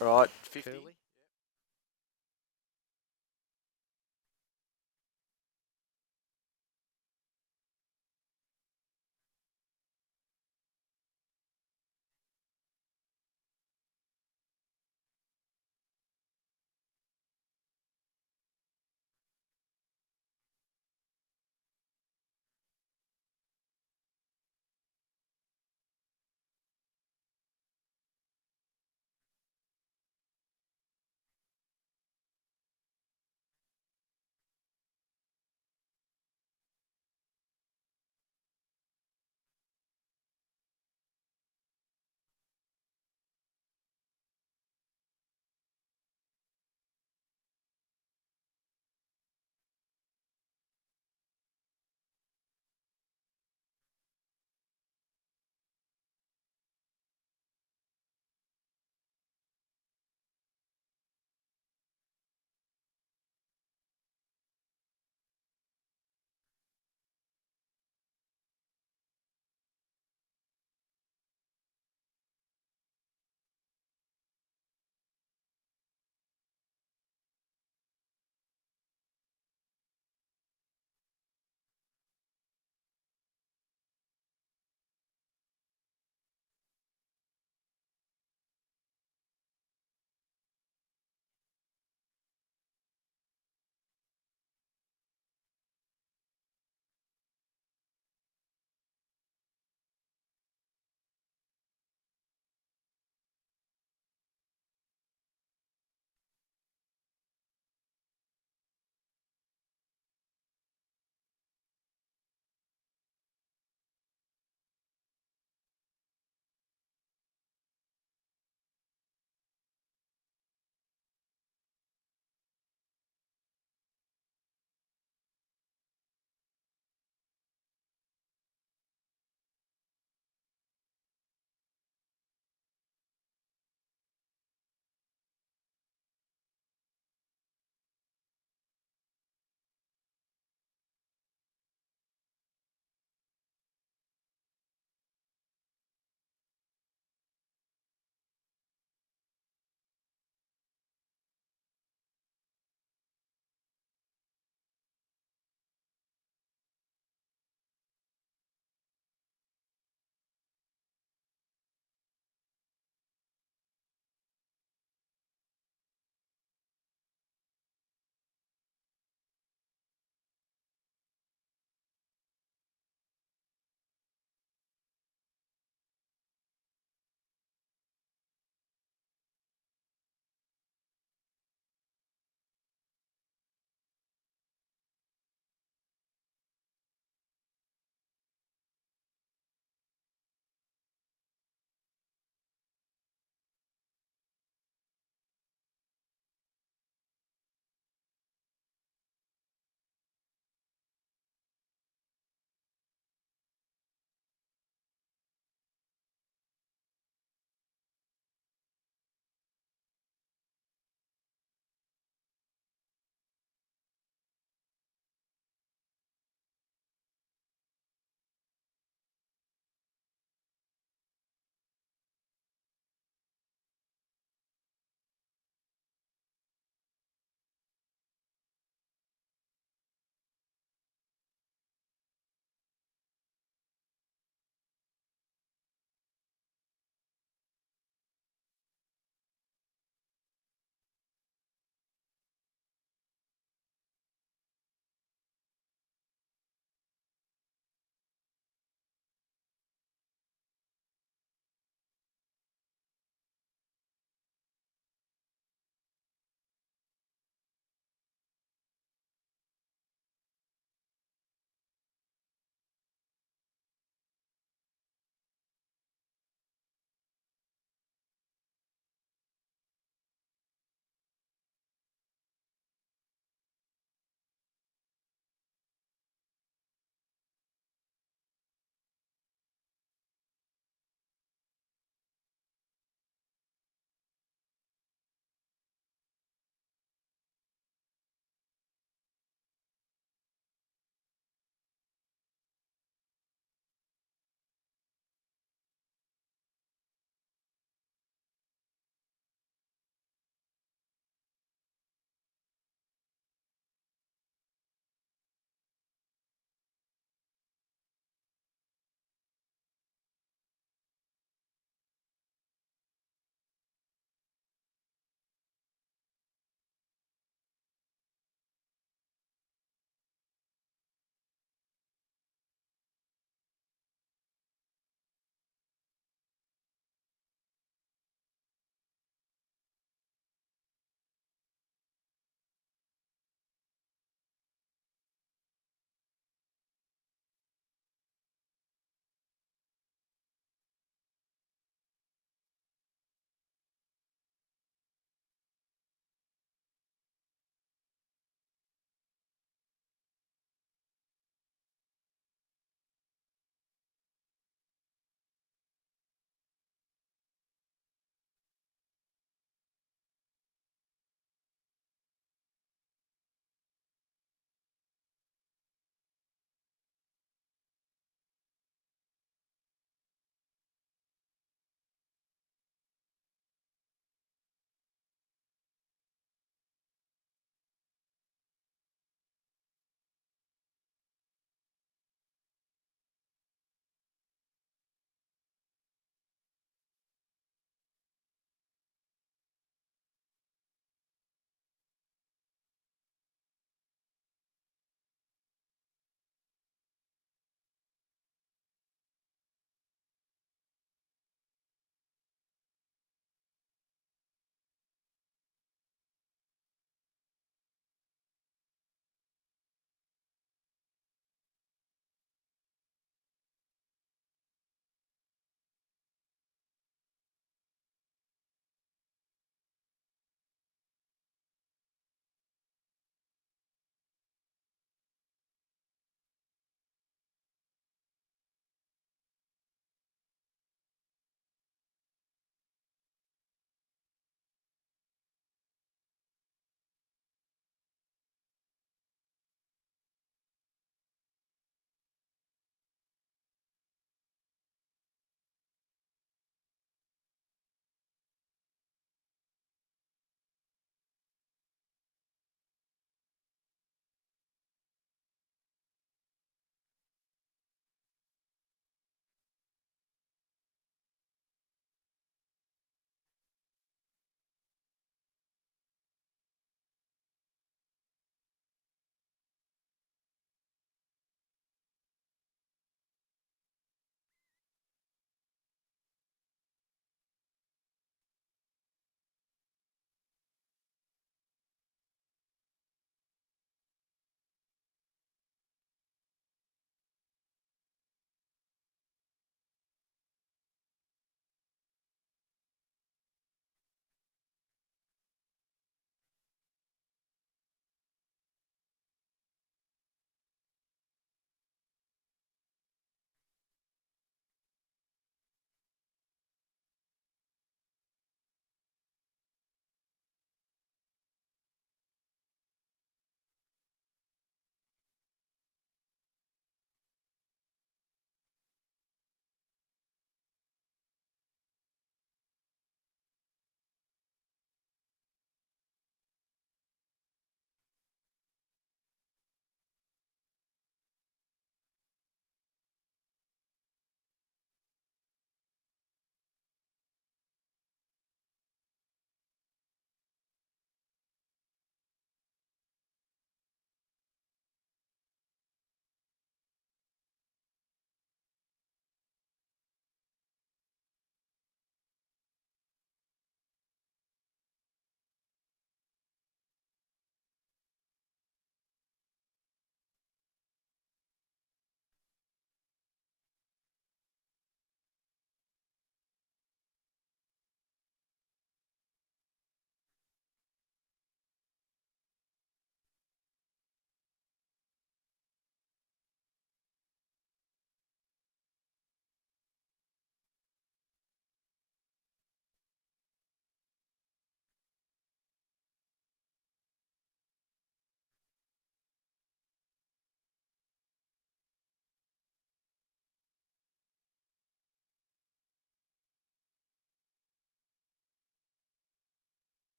Right, 50. Curly.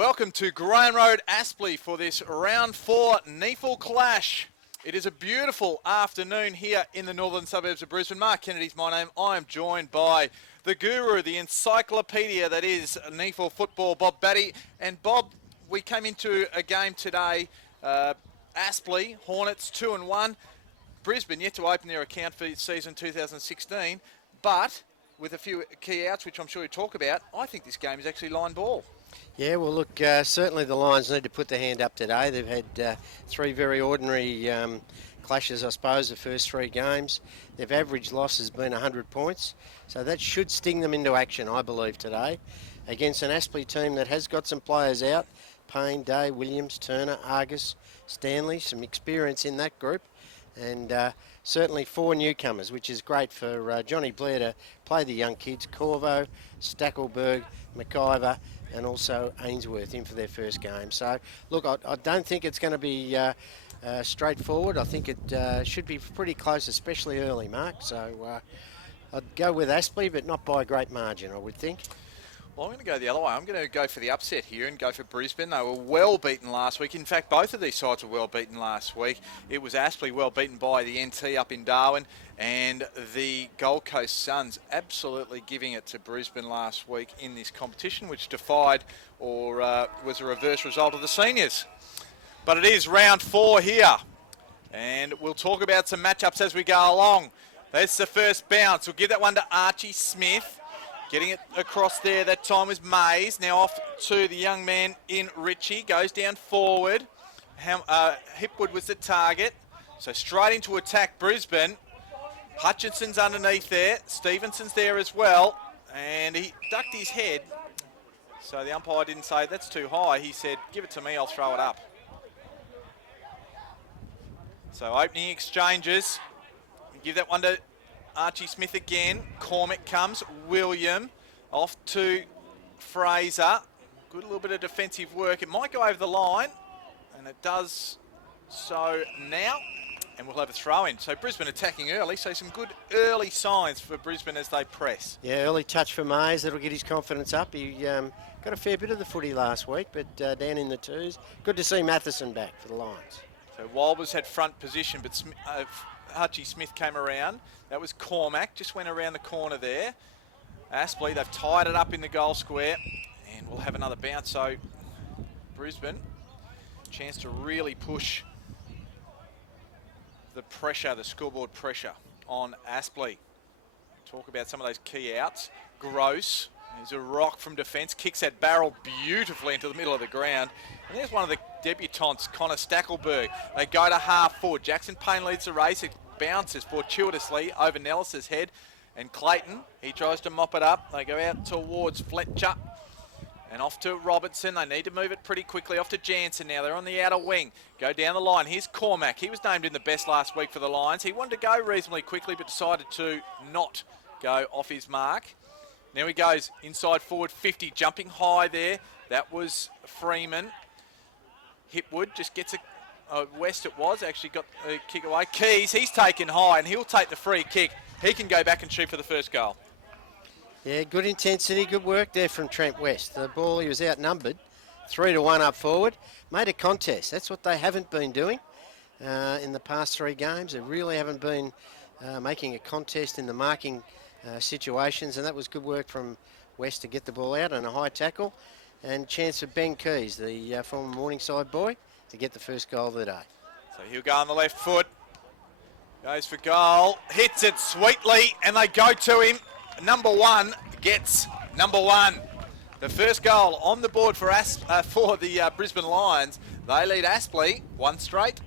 Welcome to Graham Road, Aspley for this round 4 NEAFL clash. It is a beautiful afternoon here in the northern suburbs of Brisbane. Mark Kennedy's my name. I am joined by the guru, the encyclopedia that is NEAFL football, Bob Batty. And Bob, we came into a game today, Aspley, Hornets 2-1. Brisbane yet to open their account for season 2016, but with a few key outs, which I'm sure you talk about, I think this game is actually line ball. Yeah, well, look, certainly the Lions need to put their hand up today. They've had 3 very ordinary clashes, I suppose, the first 3 games. Their average loss has been 100 points, so that should sting them into action, I believe, today, against an Aspley team that has got some players out. Payne, Day, Williams, Turner, Argus, Stanley, some experience in that group, and certainly 4 newcomers, which is great for Johnny Blair to play the young kids, Corvo, Stackelberg, McIver, and also Ainsworth in for their first game. So, look, I don't think it's going to be straightforward. I think it should be pretty close, especially early, Mark. So I'd go with Aspley, but not by a great margin, I would think. Well, I'm going to go the other way. I'm going to go for the upset here and go for Brisbane. They were well beaten last week. In fact, both of these sides were well beaten last week. It was Aspley well beaten by the NT up in Darwin, and the Gold Coast Suns absolutely giving it to Brisbane last week in this competition, which defied or was a reverse result of the seniors. But it is round 4 here, and we'll talk about some matchups as we go along. That's the first bounce. We'll give that one to Archie Smith. Getting it across there, that time was Mays. Now off to the young man in Ritchie. Goes down forward. Hipwood was the target. So straight into attack Brisbane. Hutchinson's underneath there. Stevenson's there as well. And he ducked his head. So the umpire didn't say, that's too high. He said, give it to me, I'll throw it up. So opening exchanges. Give that one to Archie Smith again. Cormac comes. William off to Fraser. Good little bit of defensive work. It might go over the line, and it does so now. And we'll have a throw in. So Brisbane attacking early. So some good early signs for Brisbane as they press. Yeah, early touch for Mays. That'll get his confidence up. He got a fair bit of the footy last week, but down in the twos. Good to see Matheson back for the Lions. So Walbers had front position, but Hutchie Smith came around. That was Cormac, just went around the corner there. Aspley, they've tied it up in the goal square, and we'll have another bounce. So Brisbane, chance to really push the pressure, the scoreboard pressure on Aspley. Talk about some of those key outs. Gross, there's a rock from defence, kicks that barrel beautifully into the middle of the ground. And there's one of the debutants, Connor Stackelberg. They go to half forward. Jackson Payne leads the race. It bounces fortuitously over Nellis's head. And Clayton, he tries to mop it up. They go out towards Fletcher. And off to Robertson. They need to move it pretty quickly. Off to Jansen now. They're on the outer wing. Go down the line. Here's Cormac. He was named in the best last week for the Lions. He wanted to go reasonably quickly, but decided to not go off his mark. Now he goes inside forward 50. Jumping high there. That was Freeman. Hipwood just gets a West it was, actually got a kick away. Keys, he's taken high and he'll take the free kick. He can go back and shoot for the first goal. Yeah, good intensity, good work there from Trent West. The ball, he was outnumbered, 3-1 up forward. Made a contest. That's what they haven't been doing in the past 3 games. They really haven't been making a contest in the marking situations, and that was good work from West to get the ball out and a high tackle. And chance for Ben Keys, the former Morningside boy, to get the first goal of the day. So he'll go on the left foot. Goes for goal. Hits it sweetly, and they go to him. Number 1 gets number 1. The first goal on the board for the Brisbane Lions. They lead Aspley 1 straight.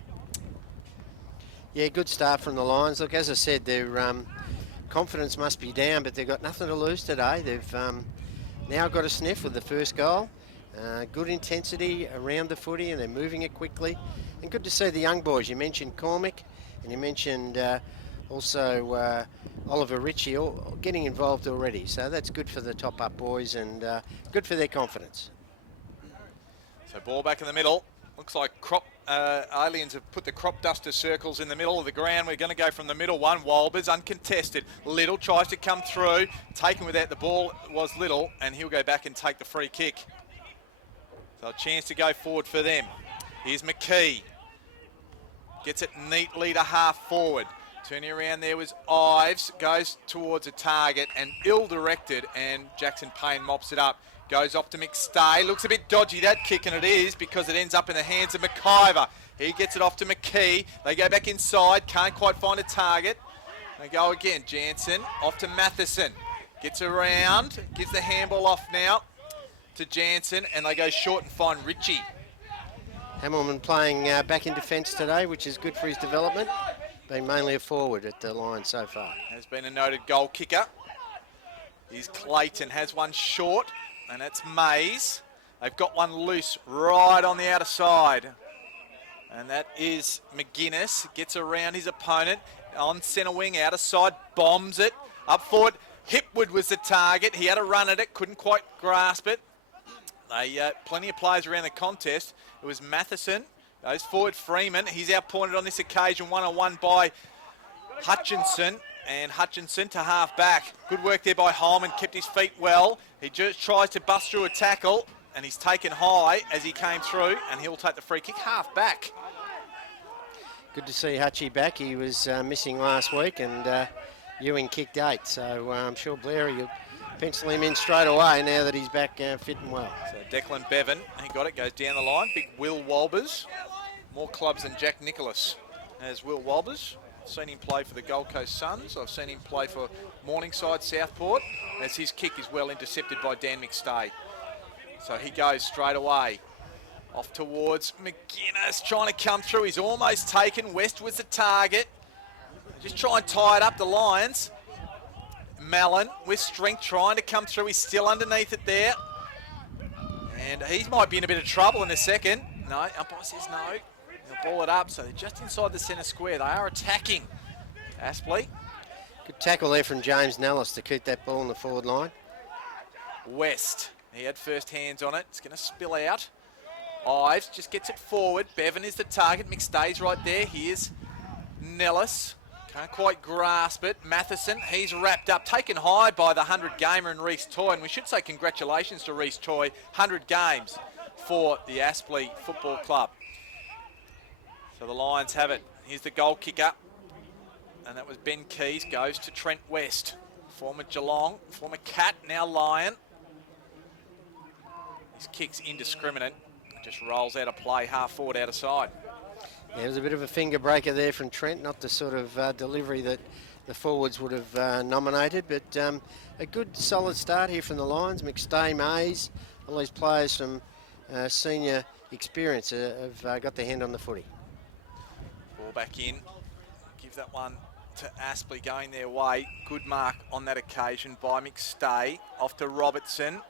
Yeah, good start from the Lions. Look, as I said, their confidence must be down, but they've got nothing to lose today. They've now got a sniff with the first goal. Good intensity around the footy, and they're moving it quickly. And good to see the young boys. You mentioned Cormac, and you mentioned also Oliver Ritchie all getting involved already. So that's good for the top-up boys and good for their confidence. So ball back in the middle. Looks like aliens have put the crop duster circles in the middle of the ground. We're going to go from the middle one. Walbers uncontested. Little tries to come through. Taken without the ball was Little, and he'll go back and take the free kick. So a chance to go forward for them. Here's McKee. Gets it neatly to half forward. Turning around there was Ives. Goes towards a target and ill-directed, and Jackson Payne mops it up. Goes off to McStay. Looks a bit dodgy, that kick, and it is, because it ends up in the hands of McIver. He gets it off to McKee. They go back inside. Can't quite find a target. They go again. Jansen off to Matheson. Gets around. Gives the handball off now to Jansen, and they go short and find Ritchie. Hamilman playing back in defence today, which is good for his development. Been mainly a forward at the line so far. Has been a noted goal kicker. Here's Clayton, has one short, and that's Mays. They've got one loose right on the outer side. And that is McGuinness. Gets around his opponent on centre wing, outer side, bombs it. Up forward, Hipwood was the target. He had a run at it, couldn't quite grasp it. Plenty of players around the contest. It was Matheson. Goes forward, Freeman. He's outpointed on this occasion, one-on-one by Hutchinson. And Hutchinson to half back. Good work there by Holman, kept his feet well. He just tries to bust through a tackle, and he's taken high as he came through, and he'll take the free kick half back. Good to see Hutchie back. He was missing last week, and Ewing kicked 8. So I'm sure Blairy will pencil him in straight away now that he's back fit and well. So Declan Bevan, he got it, goes down the line. Big Will Walbers. More clubs than Jack Nicholas has Will Walbers. I've seen him play for the Gold Coast Suns. I've seen him play for Morningside Southport, as his kick is well intercepted by Dan McStay. So he goes straight away. Off towards McGuinness, trying to come through. He's almost taken. West was the target. Just try and tie it up, the Lions. Mallon with strength trying to come through. He's still underneath it there. And he might be in a bit of trouble in a second. No, umpire says no. They'll ball it up, so they're just inside the centre square. They are attacking Aspley. Good tackle there from James Nellis to keep that ball in the forward line. West, he had first hands on it. It's going to spill out. Ives just gets it forward. Bevan is the target. McStay's right there. Here's Nellis. Can't quite grasp it. Matheson, he's wrapped up. Taken high by the 100 gamer and Reece Toy. And we should say congratulations to Reece Toy. 100 games for the Aspley Football Club. So the Lions have it. Here's the goal kicker. And that was Ben Keys. Goes to Trent West. Former Geelong, former Cat, now Lion. His kick's indiscriminate. Just rolls out of play, half forward, out of side. Yeah, it was a bit of a finger breaker there from Trent, not the sort of delivery that the forwards would have nominated, but a good solid start here from the Lions. McStay, Mays, all these players from senior experience have got their hand on the footy. Ball back in, give that one to Aspley going their way. Good mark on that occasion by McStay. Off to Robertson.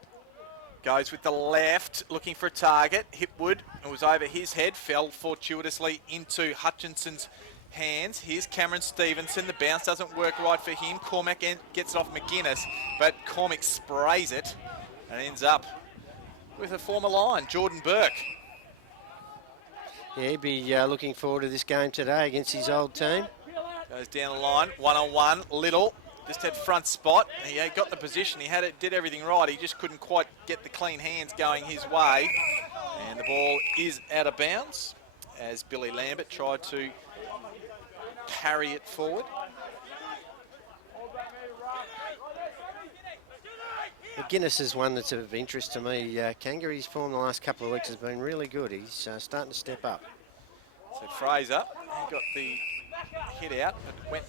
Goes with the left, looking for a target. Hipwood, it was over his head, fell fortuitously into Hutchinson's hands. Here's Cameron Stevenson. The bounce doesn't work right for him. Cormac gets it off McGuinness, but Cormac sprays it and ends up with a former Lion, Jordan Burke. Yeah, he'd be looking forward to this game today against his old team. Goes down the line, one-on-one, Little. Just had front spot. He got the position. He had it, did everything right. He just couldn't quite get the clean hands going his way. And the ball is out of bounds as Billy Lambert tried to parry it forward. McGuinness is one that's of interest to me. Kangaroos' form the last couple of weeks has been really good. He's starting to step up. So Fraser, he got the hit out, but went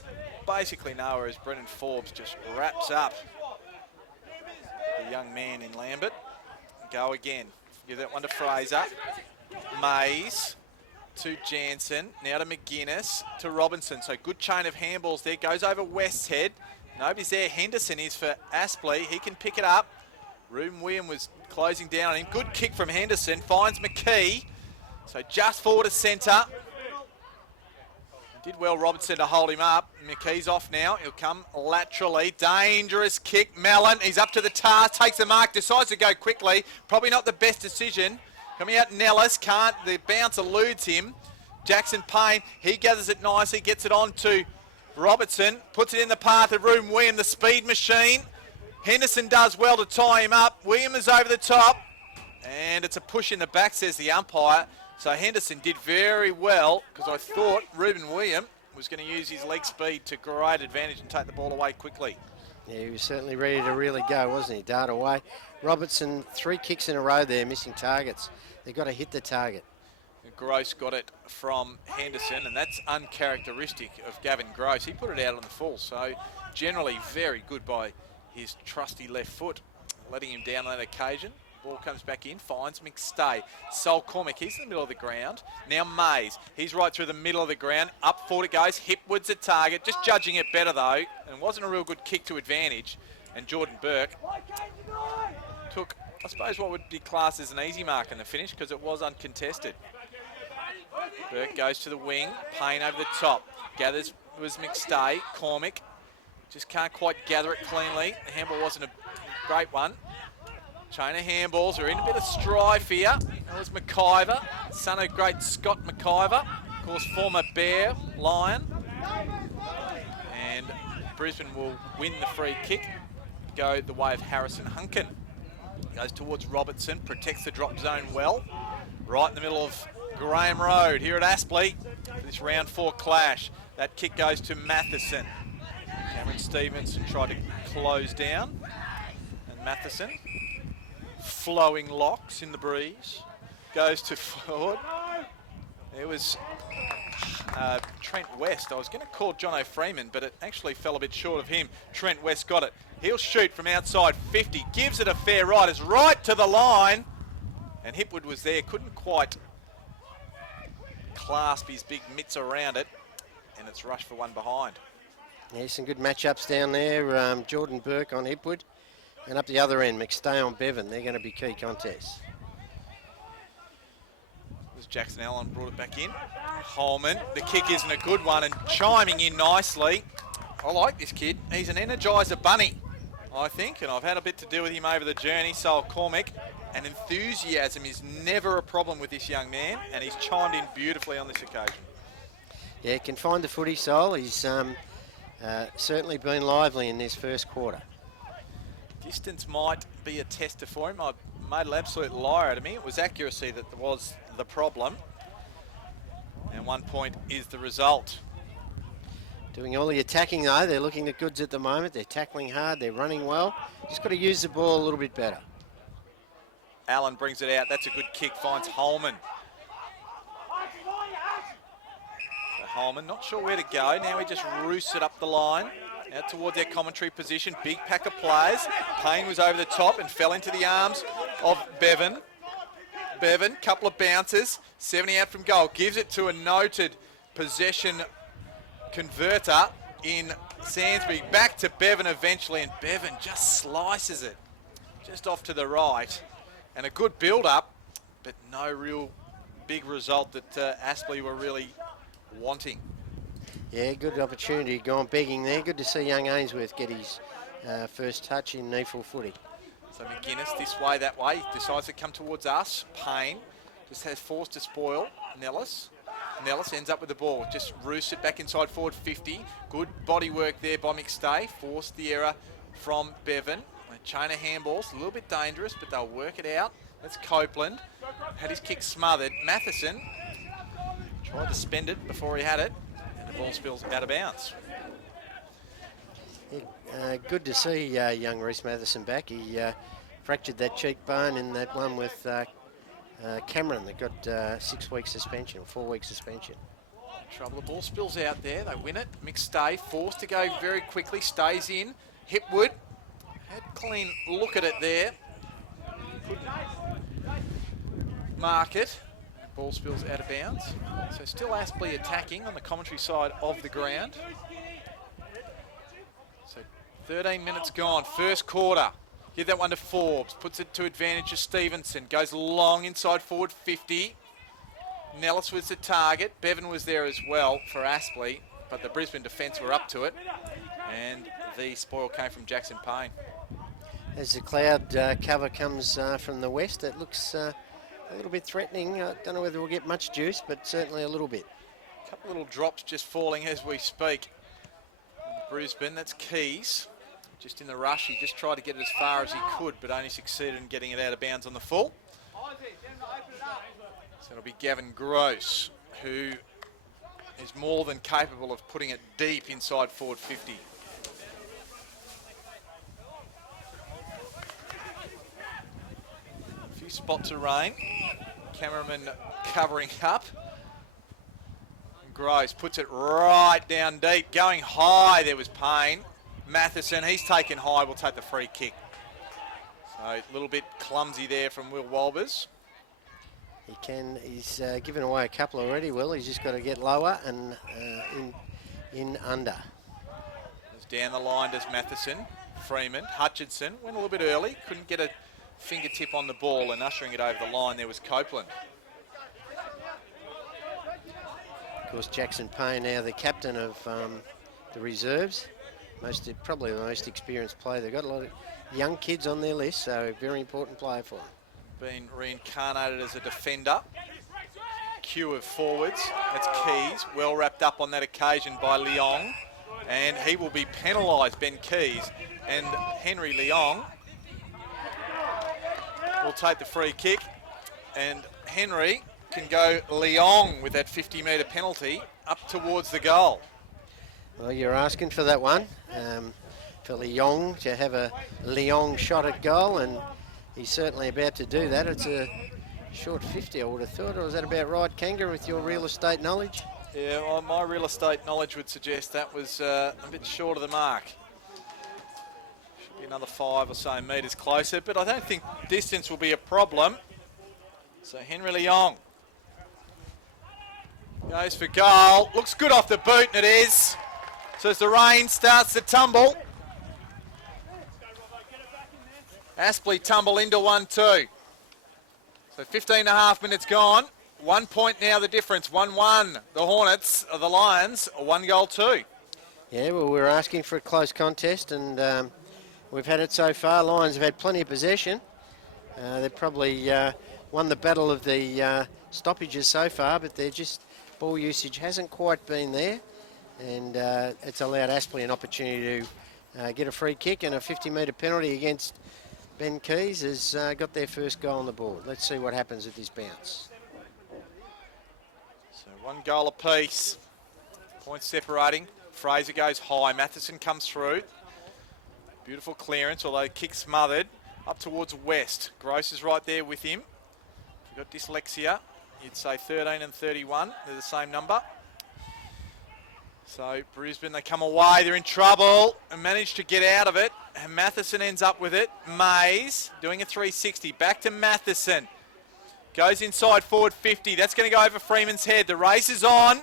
basically nowhere as Brendan Forbes just wraps up the young man in Lambert. Go again. Give that one to Fraser. Mays to Jansen. Now to McGuinness to Robinson. So good chain of handballs there. Goes over West's head. Nobody's there. Henderson is for Aspley. He can pick it up. Ruben William was closing down on him. Good kick from Henderson. Finds McKee. So just forward to centre. Did well Robertson to hold him up. McKee's off now. He'll come laterally. Dangerous kick. Mallon, he's up to the task. Takes the mark. Decides to go quickly. Probably not the best decision. Coming out Nellis. Can't. The bounce eludes him. Jackson Payne. He gathers it nicely. Gets it on to Robertson. Puts it in the path of Ruben William, the speed machine. Henderson does well to tie him up. William is over the top. And it's a push in the back, says the umpire. So Henderson did very well, because I thought Ruben William was going to use his leg speed to great advantage and take the ball away quickly. Yeah, he was certainly ready to really go, wasn't he? Dart away. Robertson, 3 kicks in a row there, missing targets. They've got to hit the target. Gross got it from Henderson, and that's uncharacteristic of Gavin Gross. He put it out on the full, so generally very good by his trusty left foot, letting him down on that occasion. Ball comes back in, finds McStay. Sol Cormack, he's in the middle of the ground. Now Mays, he's right through the middle of the ground. Up forward it goes, Hipwood's a target. Just judging it better though, and wasn't a real good kick to advantage. And Jordan Burke took, I suppose, what would be classed as an easy mark in the finish, because it was uncontested. Burke goes to the wing, Payne over the top. Gathers was McStay, Cormack. Just can't quite gather it cleanly. The handball wasn't a great one. Chain of handballs are in a bit of strife here. That was McIver, son of great Scott McIver. Of course, former Bear, Lion. And Brisbane will win the free kick. Go the way of Harrison Hunkin. Goes towards Robertson, protects the drop zone well. Right in the middle of Graham Road here at Aspley for this round 4 clash. That kick goes to Matheson. Cameron Stevenson tried to close down. And Matheson, flowing locks in the breeze, goes to forward. It was Trent West. I was going to call John O'Freeman, but it actually fell a bit short of him. Trent West got it. He'll shoot from outside 50, gives it a fair right. It's right to the line. And Hipwood was there, couldn't quite clasp his big mitts around it, and it's rushed for one behind. Yeah, some good matchups down there. Jordan Burke on Hipwood, and up the other end, McStay on Bevan. They're going to be key contests. As Jackson Allen brought it back in. Holman, the kick isn't a good one, and chiming in nicely. I like this kid. He's an energizer bunny, I think, and I've had a bit to do with him over the journey. Sol Cormack, and enthusiasm is never a problem with this young man, and he's chimed in beautifully on this occasion. Yeah, can find the footy, Sol. He's certainly been lively in this first quarter. Distance might be a tester for him. I made an absolute liar out of me. It was accuracy that was the problem, and 1 point is the result. Doing all the attacking though. They're looking at goods at the moment. They're tackling hard. They're running well. Just got to use the ball a little bit better. Allen brings it out. That's a good kick. Finds Holman. So Holman, not sure where to go. Now he just roosts it up the line. Out towards their commentary position. Big pack of players. Payne was over the top and fell into the arms of Bevan. Bevan, couple of bounces. 70 out from goal. Gives it to a noted possession converter in Sandsbury. Back to Bevan eventually, and Bevan just slices it just off to the right. And a good build-up, but no real big result that Aspley were really wanting. Yeah, good opportunity. Gone begging there. Good to see young Ainsworth get his first touch in NEAFL footy. So McGuinness this way, that way. Decides to come towards us. Payne just has forced to spoil Nellis. Nellis ends up with the ball. Just roosts it back inside forward 50. Good body work there by McStay. Forced the error from Bevan. A chain of handballs, a little bit dangerous, but they'll work it out. That's Copeland. Had his kick smothered. Matheson tried to spend it before he had it, and the ball spills out of bounds. Yeah, good to see young Reece Matheson back. He fractured that cheekbone in that one with Cameron that got 6 weeks suspension, or 4 weeks suspension. Trouble, the ball spills out there. They win it. McStay forced to go very quickly, stays in. Hipwood had a clean look at it there. Couldn't mark it. Ball spills out of bounds. So still Aspley attacking on the commentary side of the ground. So 13 minutes gone, first quarter. Give that one to Forbes, puts it to advantage of Stevenson. Goes long inside forward 50. Nellis was the target. Bevan was there as well for Aspley, but the Brisbane defence were up to it. And the spoil came from Jackson Payne. As the cloud cover comes from the west, it looks a little bit threatening. I don't know whether we'll get much juice, but certainly a little bit. A couple little drops just falling as we speak. Brisbane, that's Keys. Just in the rush, he just tried to get it as far as he could, but only succeeded in getting it out of bounds on the full. So it'll be Gavin Gross, who is more than capable of putting it deep inside forward 50. A few spots of rain. Cameraman covering up. Gross puts it right down deep. Going high, there was Payne. Matheson, he's taken high, will take the free kick. So a little bit clumsy there from Will Walbers. He's given away a couple already, Will. He's just got to get lower and in under. As down the line does Matheson. Freeman, Hutchinson went a little bit early, couldn't get a fingertip on the ball, and ushering it over the line there was Copeland. Of course, Jackson Payne now the captain of the reserves. Probably the most experienced player. They've got a lot of young kids on their list, so very important player for them. Been reincarnated as a defender. Queue of forwards. That's Keys. Well wrapped up on that occasion by Leong. And he will be penalised, Ben Keys. And Henry Leong will take the free kick. And Henry can go Leong with that 50-metre penalty up towards the goal. Well, you're asking for that one. For Leong to have a Leong shot at goal, and he's certainly about to do that. It's a short 50, I would have thought. Or was that about right, Kanga, with your real estate knowledge? Yeah, well, my real estate knowledge would suggest that was a bit short of the mark. Should be another 5 or so metres closer, but I don't think distance will be a problem. So Henry Leong goes for goal. Looks good off the boot, and it is. So as the rain starts to tumble, Aspley tumble into 1-2. So 15 and a half minutes gone. 1 point now the difference. 1-1. The Hornets, the Lions, 1 goal 2. Yeah, well, we're asking for a close contest, and we've had it so far. Lions have had plenty of possession. They've probably won the battle of the stoppages so far, but they're just ball usage hasn't quite been there. And it's allowed Aspley an opportunity to get a free kick, and a 50-metre penalty against Ben Keys has got their first goal on the board. Let's see what happens with this bounce. So 1 goal apiece. Points separating. Fraser goes high. Matheson comes through. Beautiful clearance, although kick smothered. Up towards West. Gross is right there with him. If you've got dyslexia, you'd say 13 and 31. They're the same number. So Brisbane, they come away, they're in trouble and manage to get out of it. And Matheson ends up with it. Mays doing a 360, back to Matheson. Goes inside forward 50, that's going to go over Freeman's head. The race is on.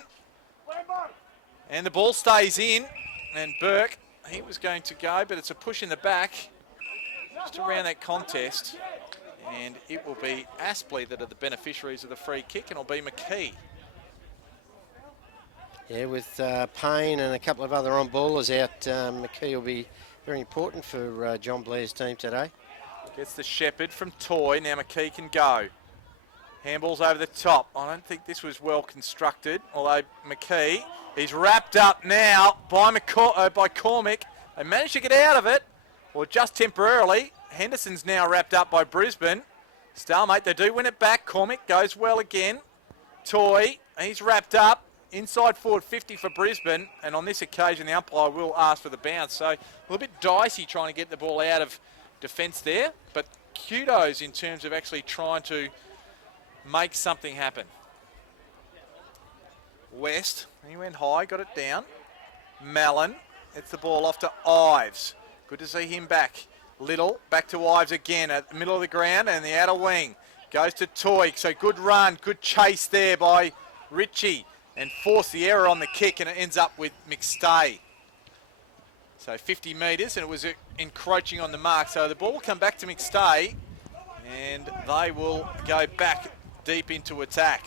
And the ball stays in. And Burke, he was going to go, but it's a push in the back. Just around that contest. And it will be Aspley that are the beneficiaries of the free kick, and it'll be McKee. Yeah, with Payne and a couple of other on-ballers out, McKee will be very important for John Blair's team today. Gets the Shepherd from Toy. Now McKee can go. Handball's over the top. I don't think this was well constructed, although McKee, he's wrapped up now by Cormick. They managed to get out of it, or just temporarily. Henderson's now wrapped up by Brisbane. Stalemate, they do win it back. Cormick goes well again. Toy, he's wrapped up. Inside forward 50 for Brisbane, and on this occasion the umpire will ask for the bounce. So a little bit dicey trying to get the ball out of defence there, but kudos in terms of actually trying to make something happen. West, he went high, got it down. Mallon, it's the ball off to Ives. Good to see him back. Little, back to Ives again at the middle of the ground, and the outer wing goes to Toy. So good run, good chase there by Ritchie. And force the error on the kick, and it ends up with McStay. So 50 metres, and it was encroaching on the mark. So the ball will come back to McStay, and they will go back deep into attack.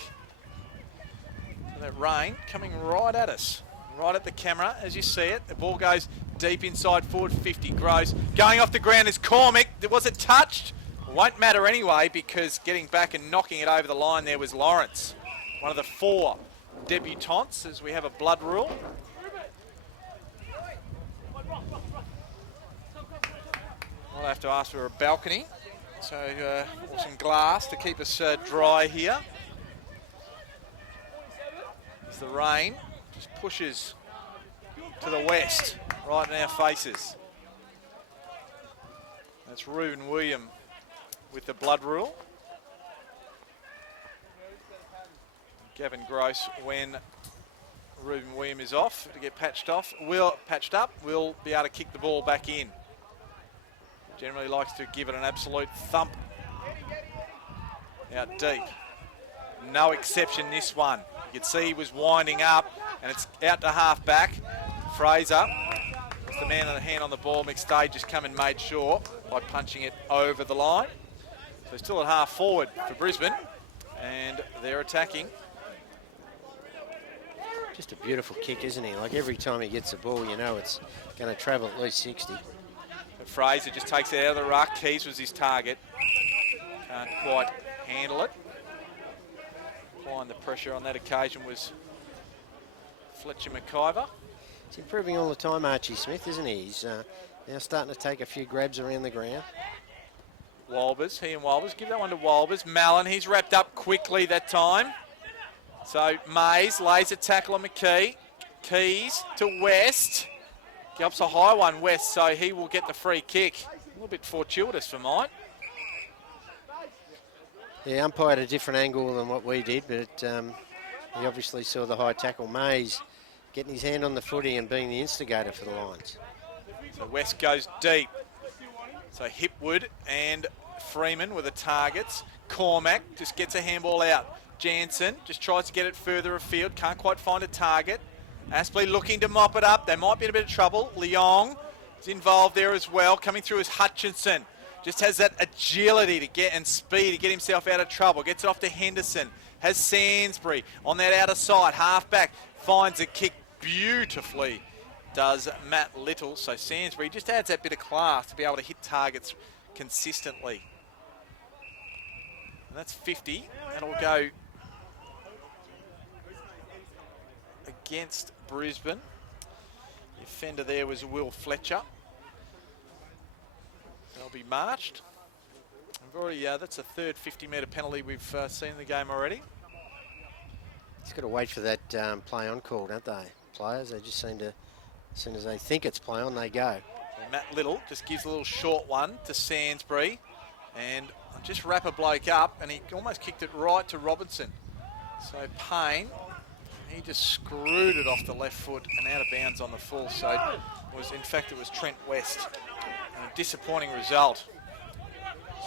So that rain coming right at us, right at the camera as you see it. The ball goes deep inside forward 50. Gross. Going off the ground is Cormick. Was it touched? Won't matter anyway, because getting back and knocking it over the line there was Lawrence, one of the 4 debutants, as we have a blood rule. I'll have to ask for a balcony So, or some glass to keep us dry here. As the rain just pushes to the west, right in our faces. That's Reuben William with the blood rule. Gavin Gross, when Reuben William is off to get patched up, will be able to kick the ball back in. Generally likes to give it an absolute thump out deep. No exception this one. You can see he was winding up and it's out to half back. Fraser was the man on the hand on the ball. McStay just come and made sure by punching it over the line. So still at half forward for Brisbane and they're attacking. Just a beautiful kick, isn't he? Like every time he gets the ball, you know it's going to travel at least 60. But Fraser just takes it out of the ruck. Keys was his target. Can't quite handle it. Applying the pressure on that occasion was Fletcher McIver. He's improving all the time, Archie Smith, isn't he? He's now starting to take a few grabs around the ground. Walbers, he and Walbers. Give that one to Walbers. Mallon, he's wrapped up quickly that time. So Mays lays a tackle on McKee. Keys to West. Gets a high one, West, so he will get the free kick. A little bit fortuitous for mine. Yeah, umpired a different angle than what we did, but he obviously saw the high tackle. Mays getting his hand on the footy and being the instigator for the Lions. So West goes deep. So Hipwood and Freeman were the targets. Cormac just gets a handball out. Jansen just tries to get it further afield, can't quite find a target. Aspley looking to mop it up. They might be in a bit of trouble. Leong is involved there as well. Coming through is Hutchinson. Just has that agility to get and speed to get himself out of trouble. Gets it off to Henderson. Has Sansbury on that outer side. Half back. Finds a kick beautifully. Does Matt Little. So Sansbury just adds that bit of class to be able to hit targets consistently. And that's 50. That'll go against Brisbane. The offender there was Will Fletcher. They'll be marched. We've already, that's a third 50-metre penalty we've seen in the game already. He's got to wait for that play on call, don't they? Players, they just seem to, as soon as they think it's play on, they go. And Matt Little just gives a little short one to Sansbury and just wrap a bloke up, and he almost kicked it right to Robinson. So Payne, he just screwed it off the left foot and out of bounds on the full. So it was Trent West. And a disappointing result.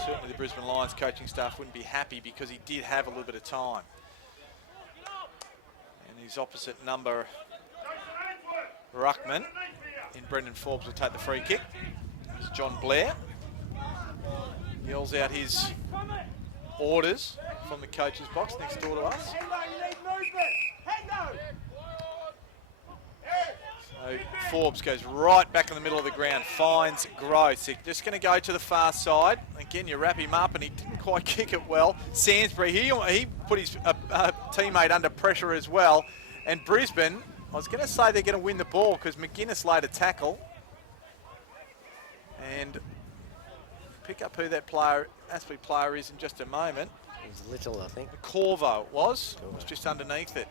Certainly the Brisbane Lions coaching staff wouldn't be happy because he did have a little bit of time. And his opposite number, Ruckman, in Brendan Forbes, will take the free kick. It's John Blair. Yells out his orders from the coach's box next door to us. So Forbes goes right back in the middle of the ground, finds Gross. They're just going to go to the far side. Again, you wrap him up and he didn't quite kick it well. Sansbury, he put his teammate under pressure as well. And Brisbane, I was going to say they're going to win the ball because McGuinness laid a tackle. And pick up who that player, Aspley player is in just a moment. It was Little, I think. Corvo was just underneath it.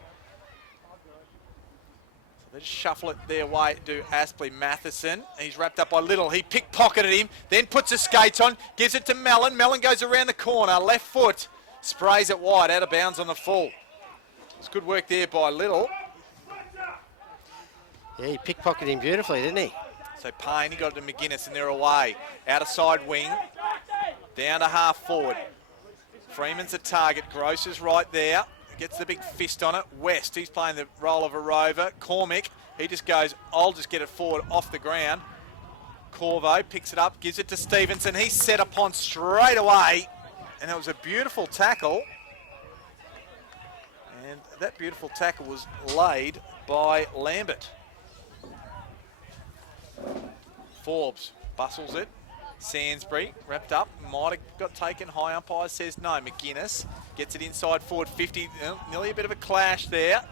So they just shuffle it their way to Aspley. Matheson, he's wrapped up by Little. He pickpocketed him, then puts his skates on, gives it to Mellon. Mellon goes around the corner, left foot, sprays it wide, out of bounds on the full. It's good work there by Little. Yeah, he pickpocketed him beautifully, didn't he? So Payne, he got it to McGuinness and they're away. Outer side wing, down to half forward. Freeman's a target, Gross is right there. Gets the big fist on it. West, he's playing the role of a rover. Cormick, he just goes, I'll just get it forward off the ground. Corvo picks it up, gives it to Stevenson. He's set upon straight away. And that was a beautiful tackle. And that beautiful tackle was laid by Lambert. Forbes bustles it. Sansbury wrapped up, might have got taken. High umpire says no. McGuinness gets it inside forward 50. Nearly a bit of a clash there.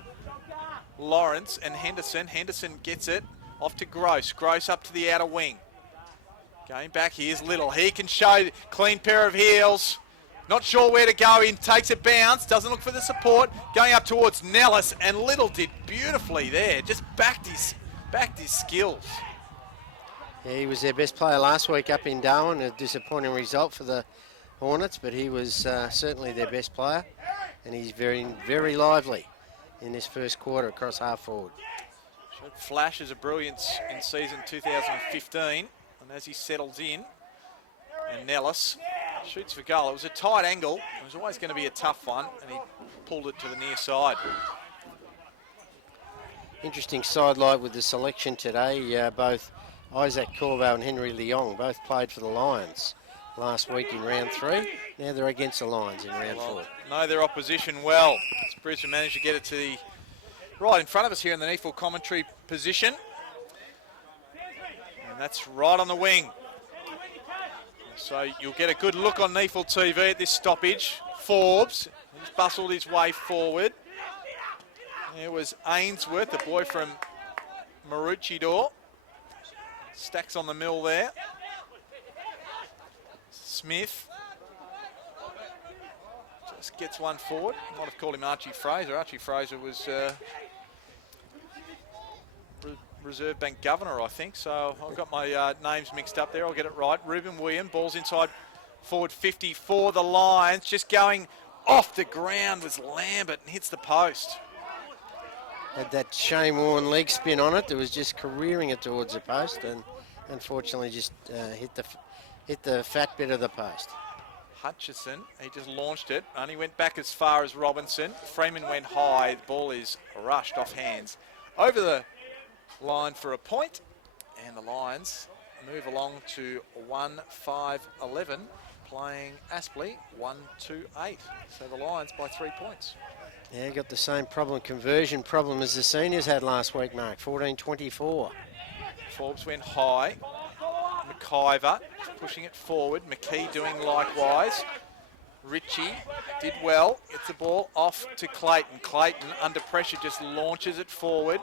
Lawrence and Henderson. Henderson gets it off to Gross. Gross up to the outer wing. Going back, here's Little. He can show clean pair of heels. Not sure where to go. He takes a bounce, doesn't look for the support. Going up towards Nellis, and Little did beautifully there. Just backed his skills. Yeah, he was their best player last week up in Darwin. A disappointing result for the Hornets, but he was certainly their best player, and he's very, very lively in this first quarter across half forward. Showed flashes of brilliance in season 2015, and as he settles in, and Nellis shoots for goal. It was a tight angle. It was always going to be a tough one, and he pulled it to the near side. Interesting sidelight with the selection today. Both Isaac Corvo and Henry Leong both played for the Lions last week in round 3. Now they're against the Lions in round 4. Know their opposition well. As Brisbane managed to get it to the right in front of us here in the NEAFL commentary position. And that's right on the wing. So you'll get a good look on NEAFL TV at this stoppage. Forbes, he's bustled his way forward. There was Ainsworth, the boy from Maroochydore. Stacks on the mill there. Smith just gets one forward. Might have called him Archie Fraser. Archie Fraser was Reserve Bank Governor, I think. So I've got my names mixed up there. I'll get it right. Ruben William, ball's inside forward 50 for the Lions. Just going off the ground was Lambert and hits the post. Had that Shane Warne leg spin on it. That was just careering it towards the post, and unfortunately just hit the fat bit of the post. Hutchison, he just launched it. Only went back as far as Robinson. Freeman went high. The ball is rushed off hands. Over the line for a point, and the Lions move along to 1-5-11, playing Aspley 1-2-8. So the Lions by 3 points. Yeah, got the same conversion problem as the seniors had last week, Mark, 14-24. Forbes went high. McIver pushing it forward. McKee doing likewise. Ritchie did well. Gets the ball off to Clayton. Clayton, under pressure, just launches it forward.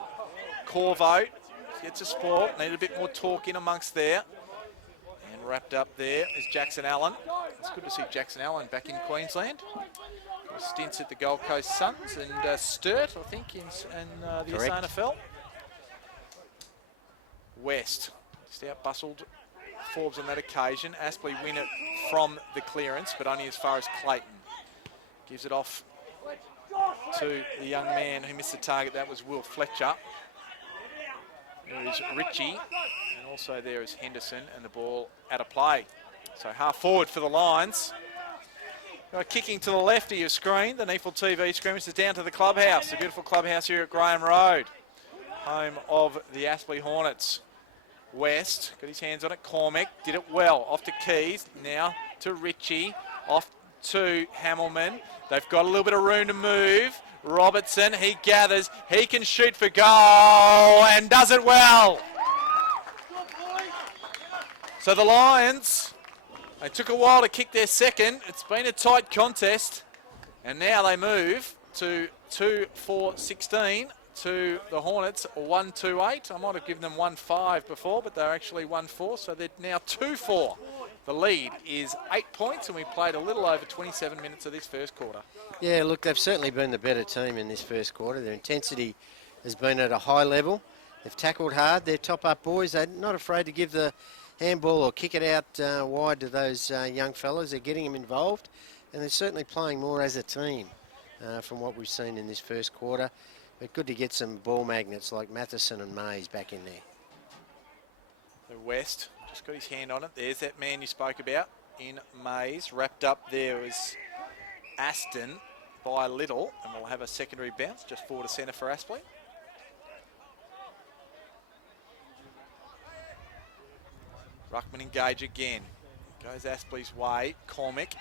Corvo gets a sport. Need a bit more talk in amongst there. And wrapped up there is Jackson Allen. It's good to see Jackson Allen back in Queensland. Stints at the Gold Coast Suns and Sturt, I think, in the SANFL. West just out bustled Forbes on that occasion. Aspley win it from the clearance, but only as far as Clayton. Gives it off to the young man who missed the target. That was Will Fletcher. There is Ritchie, and also there is Henderson, and the ball out of play. So half forward for the Lions. Kicking to the left of your screen, the NEAFL TV screen. This is down to the clubhouse, the beautiful clubhouse here at Graham Road, home of the Aspley Hornets. West got his hands on it. Cormac did it well. Off to Keys, now to Ritchie, off to Hamilman. They've got a little bit of room to move. Robertson, he gathers, he can shoot for goal and does it well. So the Lions, they took a while to kick their second. It's been a tight contest, and now they move to 2-4-16 to the Hornets 1-2-8. I might have given them 1-5 before, but they're actually 1-4, so they're now 2-4. The lead is 8 points, and we played a little over 27 minutes of this first quarter. Yeah, look, they've certainly been the better team in this first quarter. Their intensity has been at a high level. They've tackled hard. They're top-up boys. They're not afraid to give the handball or kick it out wide to those young fellas. They're getting them involved, and they're certainly playing more as a team from what we've seen in this first quarter. But good to get some ball magnets like Matheson and Mays back in there. The West just got his hand on it. There's that man you spoke about in Mays. Wrapped up there was Aston by Little, and we'll have a secondary bounce just forward to centre for Aspley. Ruckman engage again. Goes Aspley's way. Cormac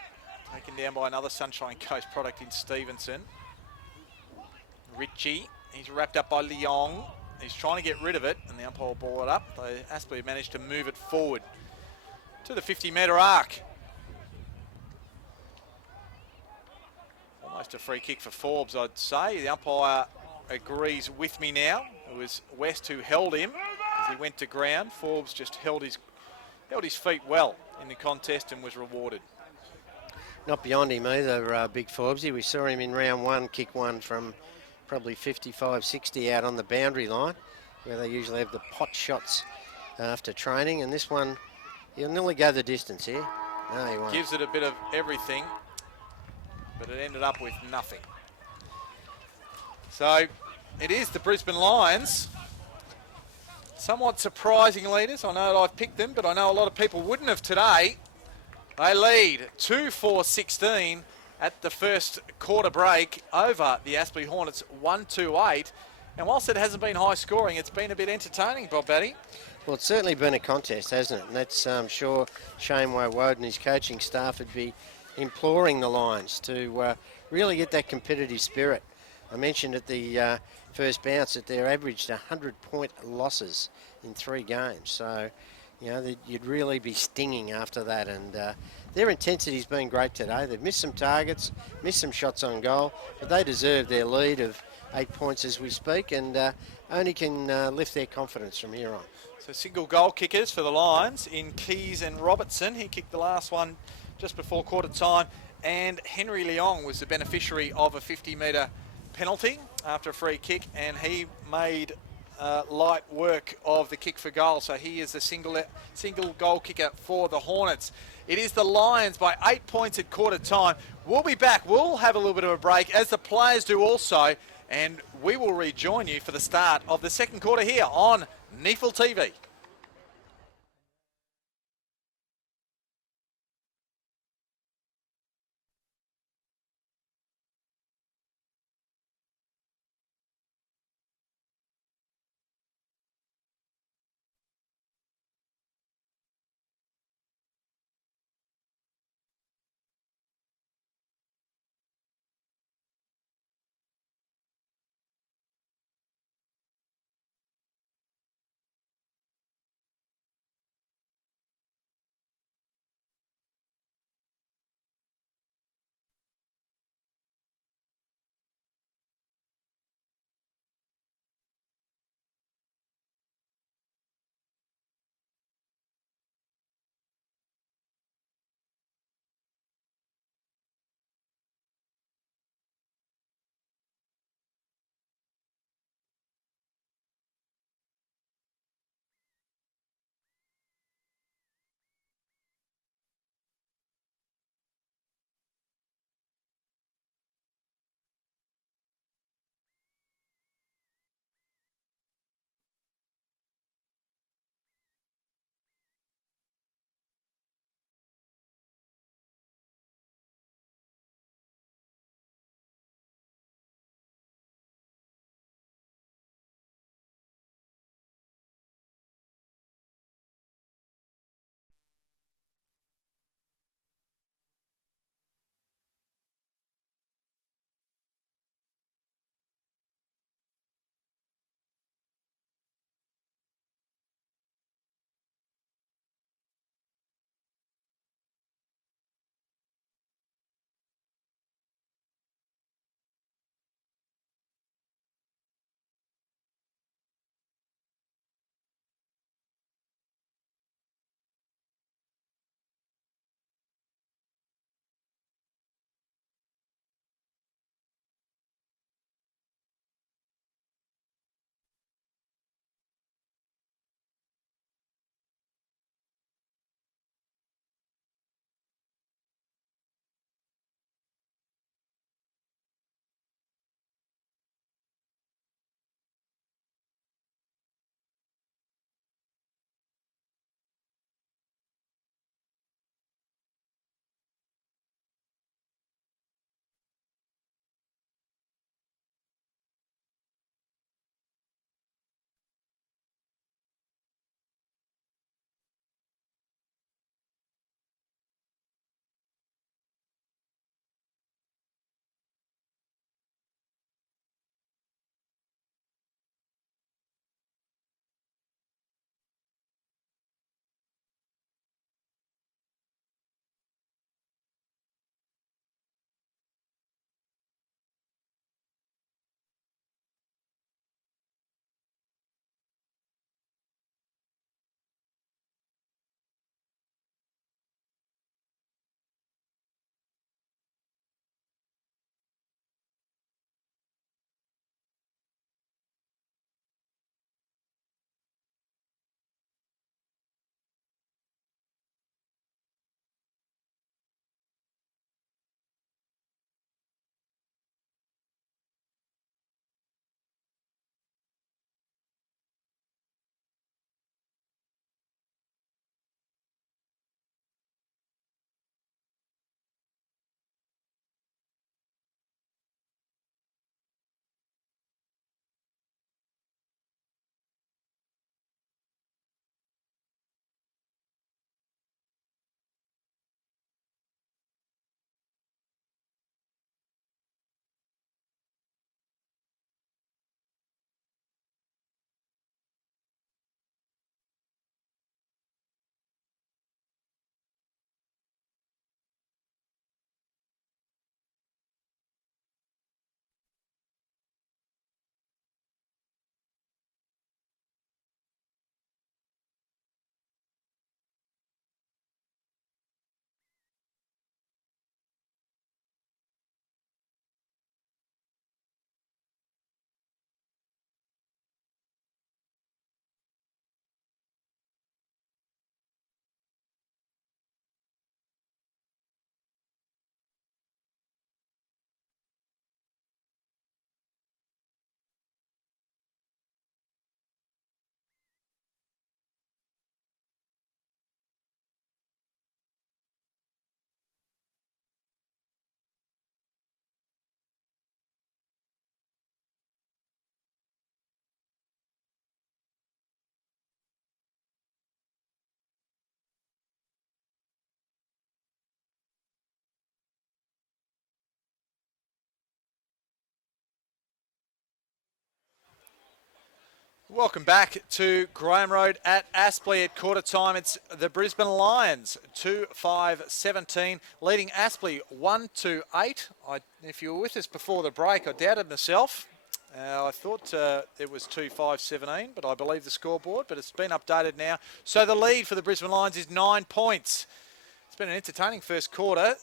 taken down by another Sunshine Coast product in Stevenson. Ritchie, he's wrapped up by Leong. He's trying to get rid of it, and the umpire will ball it up. Aspley managed to move it forward to the 50-metre arc. Almost a free kick for Forbes, I'd say. The umpire agrees with me now. It was West who held him as he went to ground. Forbes just held his held his feet well in the contest and was rewarded. Not beyond him either, Big Forbesy. We saw him in round one kick one from probably 55, 60 out on the boundary line, where they usually have the pot shots after training. And this one, he'll nearly go the distance here. No, he won't. Gives it a bit of everything, but it ended up with nothing. So it is the Brisbane Lions. Somewhat surprising leaders. I know I've picked them, but I know a lot of people wouldn't have today. They lead 2-4-16 at the first quarter break over the Aspley Hornets 1-2-8. And whilst it hasn't been high scoring, it's been a bit entertaining, Bob Batty. Well, it's certainly been a contest, hasn't it? And that's, I'm sure, Shane Wood and his coaching staff would be imploring the Lions to really get that competitive spirit. I mentioned at the first bounce that they're averaged 100-point losses in 3 games. So, you know, you'd really be stinging after that. And their intensity's been great today. They've missed some targets, missed some shots on goal, but they deserve their lead of 8 points as we speak, and only can lift their confidence from here on. So single goal kickers for the Lions in Keys and Robertson. He kicked the last one just before quarter time, and Henry Leong was the beneficiary of a 50-metre penalty after a free kick, and he made light work of the kick for goal. So he is the single goal kicker for the Hornets. It is the Lions by 8 points at quarter time. We'll be back. We'll have a little bit of a break, as the players do also, and we will rejoin you for the start of the second quarter here on NEAFL TV. Welcome back to Graham Road at Aspley at quarter time. It's the Brisbane Lions 2-5-17 leading Aspley 1-8. If you were with us before the break, I doubted myself. I thought it was 2-5-17, but I believe the scoreboard, but it's been updated now. So the lead for the Brisbane Lions is 9 points. It's been an entertaining first quarter.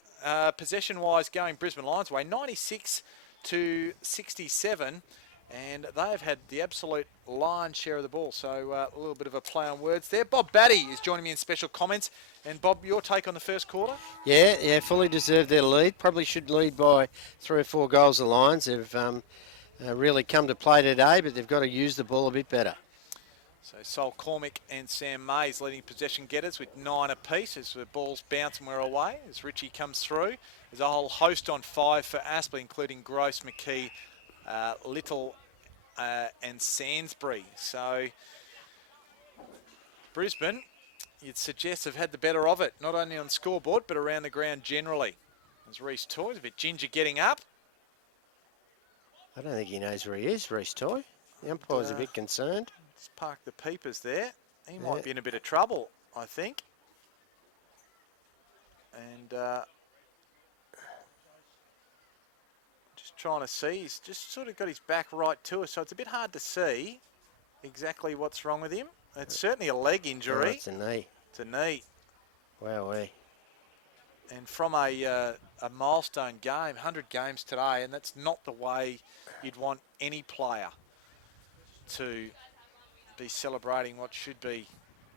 Possession-wise going Brisbane Lions way, 96-67. And they've had the absolute lion's share of the ball. So a little bit of a play on words there. Bob Batty is joining me in special comments. And Bob, your take on the first quarter? Yeah, fully deserved their lead. Probably should lead by 3 or 4 goals, the Lions. They've really come to play today, but they've got to use the ball a bit better. So Sol Cormick and Sam Mays leading possession getters with 9 apiece as the ball's bouncing we're away. As Richie comes through, there's a whole host on 5 for Aspley, including Gross, McKee, Little and Sainsbury. So Brisbane, you'd suggest, have had the better of it, not only on the scoreboard, but around the ground generally. As Reece Toy's a bit ginger getting up. I don't think he knows where he is, Reece Toy. The umpire's a bit concerned. Let's park the peepers there. He might be in a bit of trouble, I think. And just trying to see, he's just sort of got his back right to us, so it's a bit hard to see exactly what's wrong with him. It's certainly a leg injury. Oh, it's a knee. It's a knee. Wowee. And from a milestone game, 100 games today, and that's not the way you'd want any player to be celebrating what should be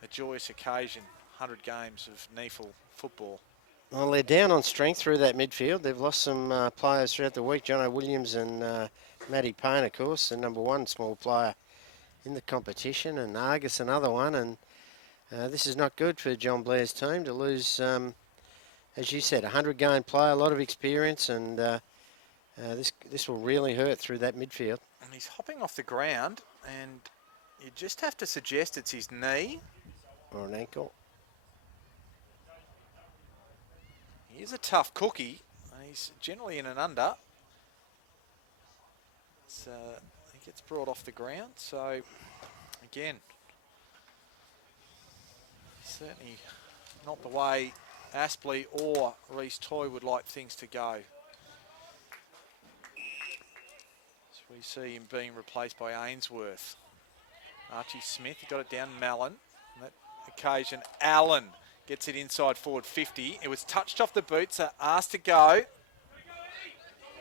a joyous occasion, 100 games of NEAFL football. Well, they're down on strength through that midfield. They've lost some players throughout the week. Jono Williams and Matty Payne, of course, the number 1 small player in the competition, and Argus another one. And this is not good for John Blair's team to lose, as you said, a 100-game player, a lot of experience, and this will really hurt through that midfield. And he's hopping off the ground, and you just have to suggest it's his knee. Or an ankle. He is a tough cookie. He's generally in an under. He gets brought off the ground. So, again, certainly not the way Aspley or Reece Toy would like things to go. So we see him being replaced by Ainsworth. Archie Smith, he got it down Mallon. On that occasion, Allen gets it inside forward 50. It was touched off the boot, so asked to go.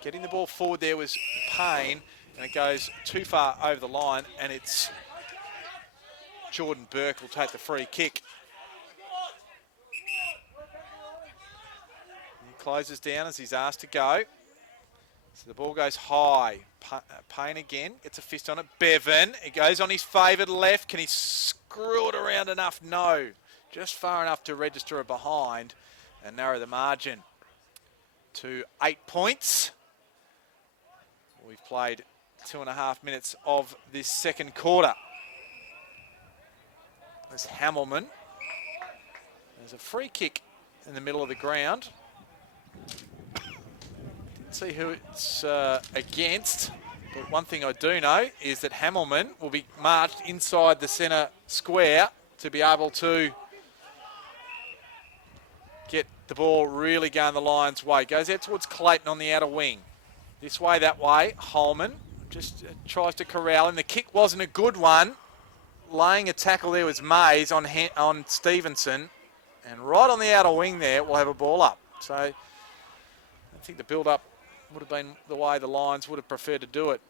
Getting the ball forward there was Payne, and it goes too far over the line, and it's Jordan Burke will take the free kick. He closes down as he's asked to go. So the ball goes high. Payne again, gets a fist on it. Bevan, it goes on his favoured left. Can he screw it around enough? No. Just far enough to register a behind and narrow the margin to 8 points. We've played 2.5 minutes of this second quarter. There's Hamilman. There's a free kick in the middle of the ground. Didn't see who it's against, but one thing I do know is that Hamilman will be marched inside the centre square to be able to get the ball really going the Lions' way. Goes out towards Clayton on the outer wing. This way, that way. Holman just tries to corral him. The kick wasn't a good one. Laying a tackle there was Mays on Stevenson. And right on the outer wing there, we'll have a ball up. So I think the build-up would have been the way the Lions would have preferred to do it.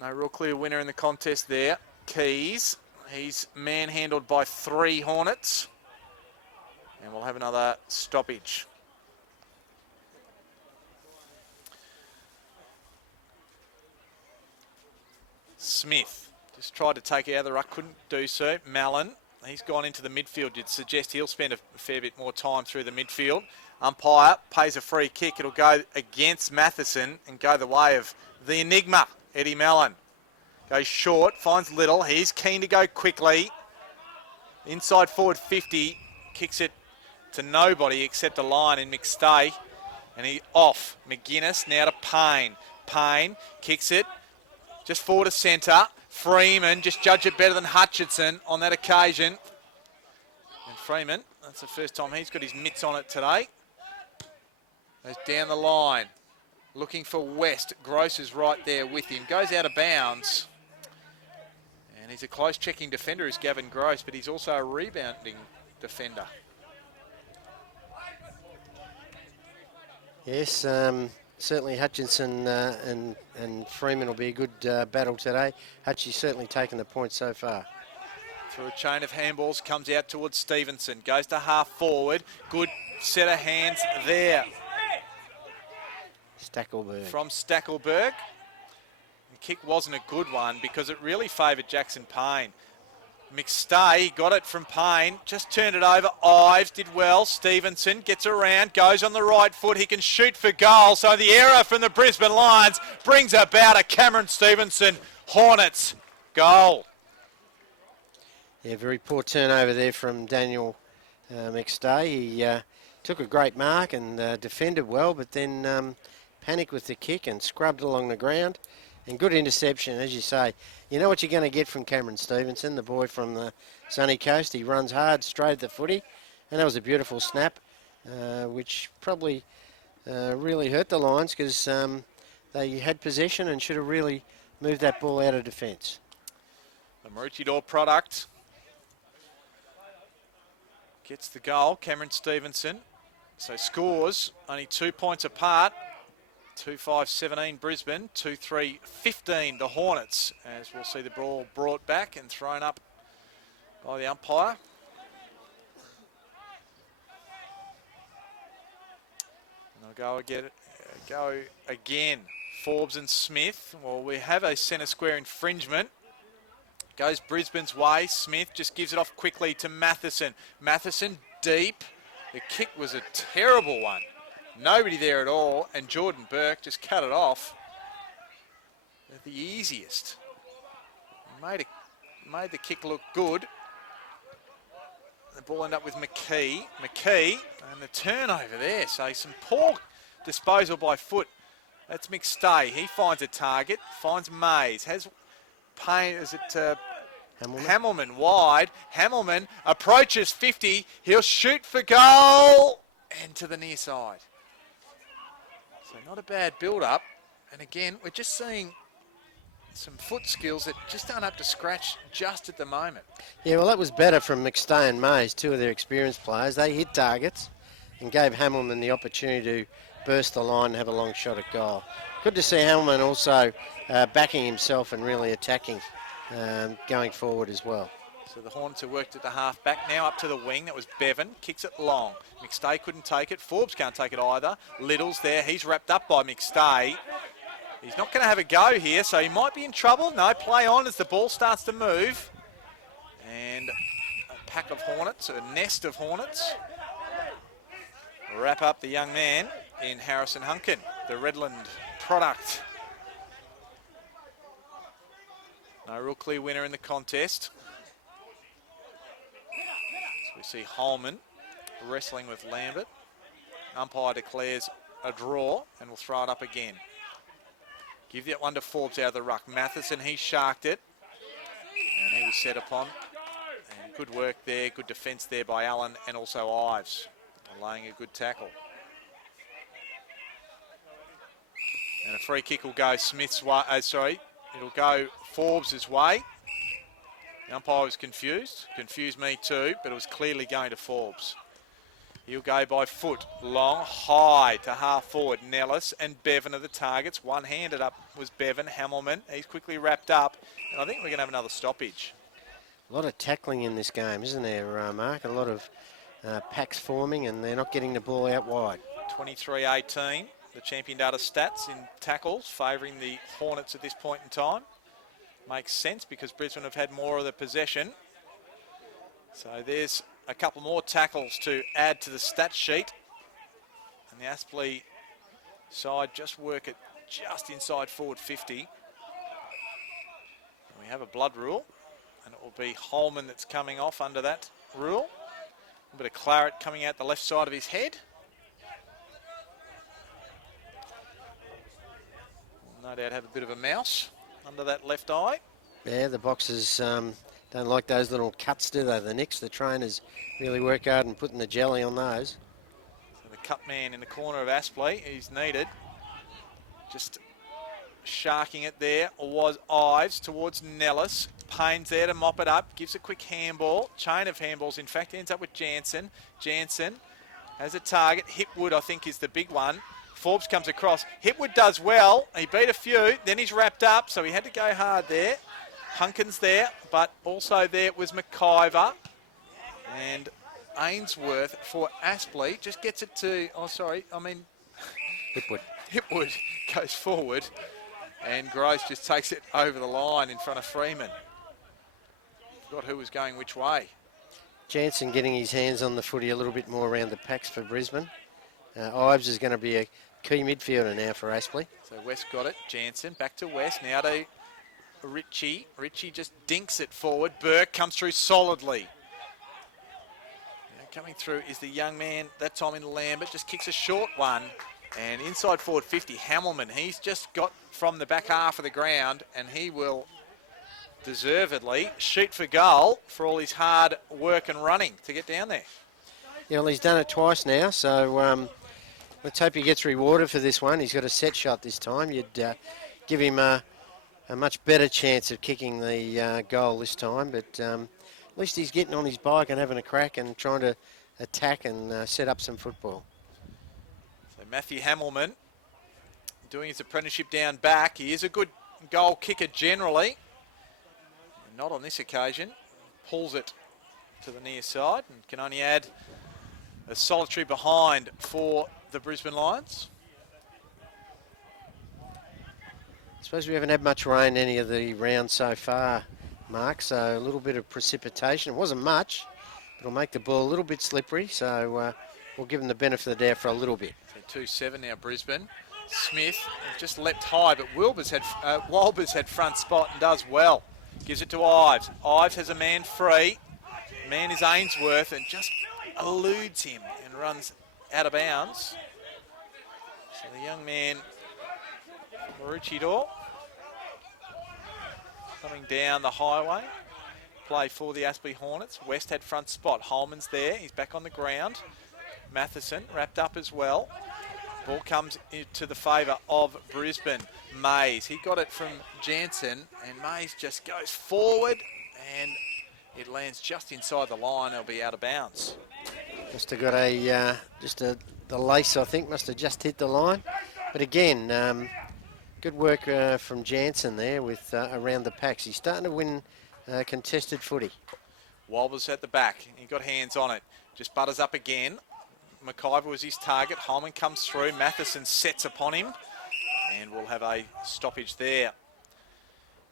No real clear winner in the contest there. Keys. He's manhandled by 3 Hornets. And we'll have another stoppage. Smith just tried to take out the ruck, couldn't do so. Mallon, he's gone into the midfield. You'd suggest he'll spend a fair bit more time through the midfield. Umpire pays a free kick. It'll go against Matheson and go the way of the enigma, Eddie Mallon. Goes short, finds Little. He's keen to go quickly. Inside forward 50, kicks it to nobody except a line in McStay. And he off. McGuinness now to Payne. Payne kicks it just forward to centre. Freeman just judged it better than Hutchinson on that occasion. And Freeman, that's the first time he's got his mitts on it today. Goes down the line, looking for West. Gross is right there with him. Goes out of bounds. And he's a close checking defender, is Gavin Gross, but he's also a rebounding defender. Yes, certainly Hutchinson and Freeman will be a good battle today. Hutchie's certainly taken the point so far. Through a chain of handballs, comes out towards Stevenson. Goes to half forward. Good set of hands there. Stackelberg. From Stackelberg. The kick wasn't a good one because it really favoured Jackson Payne. McStay got it from Payne, just turned it over. Ives did well. Stevenson gets around, goes on the right foot. He can shoot for goal. So the error from the Brisbane Lions brings about a Cameron Stevenson Hornets goal. Yeah, very poor turnover there from Daniel McStay. He took a great mark and defended well, but then panicked with the kick and scrubbed along the ground. And good interception, as you say. You know what you're going to get from Cameron Stevenson, the boy from the sunny coast. He runs hard, straight at the footy. And that was a beautiful snap, which probably really hurt the Lions because they had possession and should have really moved that ball out of defence. The Maroochydore product gets the goal, Cameron Stevenson. So scores only 2 points apart. 2-5-17 Brisbane, 2-3-15 the Hornets, as we'll see the ball brought back and thrown up by the umpire. And they'll go again. Forbes and Smith. Well, we have a centre square infringement. Goes Brisbane's way. Smith just gives it off quickly to Matheson. Matheson deep. The kick was a terrible one. Nobody there at all, and Jordan Burke just cut it off. The easiest. Made the kick look good. The ball ended up with McKee. McKee, and the turnover there. So some poor disposal by foot. That's McStay. He finds a target, finds Mays. Has Payne, is it Hamilman wide. Hamilman approaches 50. He'll shoot for goal and to the near side. So not a bad build-up. And again, we're just seeing some foot skills that just aren't up to scratch just at the moment. Yeah, well, that was better from McStay and Mays, two of their experienced players. They hit targets and gave Hamilman the opportunity to burst the line and have a long shot at goal. Good to see Hamilman also backing himself and really attacking going forward as well. So the Hornets have worked at the half-back, now up to the wing. That was Bevan, kicks it long. McStay couldn't take it. Forbes can't take it either. Little's there. He's wrapped up by McStay. He's not going to have a go here, so he might be in trouble. No, play on as the ball starts to move. And a pack of Hornets, a nest of Hornets, wrap up the young man in Harrison Hunkin, the Redland product. No real clear winner in the contest. We see Holman wrestling with Lambert. Umpire declares a draw and will throw it up again. Give that one to Forbes out of the ruck. Matheson, he sharked it. And he was set upon. And good work there, good defence there by Allen and also Ives. Laying a good tackle. And a free kick will go Smith's way. It'll go Forbes' way. The umpire was confused. Confused me too, but it was clearly going to Forbes. He'll go by foot. Long, high to half forward. Nellis and Bevan are the targets. One-handed up was Bevan. Hamilman, he's quickly wrapped up. And I think we're going to have another stoppage. A lot of tackling in this game, isn't there, Mark? A lot of packs forming and they're not getting the ball out wide. 23-18. The champion data stats in tackles favouring the Hornets at this point in time. Makes sense because Brisbane have had more of the possession. So there's a couple more tackles to add to the stat sheet. And the Aspley side just work it just inside forward 50. And we have a blood rule. And it will be Holman that's coming off under that rule. A bit of claret coming out the left side of his head. No doubt had a bit of a mouse under that left eye. Yeah, the boxers don't like those little cuts, do they? The nicks, the trainers really work hard in putting the jelly on those. So the cut man in the corner of Aspley, he's needed. Just sharking it there was Ives towards Nellis. Payne's there to mop it up, gives a quick handball. Chain of handballs, in fact, ends up with Jansen. Jansen has a target. Hipwood, I think, is the big one. Forbes comes across. Hipwood does well. He beat a few. Then he's wrapped up, so he had to go hard there. Hunkin's there, but also there was McIver. And Ainsworth for Aspley just gets it to, Hipwood. Hipwood goes forward. And Gross just takes it over the line in front of Freeman. Forgot who was going which way. Jansen getting his hands on the footy a little bit more around the packs for Brisbane. Ives is going to be a key midfielder now for Aspley. So West got it. Jansen back to West. Now to Ritchie. Ritchie just dinks it forward. Burke comes through solidly. Now coming through is the young man, that time in Lambert, just kicks a short one. And inside forward 50, Hamilman. He's just got from the back half of the ground, and he will deservedly shoot for goal for all his hard work and running to get down there. Yeah, well, he's done it twice now, so let's hope he gets rewarded for this one. He's got a set shot this time. You'd give him a much better chance of kicking the goal this time, but at least he's getting on his bike and having a crack and trying to attack and set up some football. So Matthew Hamilman doing his apprenticeship down back. He is a good goal kicker generally. Not on this occasion. Pulls it to the near side and can only add a solitary behind for the Brisbane Lions. I suppose we haven't had much rain any of the rounds so far, Mark, so a little bit of precipitation. It wasn't much, but it'll make the ball a little bit slippery, so we'll give them the benefit of the doubt for a little bit. So 2-7 now Brisbane. Smith has just leapt high, but Walbers had front spot and does well. Gives it to Ives. Ives has a man free. Man is Ainsworth and just eludes him and runs out of bounds. So the young man, Maroochydore, coming down the highway. Play for the Aspley Hornets. West had front spot. Holman's there. He's back on the ground. Matheson wrapped up as well. Ball comes into the favour of Brisbane. Mays, he got it from Jansen, and Mays just goes forward, and it lands just inside the line. It'll be out of bounds. Must have got the lace, I think, must have just hit the line. But again, good work from Jansen there with around the packs. He's starting to win contested footy. Walbers at the back. He got hands on it. Just butters up again. McIver was his target. Holman comes through. Matheson sets upon him. And we'll have a stoppage there.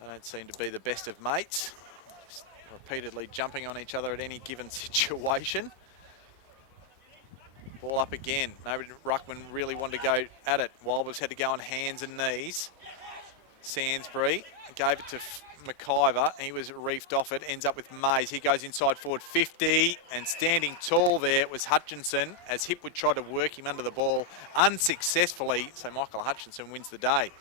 They don't seem to be the best of mates. Just repeatedly jumping on each other at any given situation. Ball up again. Maybe Ruckman really wanted to go at it. Walbers had to go on hands and knees. Sansbury gave it to McIver. He was reefed off it. Ends up with Mays. He goes inside forward 50. And standing tall there was Hutchinson as Hipwood tried to work him under the ball unsuccessfully. So Michael Hutchinson wins the day.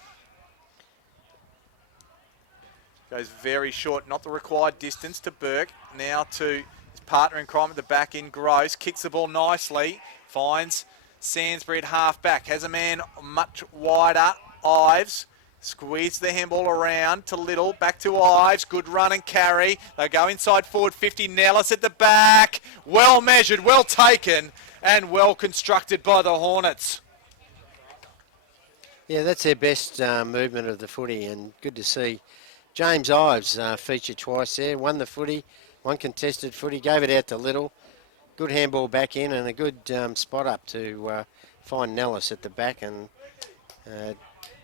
Goes very short. Not the required distance to Burke. Now to his partner in crime at the back in Gross. Kicks the ball nicely. Finds Sansbury at half back. Has a man much wider. Ives. Squeeze the handball around to Little, back to Ives, good run and carry. They go inside forward 50, Nellis at the back. Well measured, well taken, and well constructed by the Hornets. Yeah, that's their best movement of the footy, and good to see. James Ives featured twice there, won the footy, one contested footy, gave it out to Little. Good handball back in and a good spot up to find Nellis at the back, and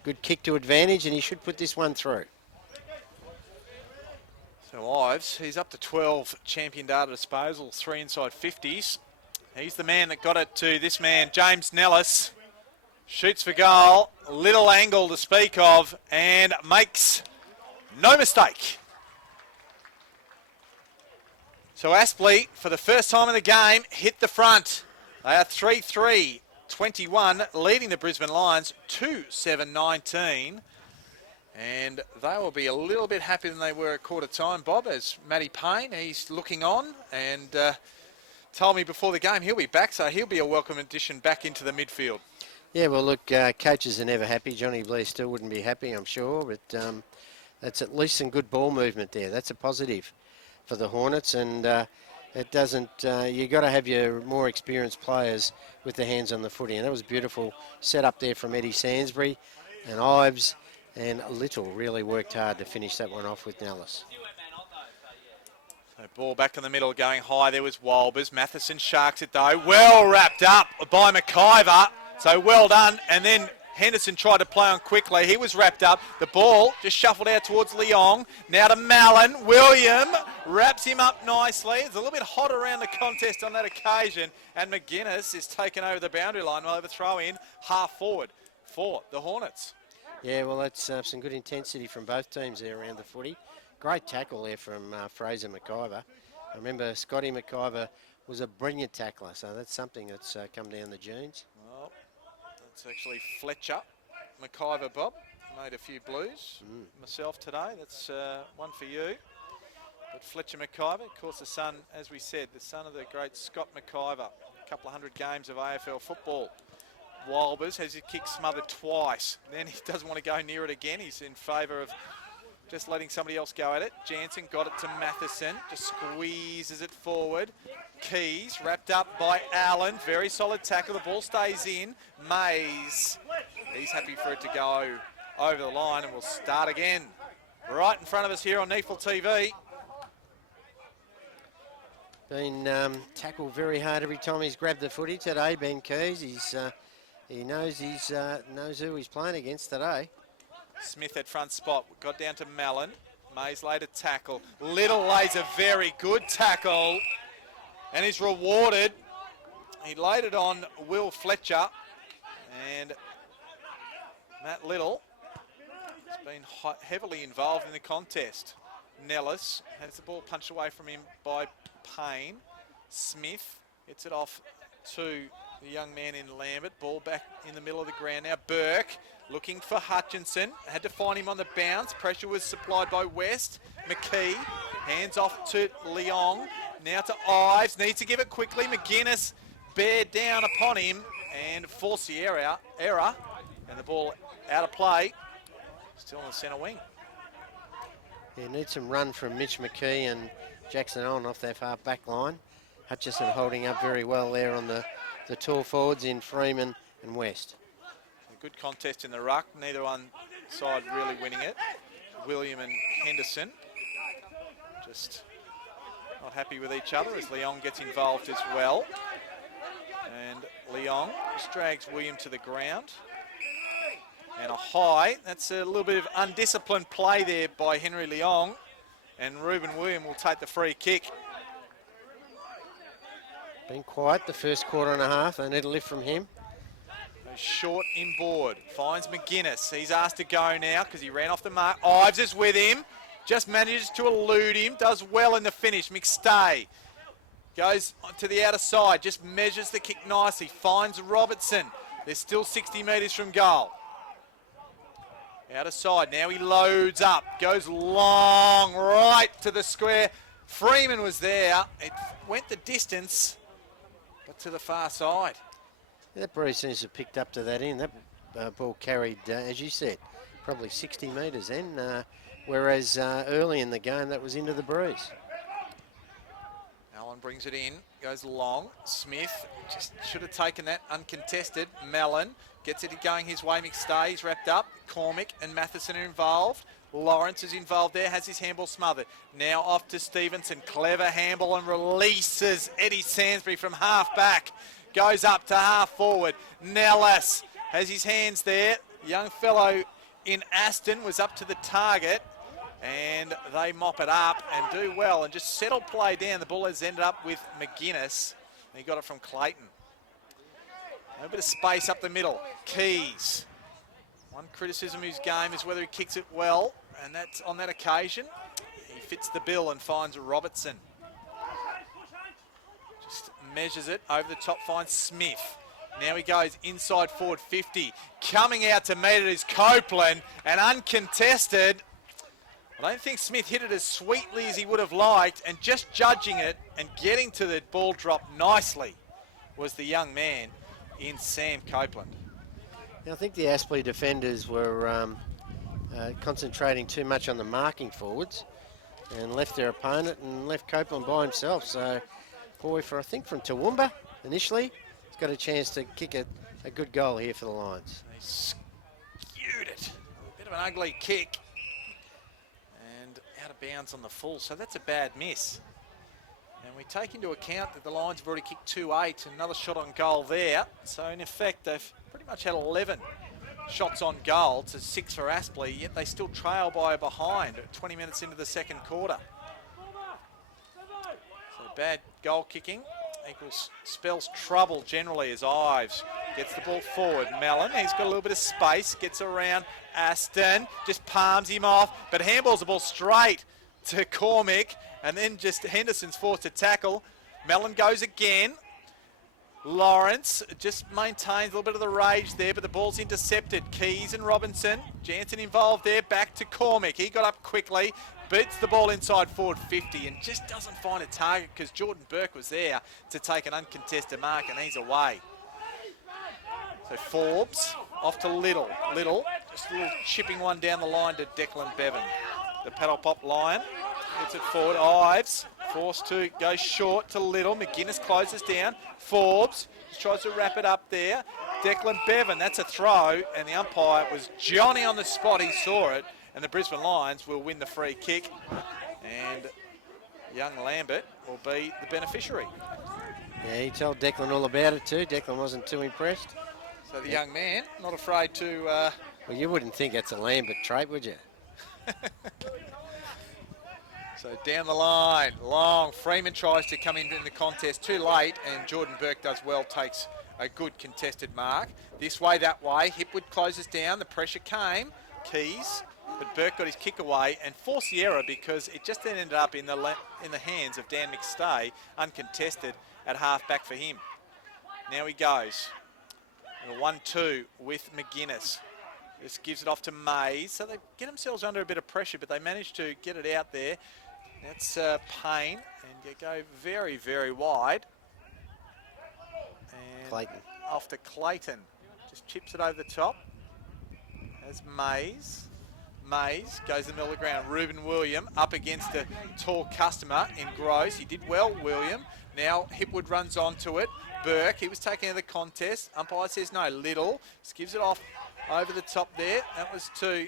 good kick to advantage, and he should put this one through. So Ives, he's up to 12 champion data disposals, 3 inside 50s. He's the man that got it to this man, James Nellis. Shoots for goal, little angle to speak of, and makes no mistake. So Aspley, for the first time in the game, hit the front. They are 3-3. 21, leading the Brisbane Lions 2-7-19. And they will be a little bit happier than they were at quarter time, Bob, as Matty Payne, he's looking on and told me before the game he'll be back, so he'll be a welcome addition back into the midfield. Yeah, well, look, coaches are never happy. Johnny Blair still wouldn't be happy, I'm sure, but that's at least some good ball movement there. That's a positive for the Hornets, and it doesn't. You got to have your more experienced players with their hands on the footy, and that was a beautiful set up there from Eddie Sainsbury, and Ives and Little really worked hard to finish that one off with Nellis. So ball back in the middle, going high. There was Walbers. Matheson sharks it though. Well wrapped up by McIver. So well done. And then Henderson tried to play on quickly. He was wrapped up. The ball just shuffled out towards Leong. Now to Mallon. William wraps him up nicely. It's a little bit hot around the contest on that occasion. And McGuinness is taken over the boundary line. We'll have a throw in half forward for the Hornets. Yeah, well, that's some good intensity from both teams there around the footy. Great tackle there from Fraser McIver. I remember Scotty McIver was a brilliant tackler, so that's something that's come down the genes. Well, that's actually Fletcher McIver, Bob. Made a few blues myself today. That's one for you. But Fletcher McIver, of course, the son, as we said, the son of the great Scott McIver. A couple of hundred games of AFL football. Walbers has his kick smothered twice. Then he doesn't want to go near it again. He's in favour of just letting somebody else go at it. Jansen got it to Matheson. Just squeezes it forward. Keys wrapped up by Allen. Very solid tackle. The ball stays in. Mays. He's happy for it to go over the line, and we'll start again. Right in front of us here on NEAFL TV. Been tackled very hard every time he's grabbed the footy today, Ben Keys. He knows who he's playing against today. Smith at front spot. Got down to Mallon. Mays laid a tackle. Little lays a very good tackle. And he's rewarded. He laid it on Will Fletcher. And Matt Little has been heavily involved in the contest. Nellis has the ball punched away from him by Payne. Smith gets it off to the young man in Lambert. Ball back in the middle of the ground now. Burke looking for Hutchinson. Had to find him on the bounce. Pressure was supplied by West. McKee hands off to Leong. Now to Ives. Needs to give it quickly. McGuinness bear down upon him and force the error. And the ball out of play. Still on the centre wing. Yeah, needs some run from Mitch McKee and Jackson on off that far back line. Hutchison holding up very well there on the tall forwards in Freeman and West. A good contest in the ruck. Neither one side really winning it. William and Henderson just not happy with each other as Leong gets involved as well. And Leong just drags William to the ground. And a high. That's a little bit of undisciplined play there by Henry Leong. And Reuben William will take the free kick. Been quiet the first quarter and a half. They need a lift from him. Short inboard. Finds McGuinness. He's asked to go now because he ran off the mark. Ives is with him. Just manages to elude him. Does well in the finish. McStay goes to the outer side. Just measures the kick nicely. Finds Robertson. They're still 60 metres from goal. Outer side. Now he loads up. Goes long right to the square. Freeman was there. It went the distance, but to the far side. Yeah, that breeze seems to have picked up to that end. That ball carried, as you said, probably 60 metres in, whereas early in the game that was into the breeze. Allen brings it in, goes long. Smith just should have taken that uncontested. Mellon gets it going his way. McStay, he's wrapped up. Cormick and Matheson are involved. Lawrence is involved there, has his handball smothered. Now off to Stevenson. Clever handball and releases Eddie Sainsbury from half back. Goes up to half forward. Nellis has his hands there. Young fellow in Aston was up to the target. And they mop it up and do well and just settle play down. The ball has ended up with McGuinness. He got it from Clayton. A bit of space up the middle. Keys. One criticism of his game is whether he kicks it well. And that's on that occasion. He fits the bill and finds Robertson. Just measures it over the top, finds Smith. Now he goes inside forward 50. Coming out to meet it is Copeland, and uncontested. I don't think Smith hit it as sweetly as he would have liked, and just judging it and getting to the ball drop nicely was the young man in Sam Copeland. I think the Aspley defenders were concentrating too much on the marking forwards and left their opponent and left Copeland by himself. So, boy, I think from Toowoomba initially, he's got a chance to kick a good goal here for the Lions. They skewed it. A bit of an ugly kick. And out of bounds on the full, so that's a bad miss. And we take into account that the Lions have already kicked 2-8, another shot on goal there. So in effect, they've pretty much had 11 shots on goal to 6 for Aspley, yet they still trail by a behind at 20 minutes into the second quarter. So bad goal kicking equals spells trouble generally as Ives gets the ball forward. Mellon, he's got a little bit of space, gets around Aston, just palms him off, but handballs the ball straight to Cormick, and then just Henderson's forced to tackle. Mellon goes again. Lawrence just maintains a little bit of the rage there, but the ball's intercepted. Keys and Robinson, Jansen involved there, back to Cormick. He got up quickly, beats the ball inside forward 50 and just doesn't find a target because Jordan Burke was there to take an uncontested mark, and he's away. So Forbes off to Little. Little, just a little chipping one down the line to Declan Bevan. The paddle pop Lion gets it forward. Ives forced to go short to Little. McGuinness closes down. Forbes just tries to wrap it up there. Declan Bevan, that's a throw, and the umpire was Johnny on the spot. He saw it, and the Brisbane Lions will win the free kick, and young Lambert will be the beneficiary. Yeah, he told Declan all about it too. Declan wasn't too impressed. So the young man, not afraid to... Well, you wouldn't think that's a Lambert trait, would you? So down the line, long. Freeman tries to come in the contest too late, and Jordan Burke does well, takes a good contested mark. This way, that way. Hipwood closes down. The pressure came. Keys, but Burke got his kick away and forced the error because it just then ended up in the hands of Dan McStay, uncontested at half back for him. Now he goes. And a 1-2 with McGuinness. This gives it off to Mays. So they get themselves under a bit of pressure, but they manage to get it out there. That's Payne, and you go very, very wide. And Clayton. Off to Clayton. Just chips it over the top. As Mays. Mays goes the middle of the ground. Ruben William up against a tall customer in Gross. He did well, William. Now Hipwood runs onto it. Burke, he was taken out of the contest. Umpire says no. Little just gives it off over the top there. That was to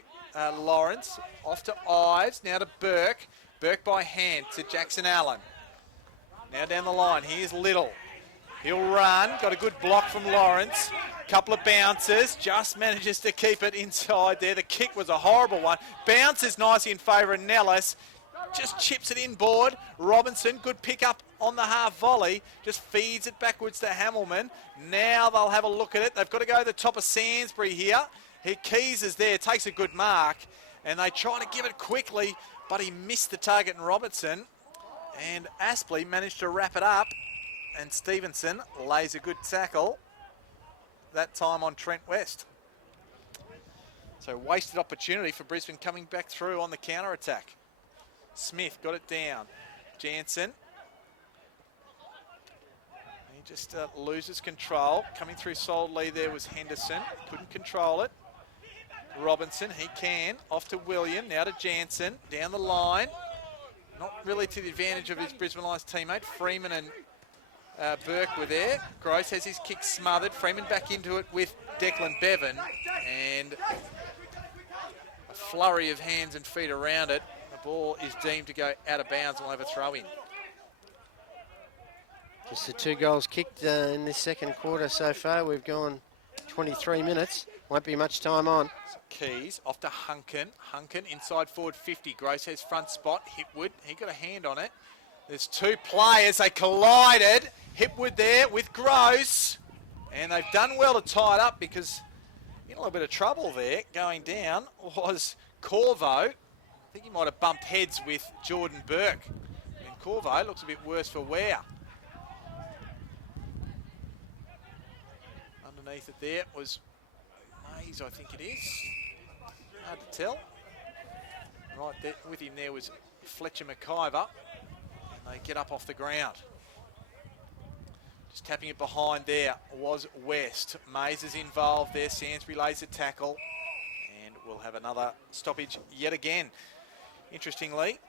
Lawrence. Off to Ives. Now to Burke. Burke by hand to Jackson Allen. Now down the line. Here's Little. He'll run. Got a good block from Lawrence. Couple of bounces. Just manages to keep it inside there. The kick was a horrible one. Bounces nicely in favour of Nellis. Just chips it inboard. Robinson, good pick up on the half volley. Just feeds it backwards to Hamilman. Now they'll have a look at it. They've got to go to the top of Sainsbury here. Keys is there, takes a good mark. And they try to give it quickly, but he missed the target in Robertson. And Aspley managed to wrap it up. And Stevenson lays a good tackle. That time on Trent West. So wasted opportunity for Brisbane coming back through on the counter-attack. Smith got it down. Jansen. He just loses control. Coming through solidly there was Henderson. Couldn't control it. Robinson, he can. Off to William. Now to Jansen. Down the line. Not really to the advantage of his Brisbane Lions teammate. Freeman and Burke were there. Gross has his kick smothered. Freeman back into it with Declan Bevan. And a flurry of hands and feet around it. The ball is deemed to go out of bounds and we'll have a throw in. Just the 2 goals kicked in this second quarter so far. We've gone 23 minutes. Won't be much time on. Keys off to Hunkin. Hunkin inside forward 50. Gross has front spot. Hipwood, he got a hand on it. There's 2 players. They collided. Hipwood there with Gross. And they've done well to tie it up because in a little bit of trouble there going down was Corvo. I think he might have bumped heads with Jordan Burke. And Corvo looks a bit worse for wear. Underneath it there was Mays, I think it is. Hard to tell. Right there with him there was Fletcher McIver. And they get up off the ground. Just tapping it behind there was West. Mays is involved there. Sansbury lays a tackle. And we'll have another stoppage yet again. Interestingly,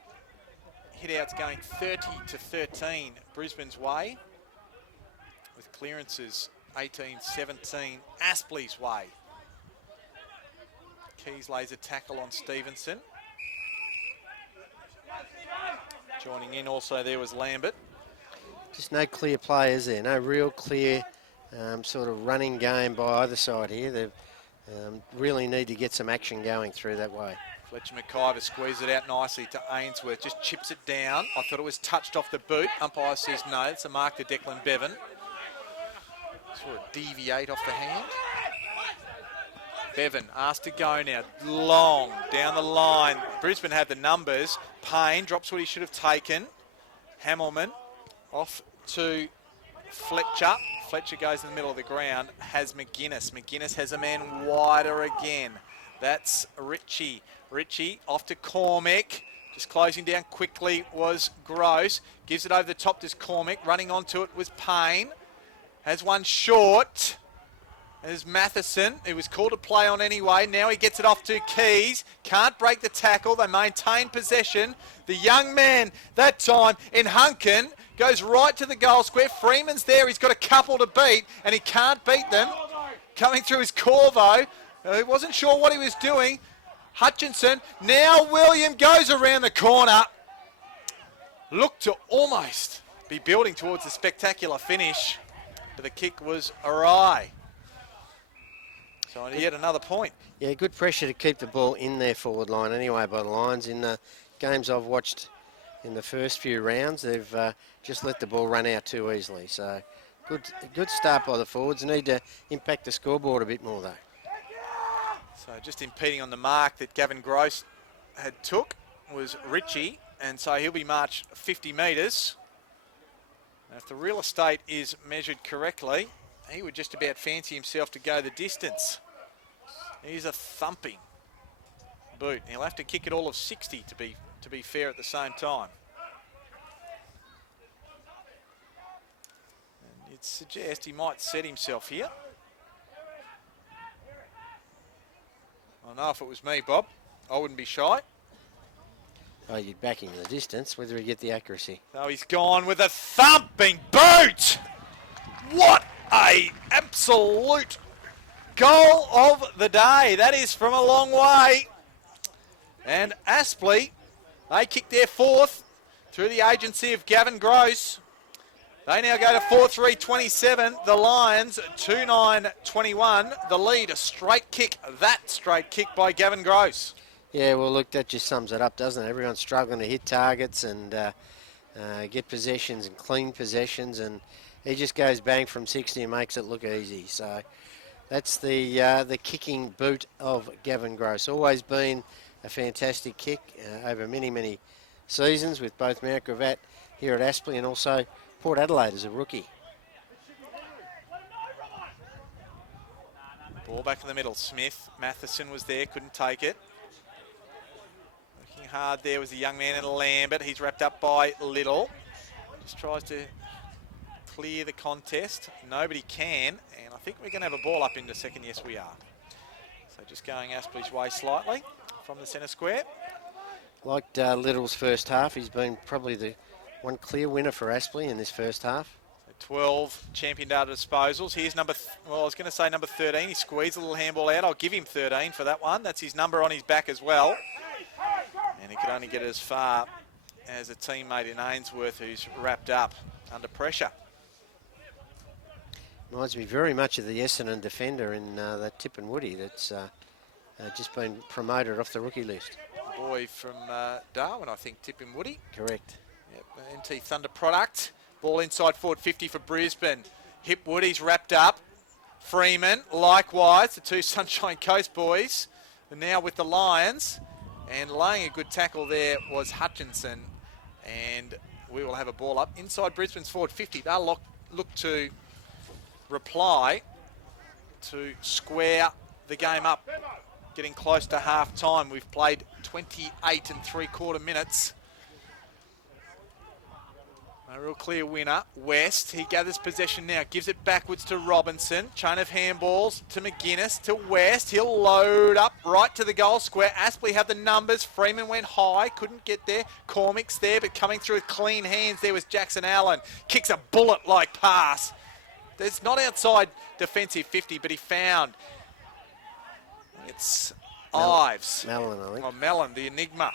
hit-outs going 30-13 Brisbane's way, with clearances 18-17 Aspley's way. Keys lays a tackle on Stevenson. Joining in also there was Lambert. Just no clear players there, no real clear sort of running game by either side here. They really need to get some action going through that way. Fletcher McIver squeezed it out nicely to Ainsworth, just chips it down. I thought it was touched off the boot. Umpire says no, it's a mark to Declan Bevan. Sort of deviate off the hand. Bevan asked to go now, long, down the line. Brisbane had the numbers. Payne drops what he should have taken. Hamilman off to Fletcher. Fletcher goes in the middle of the ground, has McGuinness. McGuinness has a man wider again. That's Ritchie. Ritchie off to Cormick. Just closing down quickly was Gross. Gives it over the top to Cormick. Running onto it was Payne. Has one short. There's Matheson. It was called a play on anyway. Now he gets it off to Keys. Can't break the tackle. They maintain possession. The young man that time in Hunkin goes right to the goal square. Freeman's there. He's got a couple to beat and he can't beat them. Coming through his Corvo. He wasn't sure what he was doing. Hutchinson. Now William goes around the corner. Looked to almost be building towards a spectacular finish, but the kick was awry. So yet another point. Yeah, good pressure to keep the ball in their forward line anyway by the Lions. In the games I've watched in the first few rounds, they've just let the ball run out too easily. So good start by the forwards. Need to impact the scoreboard a bit more though. So just impeding on the mark that Gavin Gross had took was Ritchie, and so he'll be marched 50 metres. If the real estate is measured correctly, he would just about fancy himself to go the distance. He's a thumping boot. He'll have to kick it all of 60 to be fair at the same time. And you'd suggest he might set himself here. I know if it was me, Bob, I wouldn't be shy. Oh, you'd back him in the distance, whether he get the accuracy. So he's gone with a thumping boot. What a absolute goal of the day. That is from a long way. And Aspley, they kicked their fourth through the agency of Gavin Gross. They now go to 4-3-27. The Lions 2-9-21. The lead, a straight kick. That straight kick by Gavin Gross. Yeah, well, look, that just sums it up, doesn't it? Everyone's struggling to hit targets and get possessions and clean possessions, and he just goes bang from 60 and makes it look easy. So that's the kicking boot of Gavin Gross. Always been a fantastic kick over many, many seasons with both Mount Gravatt here at Aspley and also Port Adelaide as a rookie. Ball back in the middle. Smith, Matheson was there, couldn't take it. Looking hard there was the young man in Lambert. He's wrapped up by Little. Just tries to clear the contest. Nobody can, and I think we're going to have a ball up into second. Yes, we are. So just going Aspley's way slightly from the centre square. Liked Little's first half. He's been probably the one clear winner for Aspley in this first half. 12 champion data disposals. Here's number 13. He squeezed a little handball out. I'll give him 13 for that one. That's his number on his back as well. And he could only get as far as a teammate in Ainsworth who's wrapped up under pressure. Reminds me very much of the Essendon defender in that Tippin Woody that's just been promoted off the rookie list. Boy from Darwin, I think, Tippin Woody. Correct. Yep, NT Thunder product. Ball inside forward 50 for Brisbane. Hip Woody's wrapped up. Freeman, likewise, the two Sunshine Coast boys are now with the Lions. And laying a good tackle there was Hutchinson. And we will have a ball up inside Brisbane's forward 50. They'll look to reply to square the game up. Getting close to half time. We've played 28 3/4 minutes. A real clear winner. West, he gathers possession now, gives it backwards to Robinson. Chain of handballs to McGuinness, to West. He'll load up right to the goal square. Aspley have the numbers. Freeman went high, couldn't get there. Cormick's there, but coming through with clean hands there was Jackson Allen. Kicks a bullet-like pass. There's not outside defensive 50, but he found. It's Ives. Mellon, I think. Oh, Mellon, the enigma.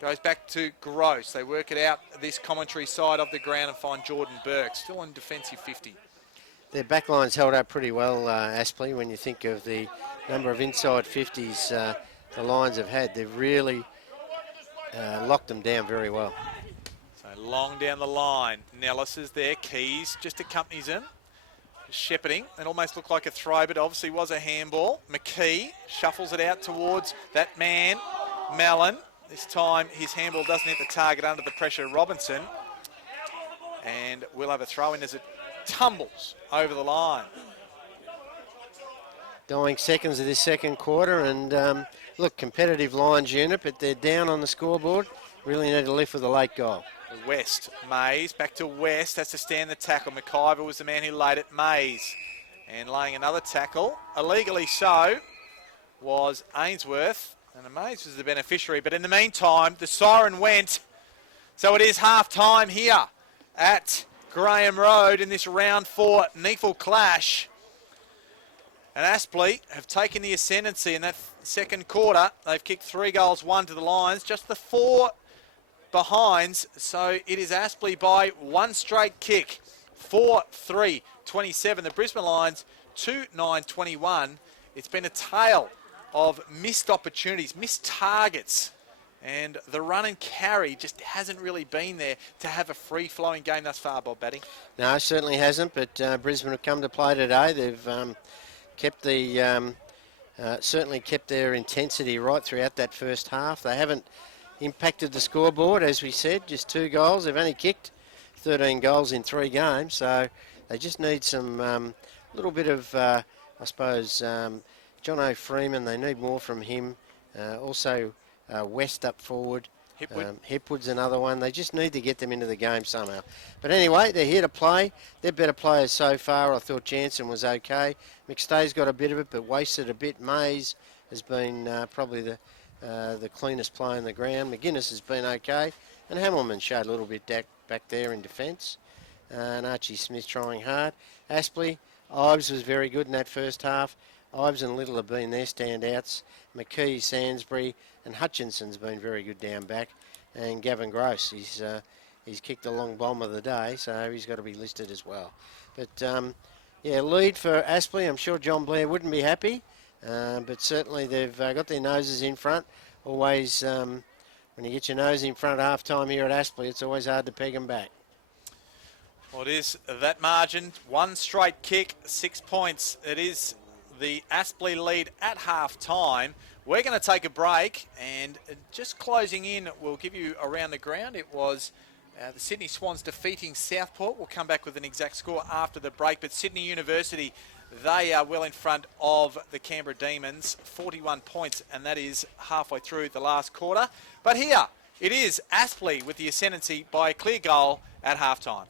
Goes back to Gross. They work it out this commentary side of the ground and find Jordan Burke. Still in defensive 50. Their backline's held up pretty well, Aspley, when you think of the number of inside 50s the Lions have had. They've really locked them down very well. So long down the line. Nellis is there. Keys just accompanies him. Shepherding. It almost looked like a throw, but obviously was a handball. McKee shuffles it out towards that man, Mellon. This time his handball doesn't hit the target under the pressure of Robinson. And we'll have a throw in as it tumbles over the line. Dying seconds of this second quarter, and look, competitive Lions unit, but they're down on the scoreboard. Really need to lift with a late goal. West, Mays, back to West, has to stand the tackle. McIver was the man who laid it. Mays, and laying another tackle, illegally so, was Ainsworth. And Mays was the beneficiary, but in the meantime, the siren went. So it is half-time here at Graham Road in this round 4 NEAFL clash. And Aspley have taken the ascendancy in that second quarter. They've kicked 3 goals, 1 to the Lions. Just the 4 behinds. So it is Aspley by 1 straight kick. 4-3-27. The Brisbane Lions 2-9-21. It's been a tale of missed opportunities, missed targets, and the run and carry just hasn't really been there to have a free-flowing game thus far, Bob Batty. No, certainly hasn't, but Brisbane have come to play today. They've kept the certainly kept their intensity right throughout that first half. They haven't impacted the scoreboard, as we said, just 2 goals. They've only kicked 13 goals in 3 games, so they just need some little bit of, I suppose, John O'Freeman, they need more from him. Also, West up forward. Hipwood's another one. They just need to get them into the game somehow. But anyway, they're here to play. They're better players so far. I thought Jansen was okay. McStay's got a bit of it, but wasted a bit. Mays has been probably the cleanest player on the ground. McGuinness has been okay. And Hamilman showed a little bit back there in defence. And Archie Smith trying hard. Aspley, Ives was very good in that first half. Ives and Little have been their standouts. McKee, Sansbury and Hutchinson's been very good down back. And Gavin Gross, he's kicked a long bomb of the day, so he's got to be listed as well. But, yeah, lead for Aspley. I'm sure John Blair wouldn't be happy, but certainly they've got their noses in front. Always, when you get your nose in front at half-time here at Aspley, it's always hard to peg them back. Well, it is that margin. 1 straight kick, 6 points. It is the Aspley lead at half-time. We're going to take a break, and just closing in, we'll give you around the ground. It was the Sydney Swans defeating Southport. We'll come back with an exact score after the break, but Sydney University, they are well in front of the Canberra Demons, 41 points, and that is halfway through the last quarter. But here, it is Aspley with the ascendancy by a clear goal at half-time.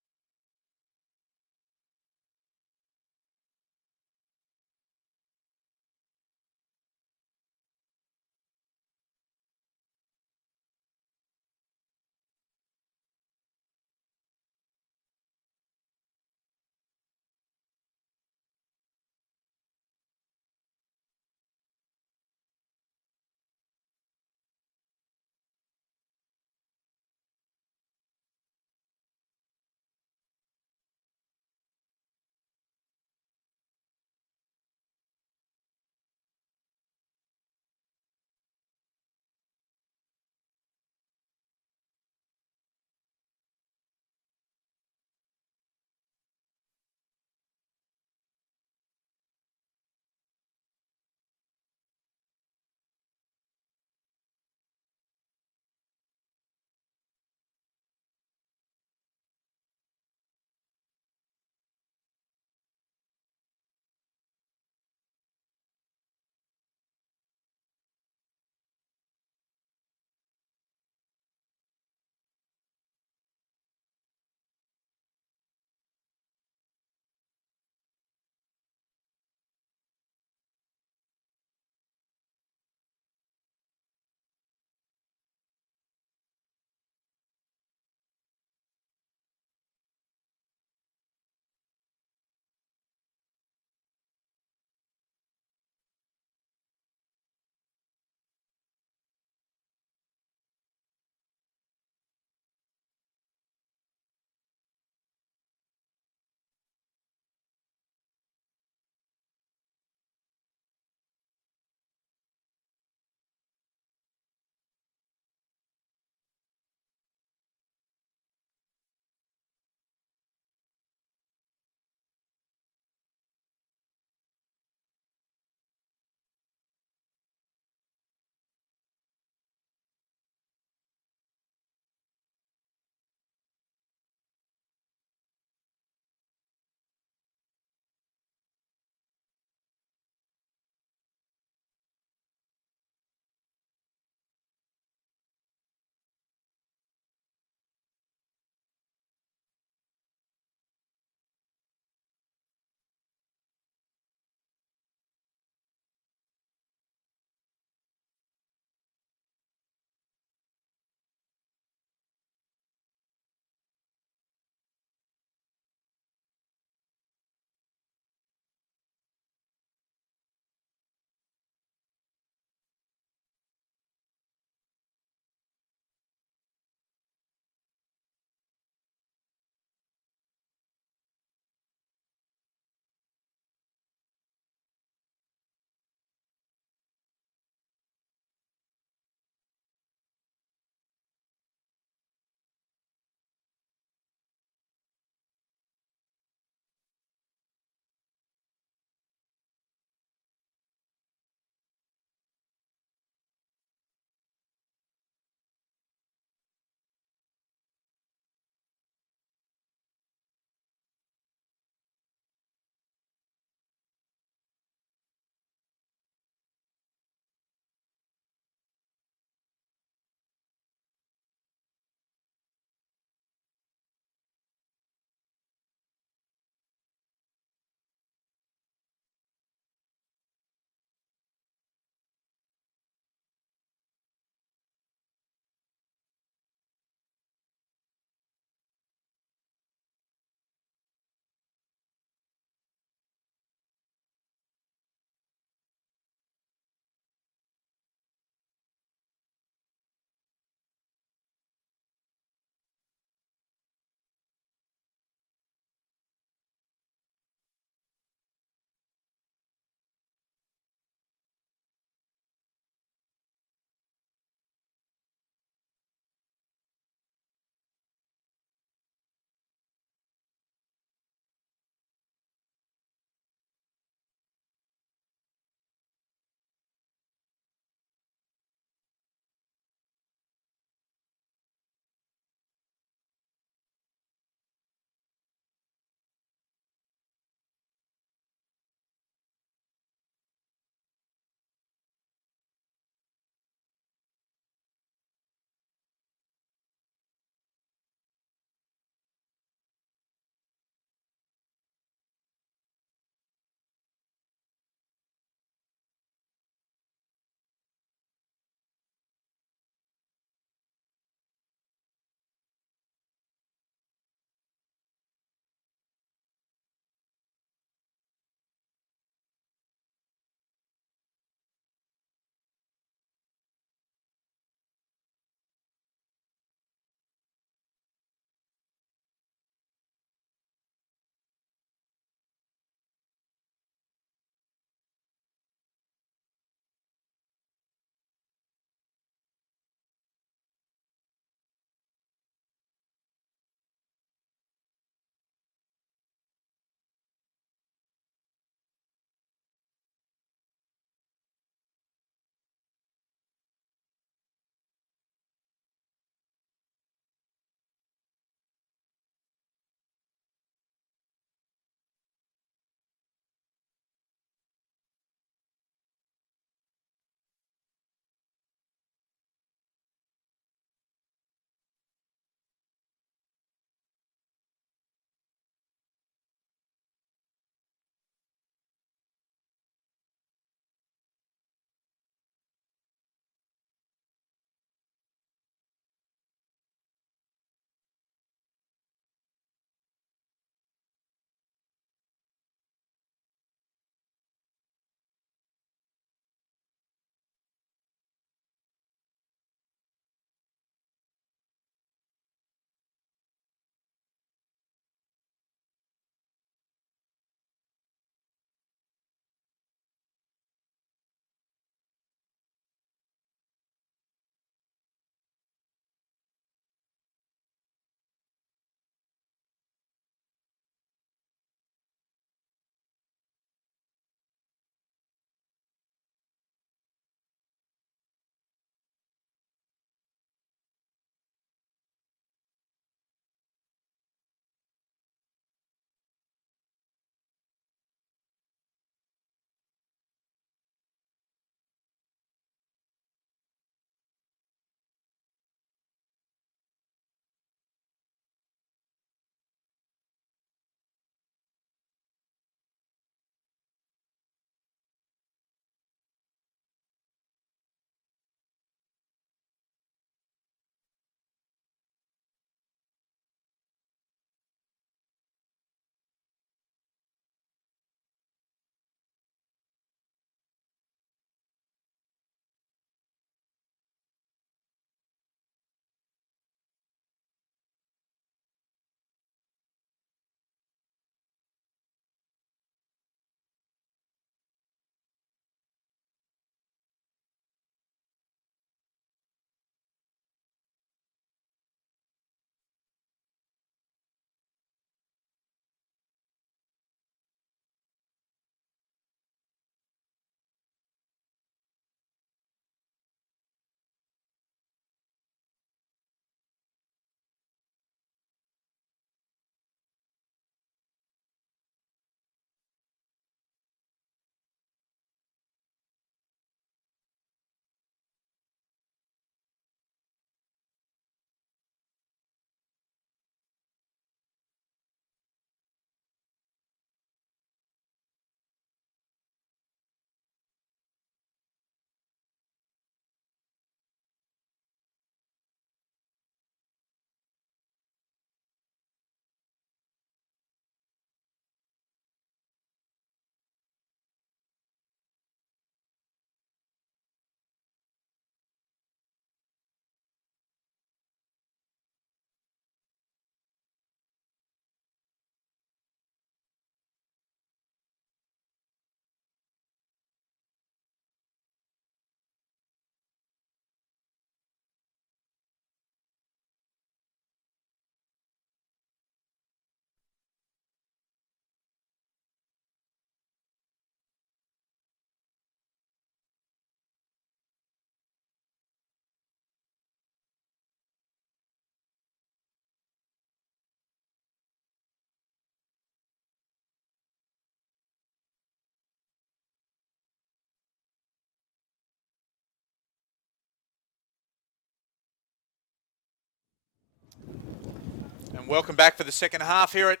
Welcome back for the second half here at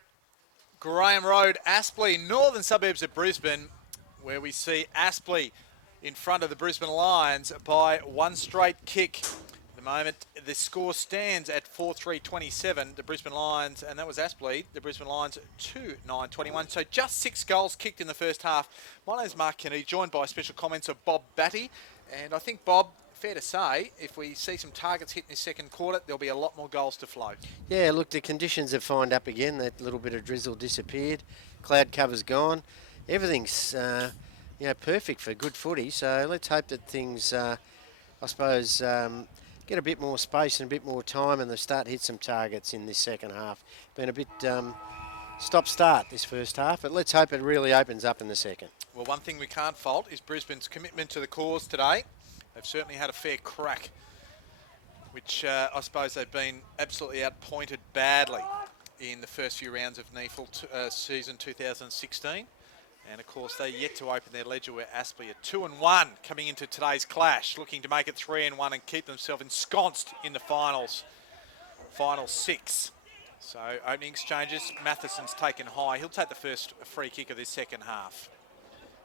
Graham Road, Aspley, northern suburbs of Brisbane, where we see Aspley in front of the Brisbane Lions by one straight kick. At the moment, the score stands at 4-3-27, the Brisbane Lions, and that was Aspley, the Brisbane Lions 2-9-21. So just 6 goals kicked in the first half. My name's Mark Kennedy, joined by special comments of Bob Batty. And I think, Bob, fair to say, if we see some targets hit in the second quarter, there'll be a lot more goals to flow. Yeah, look, the conditions have fined up again. That little bit of drizzle disappeared. Cloud cover's gone. Everything's perfect for good footy. So let's hope that things, get a bit more space and a bit more time, and they start to hit some targets in this second half. Been a bit stop-start this first half, but let's hope it really opens up in the second. Well, one thing we can't fault is Brisbane's commitment to the cause today. They've certainly had a fair crack, which I suppose they've been absolutely outpointed badly in the first few rounds of NEAFL season 2016. And of course, they're yet to open their ledger, where Aspley are 2-1 coming into today's clash, looking to make it 3-1 and keep themselves ensconced in the final 6. So opening exchanges, Matheson's taken high. He'll take the first free kick of this second half.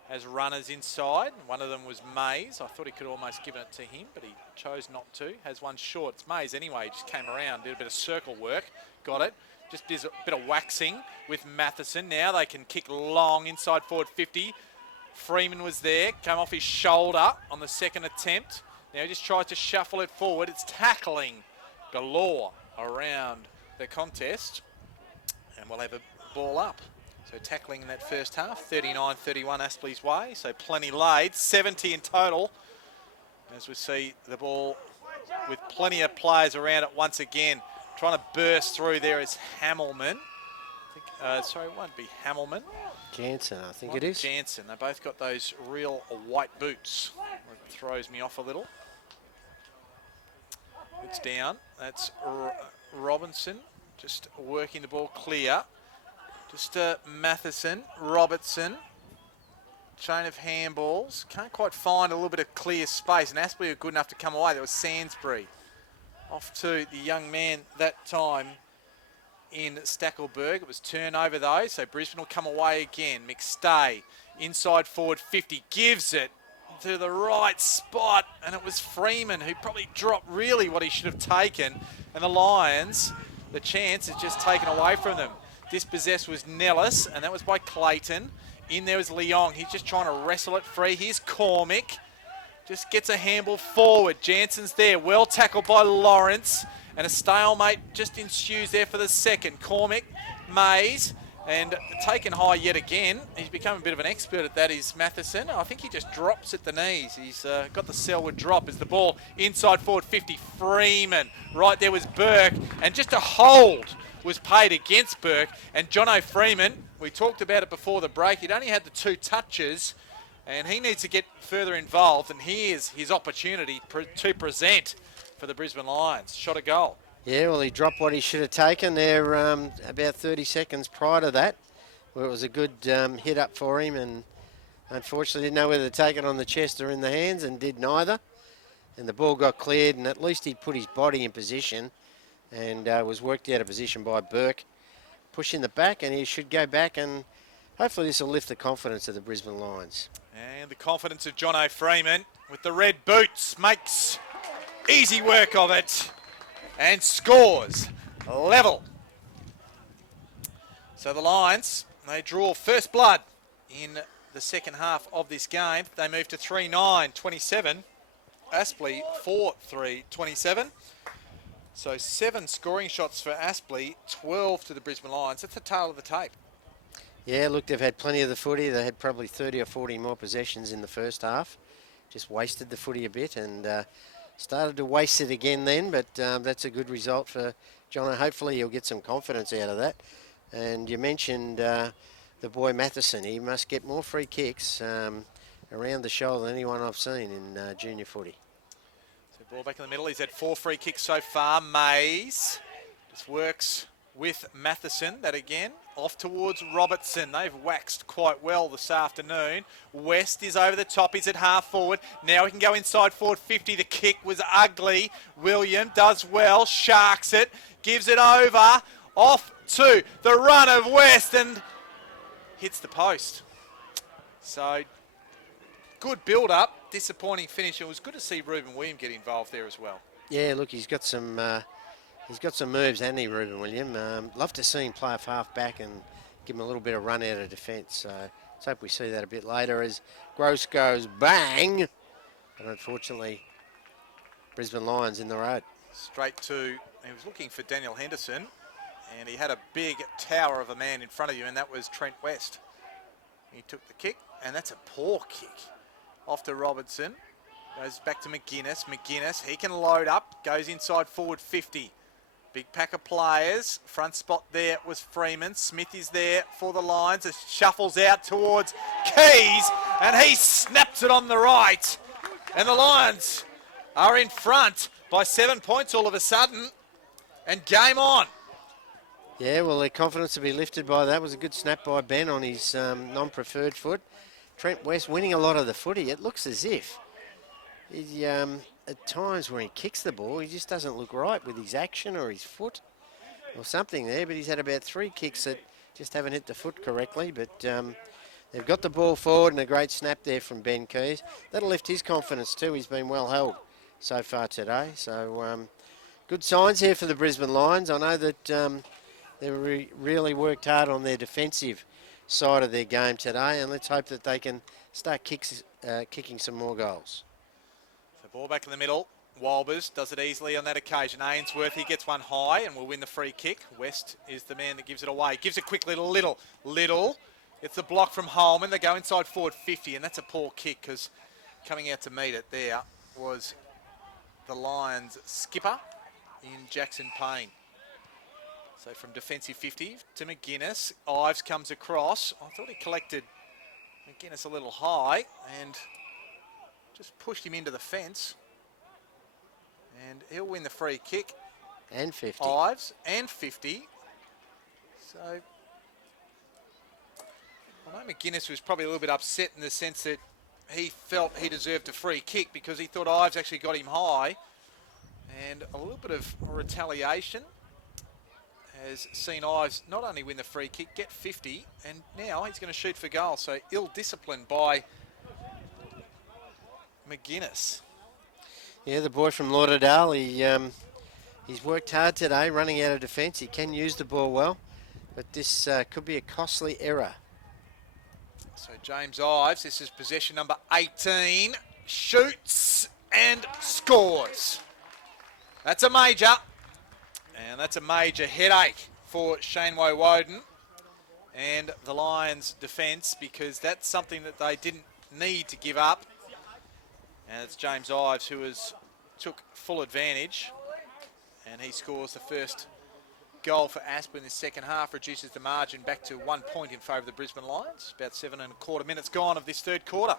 Has runners inside. One of them was Mays. I thought he could almost given it to him, but he chose not to. Has one short. It's Mays anyway. He just came around, did a bit of circle work. Got it. Just did a bit of waxing with Matheson. Now they can kick long inside forward 50. Freeman was there. Came off his shoulder on the second attempt. Now he just tries to shuffle it forward. It's tackling galore around the contest. And we'll have a ball up. So tackling in that first half, 39-31 Aspley's way. So plenty laid, 70 in total. As we see the ball with plenty of players around it once again. Trying to burst through there is Hamilman. Sorry, it won't be Hamilman. Jansen, I think it is. Jansen. They both got those real white boots. It throws me off a little. It's down. That's Robinson just working the ball clear. Just Matheson, Robertson, chain of handballs. Can't quite find a little bit of clear space, and Aspley were good enough to come away. There was Sainsbury. Off to the young man that time in Stackelberg. It was turnover though, so Brisbane will come away again. McStay, inside forward 50, gives it to the right spot, and it was Freeman who probably dropped really what he should have taken, and the Lions, the chance is just taken away from them. Dispossessed was Nellis, and that was by Clayton. In there was Leong. He's just trying to wrestle it free. Here's Cormick. Just gets a handball forward. Jansen's there. Well tackled by Lawrence. And a stalemate just ensues there for the second. Cormick, Mays, and taken high yet again. He's become a bit of an expert at that, is Matheson. I think he just drops at the knees. He's got the Selwood drop as the ball inside forward 50. Freeman. Right there was Burke. And just a hold was paid against Burke. And Jono Freeman, we talked about it before the break, he'd only had the 2 touches, and he needs to get further involved, and here's his opportunity to present for the Brisbane Lions. Shot a goal. Yeah, well, he dropped what he should have taken there about 30 seconds prior to that, where it was a good hit up for him, and unfortunately didn't know whether to take it on the chest or in the hands, and did neither. And the ball got cleared, and at least he put his body in position, and was worked out of position by Burke. Pushing the back, and he should go back, and hopefully this will lift the confidence of the Brisbane Lions. And the confidence of Jono Freeman with the red boots makes easy work of it and scores level. So the Lions, they draw first blood in the second half of this game. They move to 3-9-27. Aspley 4-3-27. So 7 scoring shots for Aspley, 12 to the Brisbane Lions. That's the tail of the tape. Yeah, look, they've had plenty of the footy. They had probably 30 or 40 more possessions in the first half. Just wasted the footy a bit and started to waste it again then, but that's a good result for Jono. Hopefully he'll get some confidence out of that. And you mentioned the boy Matheson. He must get more free kicks around the shoulder than anyone I've seen in junior footy. Ball back in the middle. He's had 4 free kicks so far. Mays just works with Matheson. That again off towards Robertson. They've waxed quite well this afternoon. West is over the top. He's at half forward. Now he can go inside forward 50. The kick was ugly. William does well. Sharks it. Gives it over. Off to the run of West and hits the post. So good build-up, disappointing finish. It was good to see Ruben Williams get involved there as well. Yeah, look, he's got some moves, hasn't he, Ruben Williams? Love to see him play off half back and give him a little bit of run out of defence. So let's hope we see that a bit later as Gross goes bang. But unfortunately, Brisbane Lions in the road. Straight to, he was looking for Daniel Henderson, and he had a big tower of a man in front of you, and that was Trent West. He took the kick, and that's a poor kick. Off to Robertson. Goes back to McGuinness. McGuinness, he can load up. Goes inside forward 50. Big pack of players. Front spot there was Freeman. Smith is there for the Lions. It shuffles out towards Keys, and he snaps it on the right. And the Lions are in front by 7 points all of a sudden. And game on. Yeah, well, their confidence will be lifted by that. It was a good snap by Ben on his non-preferred foot. Trent West winning a lot of the footy. It looks as if he, at times when he kicks the ball, he just doesn't look right with his action or his foot or something there. But he's had about 3 kicks that just haven't hit the foot correctly. But they've got the ball forward and a great snap there from Ben Keys. That'll lift his confidence too. He's been well held so far today. So good signs here for the Brisbane Lions. I know that they really worked hard on their defensive side of their game today, and let's hope that they can start kicking some more goals. So ball back in the middle. Walbers does it easily on that occasion. Ainsworth, he gets one high and will win the free kick. West is the man that gives it away. Gives a quick little. It's the block from Holman. They go inside forward 50, and that's a poor kick because coming out to meet it there was the Lions skipper in Jackson Payne. So from defensive 50 to McGuinness. Ives comes across. I thought he collected McGuinness a little high and just pushed him into the fence. And he'll win the free kick. And 50. Ives and 50. So I know McGuinness was probably a little bit upset in the sense that he felt he deserved a free kick because he thought Ives actually got him high. And a little bit of retaliation has seen Ives not only win the free kick, get 50, and now he's going to shoot for goal. So ill-disciplined by McGuinness. Yeah, the boy from Lauderdale, he's worked hard today, running out of defence. He can use the ball well, but this could be a costly error. So James Ives, this is possession number 18, shoots and scores. That's a major. And that's a major headache for Shane Woden and the Lions defence because that's something that they didn't need to give up. And it's James Ives who took full advantage, and he scores the first goal for Aspley in the second half, reduces the margin back to 1 point in favour of the Brisbane Lions. About 7.25 minutes gone of this third quarter.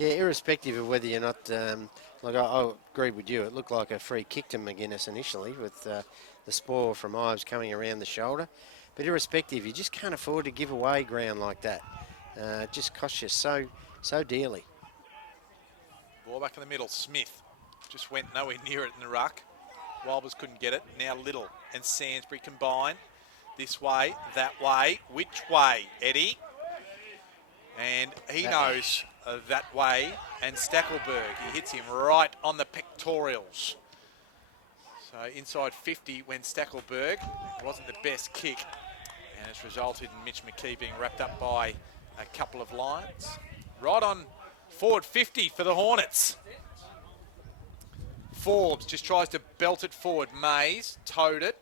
Yeah, irrespective of whether you're not, I agree with you. It looked like a free kick to McGuinness initially with the spoil from Ives coming around the shoulder. But irrespective, you just can't afford to give away ground like that. It just costs you so dearly. Ball back in the middle. Smith just went nowhere near it in the ruck. Walbers couldn't get it. Now Little and Sainsbury combine. This way, that way. Which way, Eddie? And he knows that way. And Stackelberg, he hits him right on the pectorals. So inside 50 when Stackelberg. It wasn't the best kick. And it's resulted in Mitch McKee being wrapped up by a couple of Lions. Right on forward 50 for the Hornets. Forbes just tries to belt it forward. Mays towed it.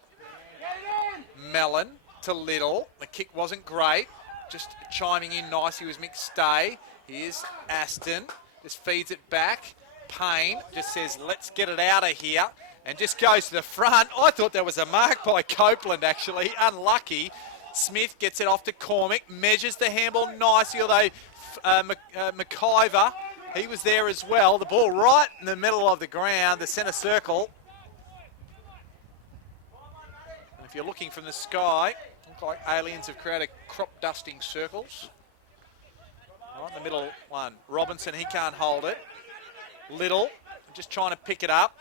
Mellon to Little. The kick wasn't great. Just chiming in nicely was Mick Stay. Here's Aston. Just feeds it back. Payne just says, let's get it out of here. And just goes to the front. I thought there was a mark by Copeland, actually. Unlucky. Smith gets it off to Cormick. Measures the handball nicely, although McIver, he was there as well. The ball right in the middle of the ground, the centre circle. And if you're looking from the sky, look like aliens have created crop dusting circles. Right in the middle one. Robinson, he can't hold it. Little, just trying to pick it up.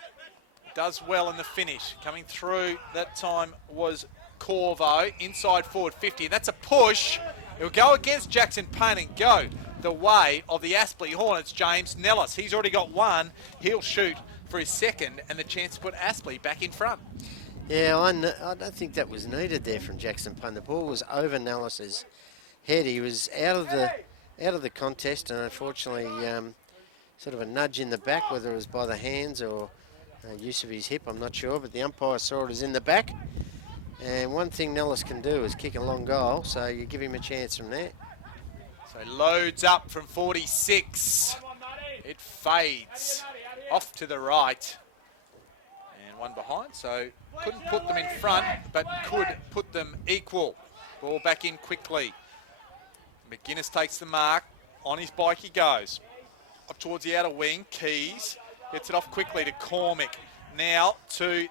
Does well in the finish. Coming through that time was Corvo, inside forward 50, and that's a push. It'll go against Jackson Payne and go the way of the Aspley Hornets, James Nellis. He's already got one. He'll shoot for his second and the chance to put Aspley back in front. Yeah, I don't think that was needed there from Jackson Payne. The ball was over Nellis's head. He was out of the contest, and unfortunately, sort of a nudge in the back, whether it was by the hands or use of his hip, I'm not sure. But the umpire saw it as in the back. And one thing Nellis can do is kick a long goal, so you give him a chance from there. So loads up from 46. It fades off to the right. And one behind, so couldn't put them in front, but could put them equal. Ball back in quickly. McGuinness takes the mark. On his bike he goes. Up towards the outer wing. Keys gets it off quickly to Cormick. Now to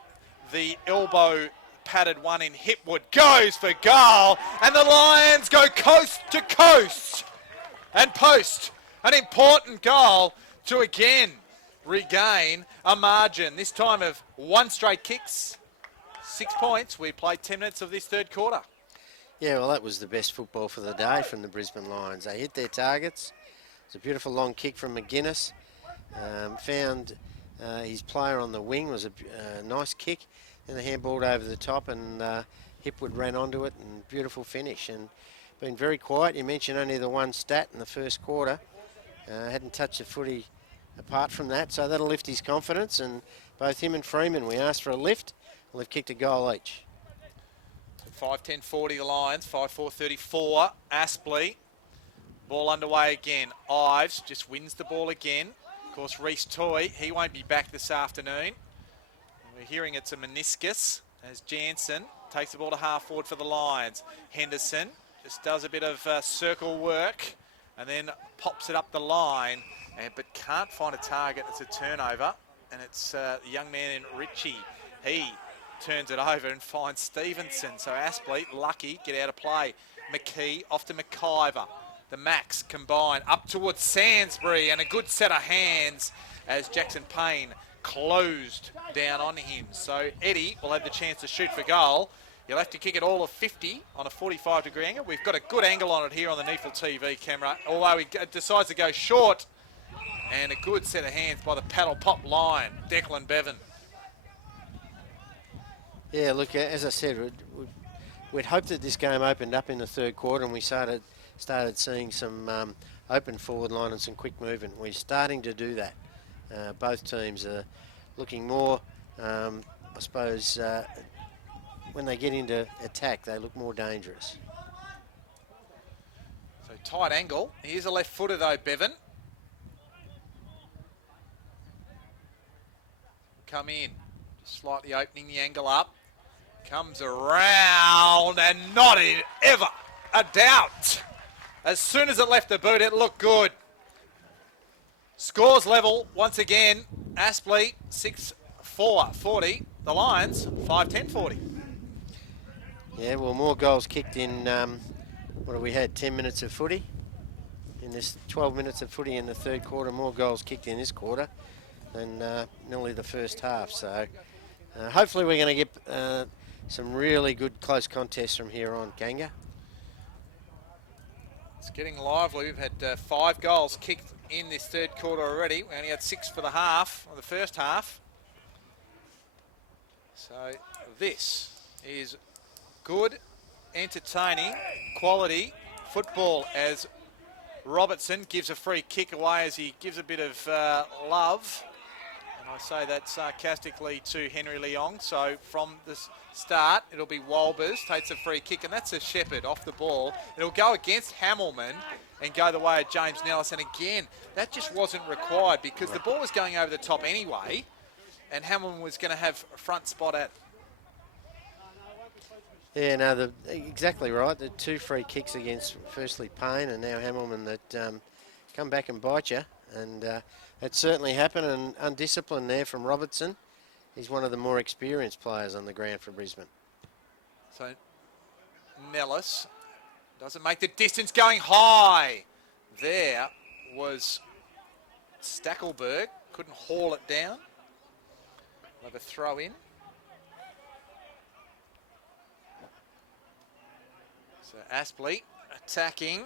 the elbow padded one in Hipwood. Goes for goal. And the Lions go coast to coast and post an important goal to again regain a margin. This time of one straight kicks. 6 points. We played 10 minutes of this third quarter. Yeah, well, that was the best football for the day from the Brisbane Lions. They hit their targets. It's a beautiful long kick from McGuinness. Found his player on the wing, was a nice kick, and the handballed over the top, and Hipwood ran onto it, and beautiful finish. And been very quiet. You mentioned only the one stat in the first quarter. Hadn't touched the footy apart from that, so that'll lift his confidence. And both him and Freeman, we asked for a lift. Well, they've kicked a goal each. 5:10:40 the Lions, 5:4:34 Aspley. Ball underway again. Ives just wins the ball again. Of course, Reece Toy, he won't be back this afternoon. We're hearing it's a meniscus as Jansen takes the ball to half forward for the Lions. Henderson just does a bit of circle work and then pops it up the line, but can't find a target. It's a turnover, and it's the young man in Ritchie. He turns it over and finds Stevenson. So Aspley, lucky, get out of play. McKee off to McIver. The Max combine up towards Sainsbury, and a good set of hands as Jackson Payne closed down on him. So Eddie will have the chance to shoot for goal. You'll have to kick it all of 50 on a 45-degree angle. We've got a good angle on it here on the NEAFL TV camera, although he decides to go short. And a good set of hands by the paddle pop line, Declan Bevan. Yeah, look, as I said, we'd hoped that this game opened up in the third quarter, and we started seeing some open forward line and some quick movement. We're starting to do that. Both teams are looking more, I suppose, when they get into attack, they look more dangerous. So tight angle. Here's a left footer though, Bevan. Come in, just slightly opening the angle up. Comes around, and not in ever a doubt. As soon as it left the boot, it looked good. Scores level once again. Aspley 6-4-40. The Lions 5-10-40. Yeah, well, more goals kicked in, what have we had, 10 minutes of footy? In this 12 minutes of footy in the third quarter, more goals kicked in this quarter than nearly the first half. So hopefully we're going to get some really good close contests from here on, Ganga. It's getting lively. We've had 5 goals kicked in this third quarter already. We only had 6 for the half, or the first half. So this is good, entertaining, quality football as Robertson gives a free kick away as he gives a bit of love. And I say that sarcastically to Henry Leong. So from the start, it'll be Walbers, takes a free kick, and that's a Shepherd off the ball. It'll go against Hamilman and go the way of James Nellis. And again, that just wasn't required because the ball was going over the top anyway, and Hamilman was going to have a front spot at. Yeah, no, exactly right. The 2 free kicks against, firstly, Payne and now Hamilman that come back and bite you. And it certainly happened, and undisciplined there from Robertson. He's one of the more experienced players on the ground for Brisbane. So Nellis doesn't make the distance, going high. There was Stackelberg, couldn't haul it down. We'll have a throw in. So Aspley attacking.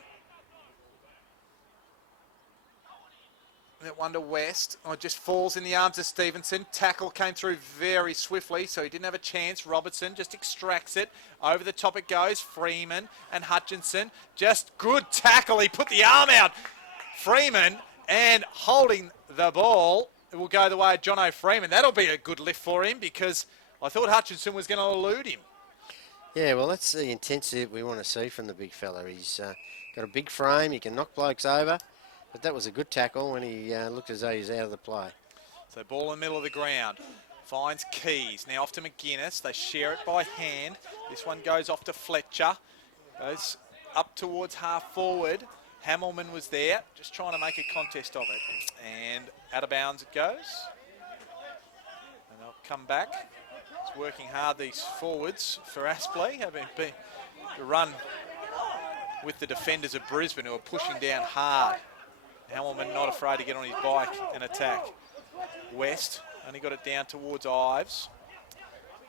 That one to West. Oh, just falls in the arms of Stevenson. Tackle came through very swiftly, so he didn't have a chance. Robertson just extracts it. Over the top it goes. Freeman and Hutchinson. Just good tackle. He put the arm out. Freeman and holding the ball. It will go the way of Jono Freeman. That'll be a good lift for him because I thought Hutchinson was going to elude him. Yeah, well, that's the intensity that we want to see from the big fella. He's got a big frame. He can knock blokes over. But that was a good tackle when he looked as though he's out of the play. So ball in the middle of the ground. Finds Keys. Now off to McGuinness. They share it by hand. This one goes off to Fletcher. Goes up towards half forward. Hamilman was there, just trying to make a contest of it. And out of bounds it goes. And they'll come back. It's working hard, these forwards for Aspley. Having been to run with the defenders of Brisbane who are pushing down hard. Hamilman not afraid to get on his bike and attack. West only got it down towards Ives.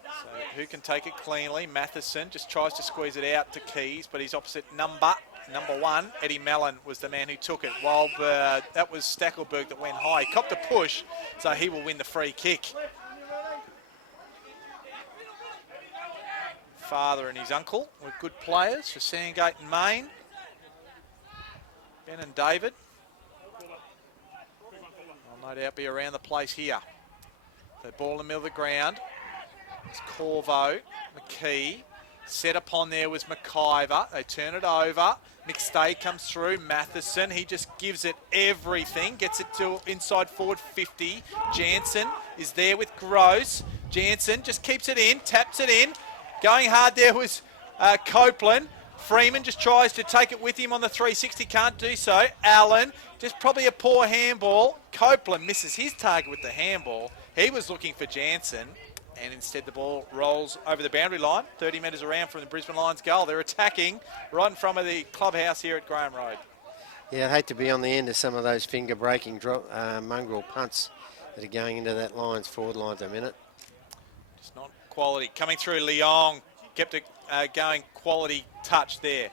So who can take it cleanly? Matheson just tries to squeeze it out to Keys, but he's opposite number one. Eddie Mallon was the man who took it. While that was Stackelberg that went high. He copped a push, so he will win the free kick. Father and his uncle were good players for Sandgate and Main. Ben and David. No doubt be around the place here. The ball in the middle of the ground. It's Corvo, McKee. Set upon there was McIver. They turn it over. McStay comes through. Matheson, he just gives it everything. Gets it to inside forward 50. Jansen is there with Gross. Jansen just keeps it in, taps it in. Going hard there was Copeland. Freeman just tries to take it with him on the 360, can't do so. Allen, just probably a poor handball. Copeland misses his target with the handball. He was looking for Jansen, and instead the ball rolls over the boundary line, 30 metres around from the Brisbane Lions goal. They're attacking right in front of the clubhouse here at Graham Road. Yeah, I'd hate to be on the end of some of those finger-breaking mongrel punts that are going into that Lions forward line at the minute. Just not quality. Coming through, Leong kept it going, quality touch there.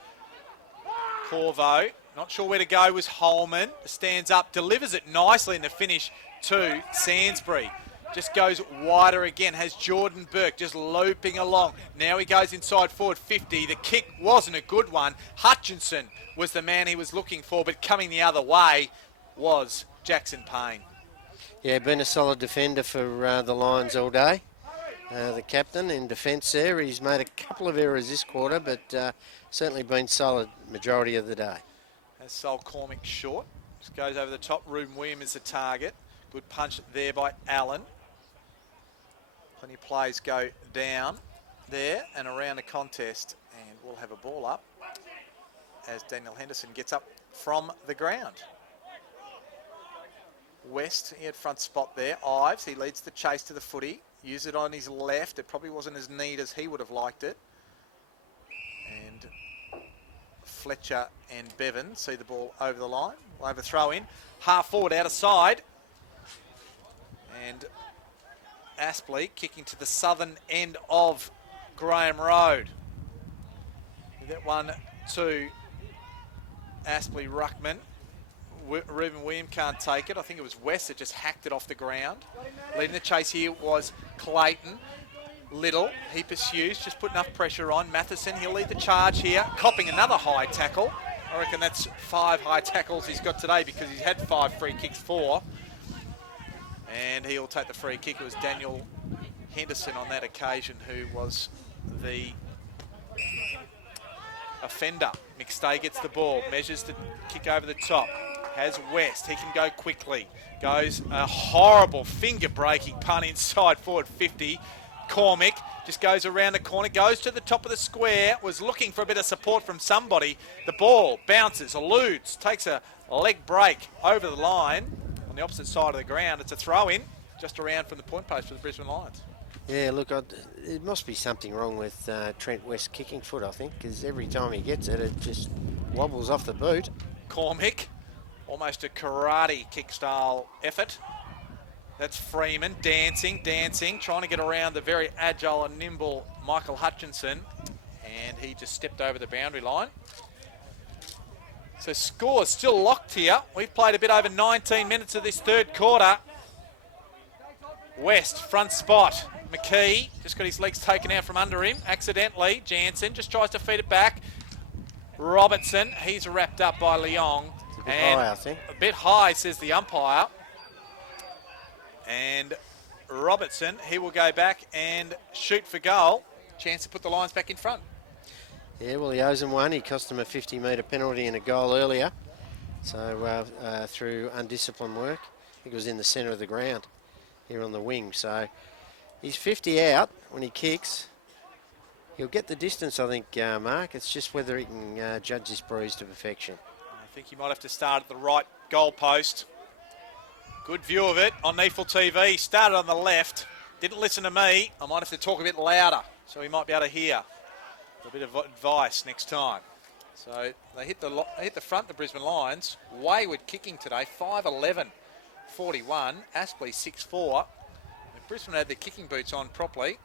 Corvo, not sure where to go, was Holman. Stands up, delivers it nicely in the finish to Sainsbury. Just goes wider again, has Jordan Burke just looping along. Now he goes inside forward 50. The kick wasn't a good one. Hutchinson was the man he was looking for, but coming the other way was Jackson Payne. Yeah, been a solid defender for the Lions all day. The captain in defence there, he's made a couple of errors this quarter, but certainly been solid majority of the day. Has Sol Cormick short. Just goes over the top. Ruben Williams is the target. Good punch there by Allen. Plenty of plays go down there and around the contest, and we'll have a ball up as Daniel Henderson gets up from the ground. West, he had front spot there. Ives, he leads the chase to the footy. Use it on his left. It probably wasn't as neat as he would have liked it. And Fletcher and Bevan see the ball over the line. We'll have a throw in. Half forward, out of side. And Aspley kicking to the southern end of Graham Road. That one to Aspley Ruckman. Ruben Williams can't take it. I think it was West that just hacked it off the ground. Leading the chase here was Clayton. Little, he pursues, just put enough pressure on. Matheson, he'll lead the charge here, copping another high tackle. I reckon that's 5 high tackles he's got today because he's had 5 free kicks, 4. And he'll take the free kick. It was Daniel Henderson on that occasion who was the offender. McStay gets the ball, measures the kick over the top. Has West, he can go quickly. Goes a horrible finger-breaking punt inside forward 50. Cormick just goes around the corner, goes to the top of the square, was looking for a bit of support from somebody. The ball bounces, eludes, takes a leg break over the line on the opposite side of the ground. It's a throw-in just around from the point post for the Brisbane Lions. Yeah, look, it must be something wrong with Trent West's kicking foot, I think, because every time he gets it, it just wobbles off the boot. Cormick, almost a karate kick style effort. That's Freeman, dancing, trying to get around the very agile and nimble Michael Hutchinson. and he just stepped over the boundary line. So score is still locked here. We've played a bit over 19 minutes of this third quarter. West, front spot. McKee just got his legs taken out from under him accidentally. Jansen just tries to feed it back. Robertson, he's wrapped up by Leong. It's a bit high, I think. A bit high, says the umpire. And Robertson, he will go back and shoot for goal. Chance to put the Lions back in front. Yeah, well, he owes them one. He cost them a 50-metre penalty and a goal earlier. So through undisciplined work, I think it was in the centre of the ground here on the wing. So he's 50 out when he kicks. He'll get the distance, I think, Mark. It's just whether he can judge this breeze to perfection. I think he might have to start at the right goal post. Good view of it on NEAFL TV. Started on the left. Didn't listen to me. I might have to talk a bit louder so he might be able to hear. A bit of advice next time. So they hit the front, the Brisbane Lions. Wayward kicking today, 5'11", 41. Aspley 6'4". If Brisbane had their kicking boots on properly,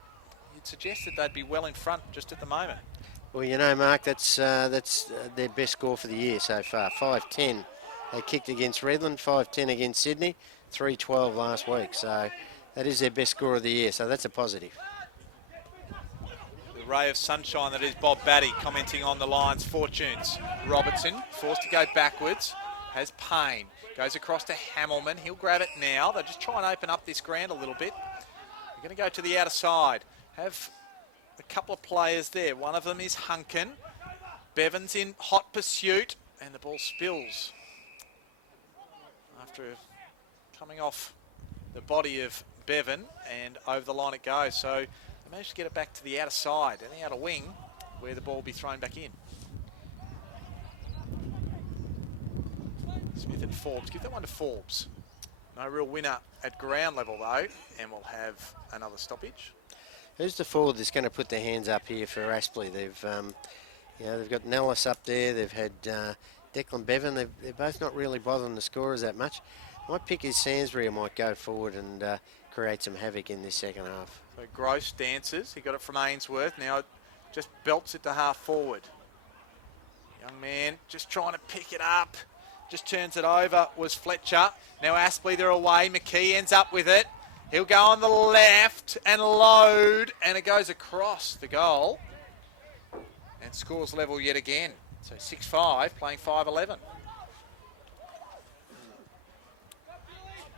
you'd suggest that they'd be well in front just at the moment. Well, you know, Mark, that's their best score for the year so far. 5'10". They kicked against Redland, 5'10" against Sydney, 3'12" last week. So that is their best score of the year. So that's a positive. Ray of sunshine that is Bob Batty commenting on the Lions' fortunes. Robertson forced to go backwards, has Payne, goes across to Hamilman. He'll grab it now. They'll just try and open up this ground a little bit. They're going to go to the outer side. Have a couple of players there. One of them is Hunkin. Bevan's in hot pursuit, and the ball spills after coming off the body of Bevan, and over the line it goes. So managed to get it back to the outer side and the outer wing where the ball will be thrown back in. Smith and Forbes. Give that one to Forbes. No real winner at ground level though, and we'll have another stoppage. Who's the forward that's going to put their hands up here for Aspley? They've got Nellis up there. They've had Declan Bevan. They're both not really bothering the scorers that much. Might pick his Sansbury and might go forward and create some havoc in this second half. So Gross dances. He got it from Ainsworth. Now just belts it to half forward. Young man just trying to pick it up. Just turns it over was Fletcher. Now Aspley, they're away. McKee ends up with it. He'll go on the left and load. And it goes across the goal. And scores level yet again. So 6-5, playing 5'11".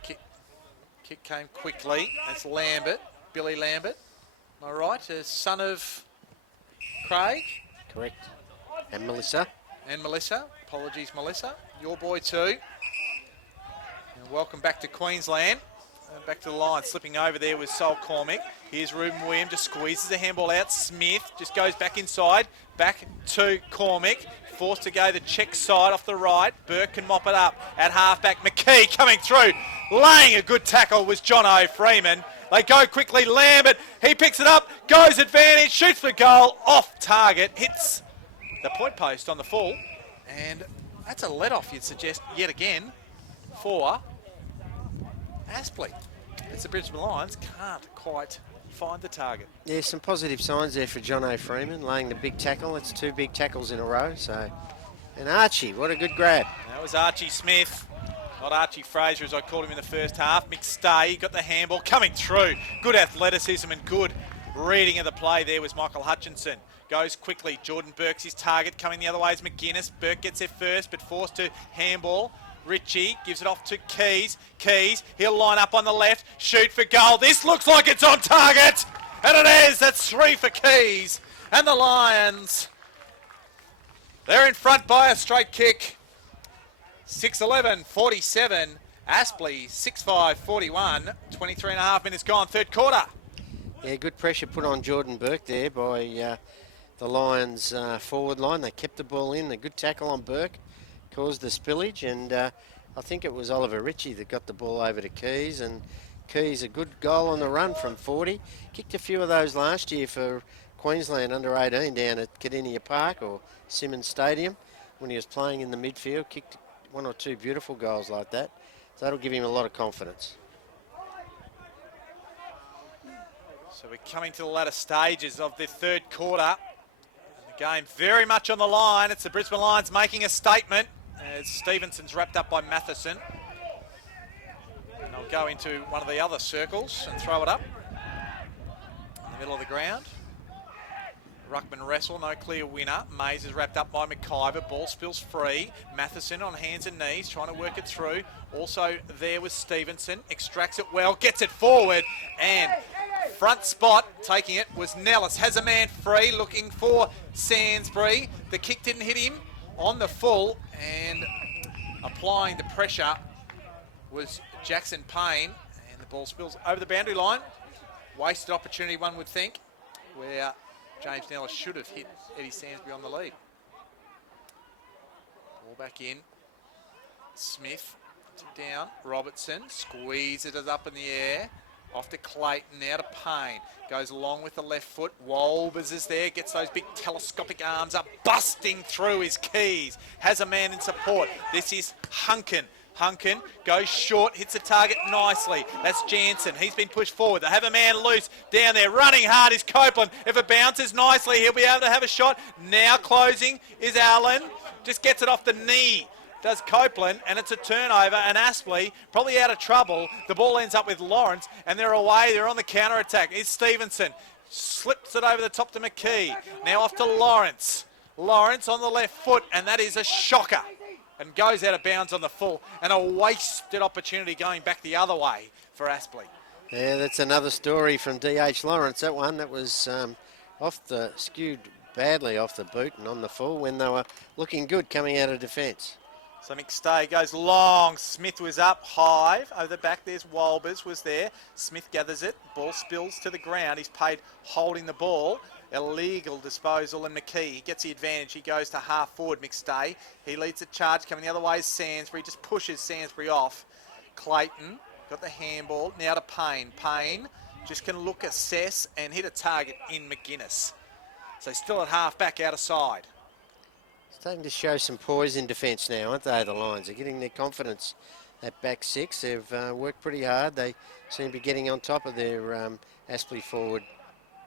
Kick came quickly. That's Lambert, Billy Lambert. Am I right? Son of Craig. Correct. And Melissa. And Melissa. Apologies, Melissa. Your boy too. And welcome back to Queensland. Back to the line. Slipping over there with Sol Cormick. Here's Ruben Williams. Just squeezes the handball out. Smith just goes back inside. Back to Cormick. Forced to go the check side off the right. Burke can mop it up at halfback. McKee coming through. Laying a good tackle was John O'Freeman. They go quickly. Lambert, he picks it up. Goes advantage. Shoots for goal. Off target. Hits the point post on the full. And that's a let-off, you'd suggest, yet again, for Aspley. It's the Brisbane Lions. Can't quite find the target. Yeah, some positive signs there for John O'Freeman, laying the big tackle. It's 2 big tackles in a row. So, and Archie, what a good grab. That was Archie Smith. Not Archie Fraser, as I called him in the first half. McStay got the handball coming through. Good athleticism and good reading of the play there was Michael Hutchinson. Goes quickly. Jordan Burke's his target. Coming the other way is McGuinness. Burke gets there first, but forced to handball. Ritchie gives it off to Keys. Keys, he'll line up on the left. Shoot for goal. This looks like it's on target. And it is. That's 3 for Keys. And the Lions, they're in front by a straight kick. 6-11, 47. Aspley, 6-5, 41. 23 and a half minutes gone, third quarter. Yeah, good pressure put on Jordan Burke there by the Lions forward line. They kept the ball in. A good tackle on Burke caused the spillage, and I think it was Oliver Ritchie that got the ball over to Keys, and Keys a good goal on the run from 40. Kicked a few of those last year for Queensland under 18 down at Cardinia Park or Simmons Stadium when he was playing in the midfield. Kicked 1 or 2 beautiful goals like that. So that'll give him a lot of confidence. So we're coming to the latter stages of the third quarter. Game very much on the line. It's the Brisbane Lions making a statement as Stevenson's wrapped up by Matheson. And they'll go into one of the other circles and throw it up in the middle of the ground. Ruckman wrestle, no clear winner. Mays is wrapped up by McIver. Ball spills free. Matheson on hands and knees, trying to work it through. Also there was Stevenson. Extracts it well, gets it forward, and front spot, taking it, was Nellis. Has a man free, looking for Sainsbury. The kick didn't hit him on the full, and applying the pressure was Jackson Payne. And the ball spills over the boundary line. Wasted opportunity, one would think, where James Nellis should have hit Eddie Sainsbury on the lead. Ball back in. Smith down. Robertson squeezes it up in the air. Off to Clayton, now to Payne. Goes along with the left foot. Wolbers is there, gets those big telescopic arms up, busting through his keys. Has a man in support. This is Hunkin. Hunkin goes short, hits the target nicely. That's Jansen. He's been pushed forward. They have a man loose down there. Running hard is Copeland. If it bounces nicely, he'll be able to have a shot. Now closing is Allen. Just gets it off the knee. Does Copeland, and it's a turnover, and Aspley probably out of trouble. The ball ends up with Lawrence, and they're away. They're on the counter-attack. It's Stevenson. Slips it over the top to McKee. Now off to Lawrence. Lawrence on the left foot, and that is a shocker. And goes out of bounds on the full, and a wasted opportunity going back the other way for Aspley. Yeah, that's another story from D.H. Lawrence. That one that was skewed badly off the boot and on the full when they were looking good coming out of defence. So McStay goes long. Smith was up high. Over the back, there's Wolbers was there. Smith gathers it. Ball spills to the ground. He's paid holding the ball. Illegal disposal, and McKee, he gets the advantage. He goes to half forward, McStay. He leads the charge coming the other way is Sainsbury. Just pushes Sainsbury off. Clayton got the handball. Now to Payne. Payne just can look, assess, and hit a target in McGuinness. So still at half back out of side. Starting to show some poise in defence now, aren't they, the Lions? They're getting their confidence at back six. They've worked pretty hard. They seem to be getting on top of their Aspley forward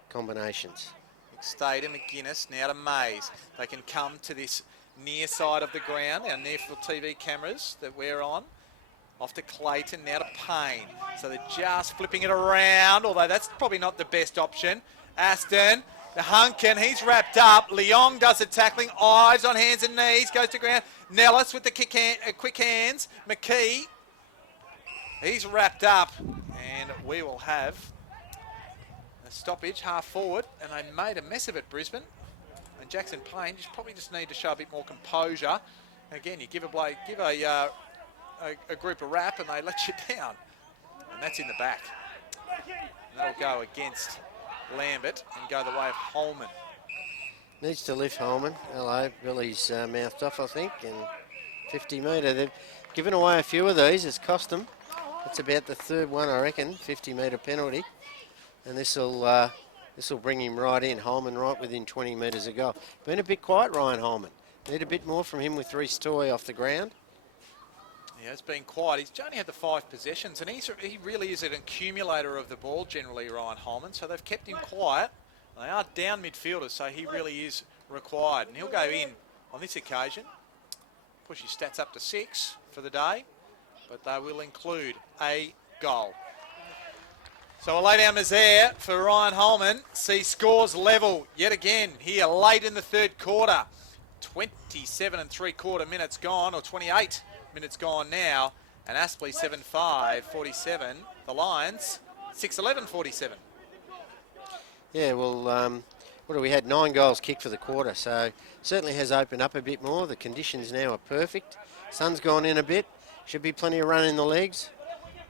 combinations. McStay to McGuinness, now to Mays. They can come to this near side of the ground, our NEAFL TV cameras that we're on. Off to Clayton, now to Payne. So they're just flipping it around, although that's probably not the best option. Aston, the Hunkin, he's wrapped up. Leong does the tackling. Ives on hands and knees, goes to ground. Nellis with the quick hands. McKee, he's wrapped up. And we will have a stoppage, half forward. And they made a mess of it, Brisbane. And Jackson Payne probably just need to show a bit more composure. Again, you give a group a wrap and they let you down. And that's in the back. And that'll go against Lambert and go the way of Holman. Needs to lift Holman. Hello, Billy's mouthed off, I think, and 50 metre. They've given away a few of these. It's cost them. It's about the third one, I reckon, 50 metre penalty. And this will bring him right in. Holman right within 20 metres of goal. Been a bit quiet, Ryan Holman. Need a bit more from him with Reece Toy off the ground. Yeah, it's been quiet. He's only had the 5 possessions, and he really is an accumulator of the ball generally, Ryan Holman. So they've kept him quiet. They are down midfielders, so he really is required. And he'll go in on this occasion. Push his stats up to 6 for the day, but they will include a goal. So a lay-down misère for Ryan Holman. See scores level yet again here late in the third quarter. 27 3/4 minutes gone, or 28 minutes gone now, and Aspley 7-5, 47. The Lions 6-11, 47. Yeah, well, what have we had? 9 goals kicked for the quarter, so certainly has opened up a bit more. The conditions now are perfect. Sun's gone in a bit. Should be plenty of run in the legs.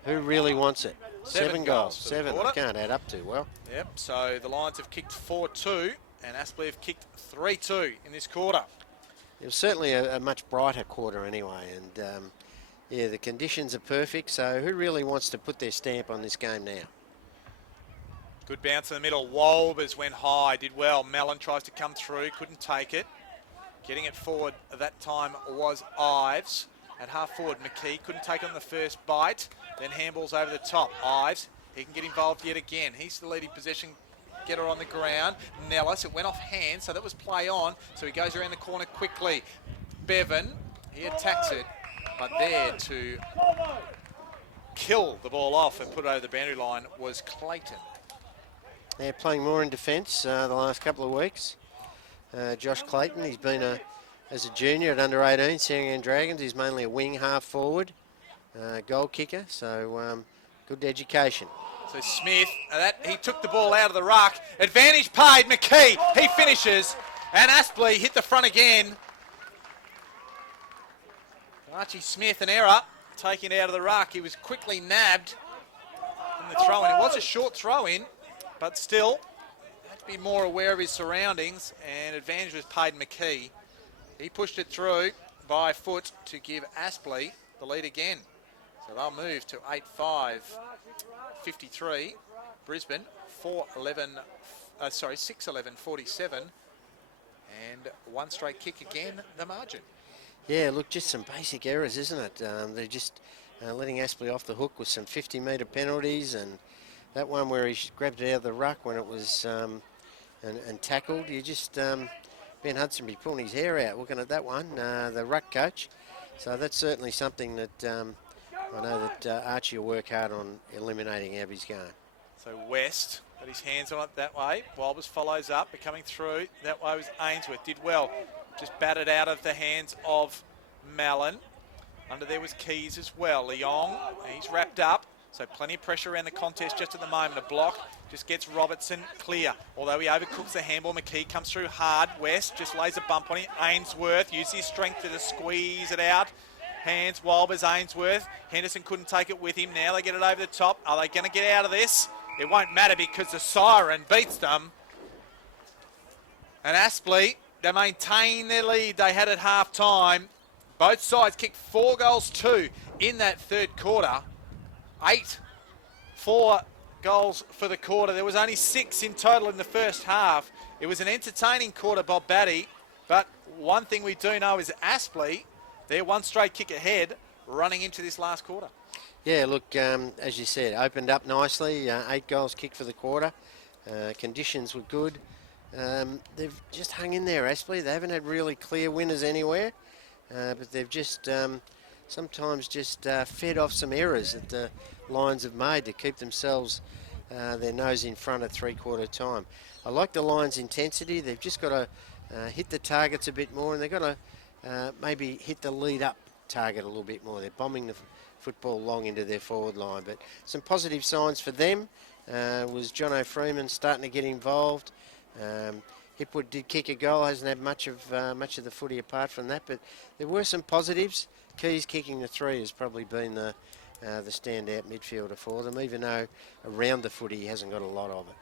Who really wants it? 7 goals. 7. I can't add up too well. Yep, so the Lions have kicked 4-2, and Aspley have kicked 3-2 in this quarter. It was certainly a much brighter quarter anyway, and yeah, the conditions are perfect, so who really wants to put their stamp on this game now? Good bounce in the middle. Wolbers went high, did well. Mellon tries to come through, couldn't take it. Getting it forward at that time was Ives. At half forward, McKee couldn't take on the first bite, then handballs over the top. Ives, he can get involved yet again. He's the leading possession get her on the ground. Nellis, it went off hand, so that was play on. So he goes around the corner quickly. Bevan, he attacks it, but there to kill the ball off and put it over the boundary line was Clayton. They're playing more in defence the last couple of weeks. Josh Clayton, he's been as a junior at under 18, Sandringham Dragons. He's mainly a wing half forward, goal kicker, so good education. So Smith, he took the ball out of the ruck. Advantage paid, McKee, he finishes. And Aspley hit the front again. Archie Smith, an error, taking it out of the ruck. He was quickly nabbed in the throw-in. It was a short throw-in, but still, had to be more aware of his surroundings, and advantage was paid McKee. He pushed it through by foot to give Aspley the lead again. So they'll move to 8-5-53. Brisbane 6-11-47. And one straight kick again, the margin. Yeah, look, just some basic errors, isn't it? They're just letting Aspley off the hook with some 50-metre penalties, and that one where he grabbed it out of the ruck when it was and tackled. You just Ben Hudson be pulling his hair out looking at that one, the ruck coach. So that's certainly something that I know that Archie will work hard on eliminating out of his game. So West got his hands on it that way. Walbers follows up, but coming through that way was Ainsworth. Did well. Just batted out of the hands of Mallon. Under there was Keys as well. Leong, he's wrapped up. So plenty of pressure around the contest just at the moment. A block just gets Robertson clear. Although he overcooks the handball, McKee comes through hard. West just lays a bump on it. Ainsworth uses his strength to squeeze it out. Hands, Walbers, Ainsworth. Henderson couldn't take it with him. Now they get it over the top. Are they going to get out of this? It won't matter because the siren beats them. And Aspley, they maintain their lead they had at half time. Both sides kicked 4 goals, 2 in that third quarter. 4 goals for the quarter. There was only 6 in total in the first half. It was an entertaining quarter, Bob Batty. But one thing we do know is Aspley, they're one straight kick ahead running into this last quarter. Yeah, look, as you said, opened up nicely. 8 goals kicked for the quarter. Conditions were good. They've just hung in there, Aspley. They haven't had really clear winners anywhere, but they've just sometimes just fed off some errors that the Lions have made to keep themselves their nose in front at three-quarter time. I like the Lions' intensity. They've just got to hit the targets a bit more, and they've got to maybe hit the lead-up target a little bit more. They're bombing the football long into their forward line, but some positive signs for them was Jono Freeman starting to get involved. Hipwood did kick a goal, hasn't had much of the footy apart from that, but there were some positives. Keys kicking the 3 has probably been the standout midfielder for them, even though around the footy he hasn't got a lot of it.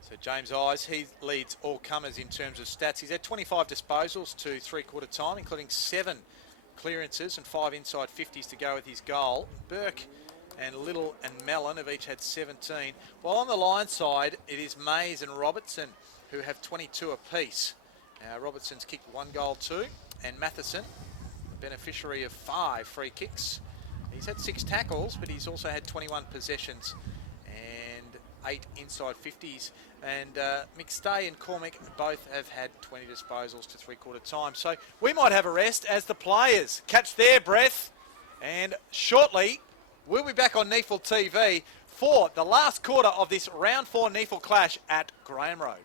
So James Eyes, he leads all comers in terms of stats. He's had 25 disposals to three-quarter time, including 7 clearances and 5 inside 50s to go with his goal. Burke and Little and Mellon have each had 17. While on the line side, it is Mays and Robertson who have 22 apiece. Robertson's kicked 1 goal too, and Matheson, the beneficiary of 5 free kicks. He's had 6 tackles, but he's also had 21 possessions and 8 inside 50s. And McStay and Cormac both have had 20 disposals to three-quarter time. So we might have a rest as the players catch their breath. And shortly, we'll be back on NEAFL TV for the last quarter of this round 4 NEAFL clash at Graham Road.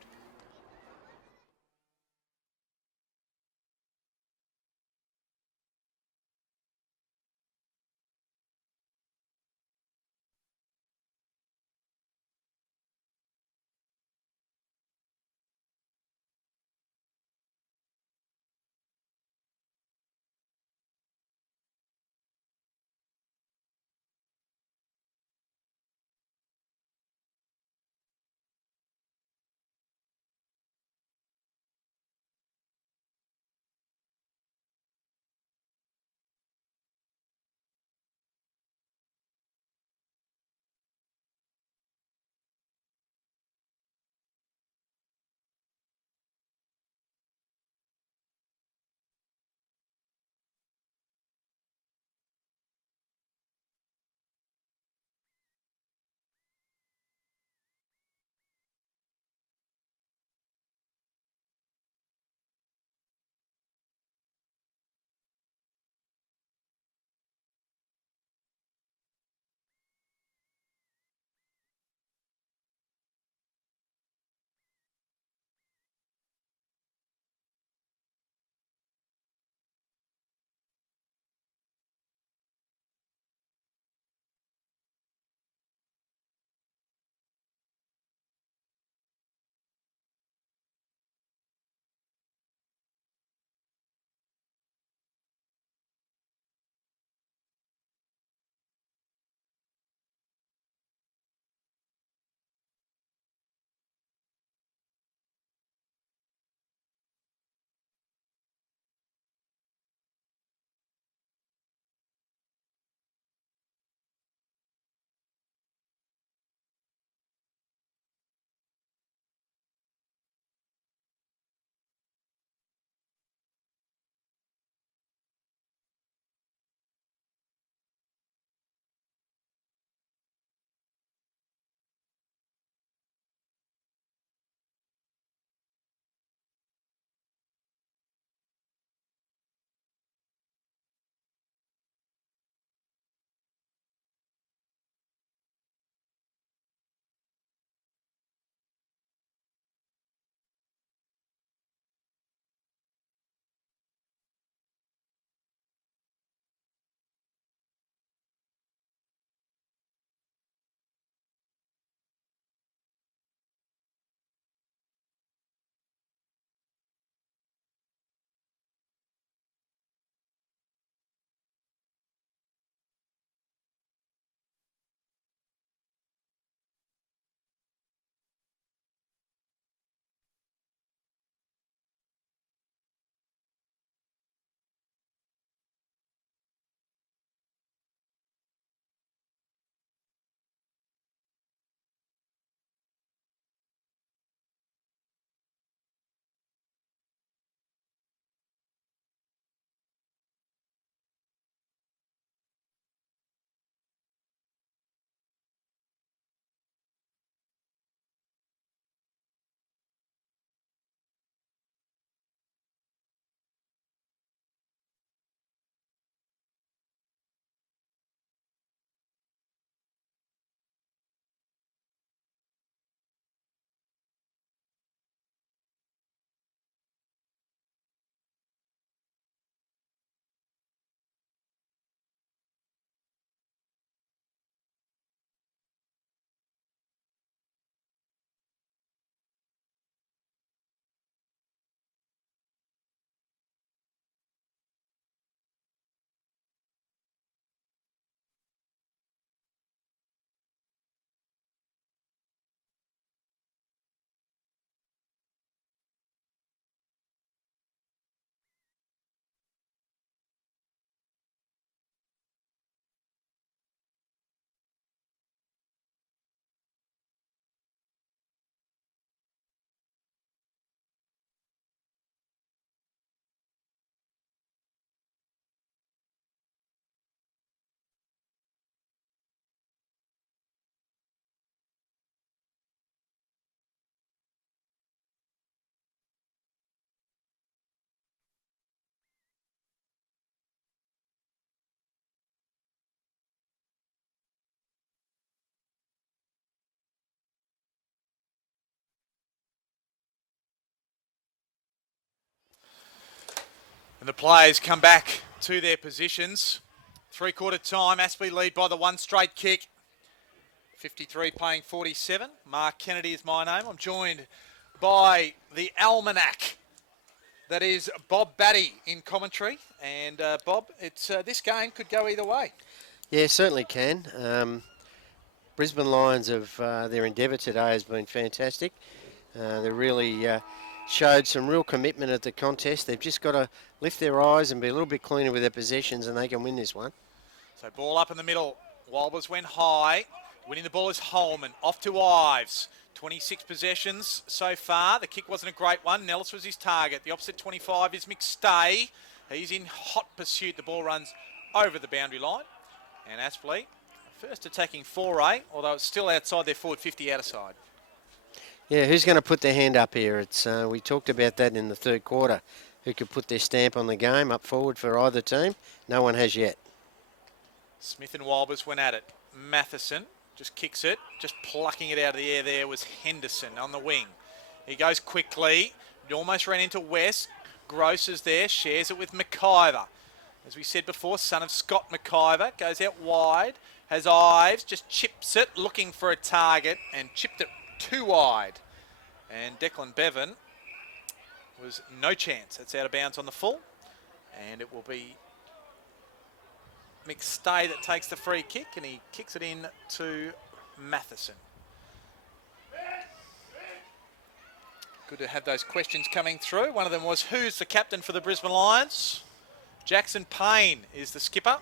And the players come back to their positions. 3/4 time, Aspley lead by the one straight kick. 53 playing 47. Mark Kennedy is my name. I'm joined by the almanac. That is Bob Batty in commentary. And Bob, it's this game could go either way. Yeah, certainly can. Brisbane Lions have their endeavour today has been fantastic. They really showed some real commitment at the contest. They've just got to lift their eyes and be a little bit cleaner with their possessions, and they can win this one. So ball up in the middle. Walbers went high. Winning the ball is Holman. Off to Ives. 26 possessions so far. The kick wasn't a great one. Nellis was his target. The opposite 25 is McStay. He's in hot pursuit. The ball runs over the boundary line. And Aspley, first attacking foray, although it's still outside their forward 50 outer side. Yeah, who's going to put their hand up here? It's we talked about that in the third quarter. Who could put their stamp on the game up forward for either team? No one has yet. Smith and Walbers went at it. Matheson just kicks it. Just plucking it out of the air there was Henderson on the wing. He goes quickly. He almost ran into West. Gross is there. Shares it with McIver. As we said before, son of Scott McIver. Goes out wide. Has Ives. Just chips it. Looking for a target. And chipped it too wide. And Declan Bevan was no chance. That's out of bounds on the full. And it will be McStay that takes the free kick, and he kicks it in to Matheson. Good to have those questions coming through. One of them was, who's the captain for the Brisbane Lions? Jackson Payne is the skipper.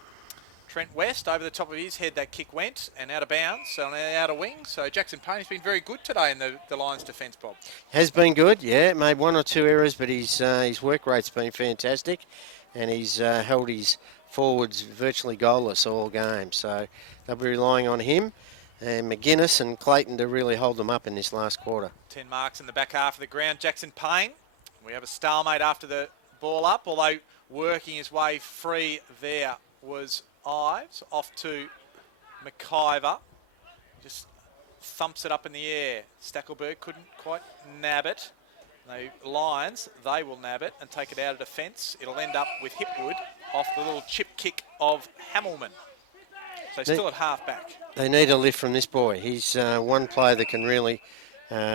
Trent West, over the top of his head, that kick went, and out of bounds, so on the outer wing. So Jackson Payne has been very good today in the Lions' defence, Bob. Has been good, yeah. Made one or two errors, but his work rate's been fantastic, and he's held his forwards virtually goalless all game. So they'll be relying on him and McGuinness and Clayton to really hold them up in this last quarter. 10 marks in the back half of the ground. Jackson Payne. We have a stalemate after the ball up, although working his way free there was Ives. Off to McIver. Just thumps it up in the air. Stackelberg couldn't quite nab it. The Lions, they will nab it and take it out of defence. It'll end up with Hipwood off the little chip kick of Hamilman. So still at half back. They need a lift from this boy. He's one player that can really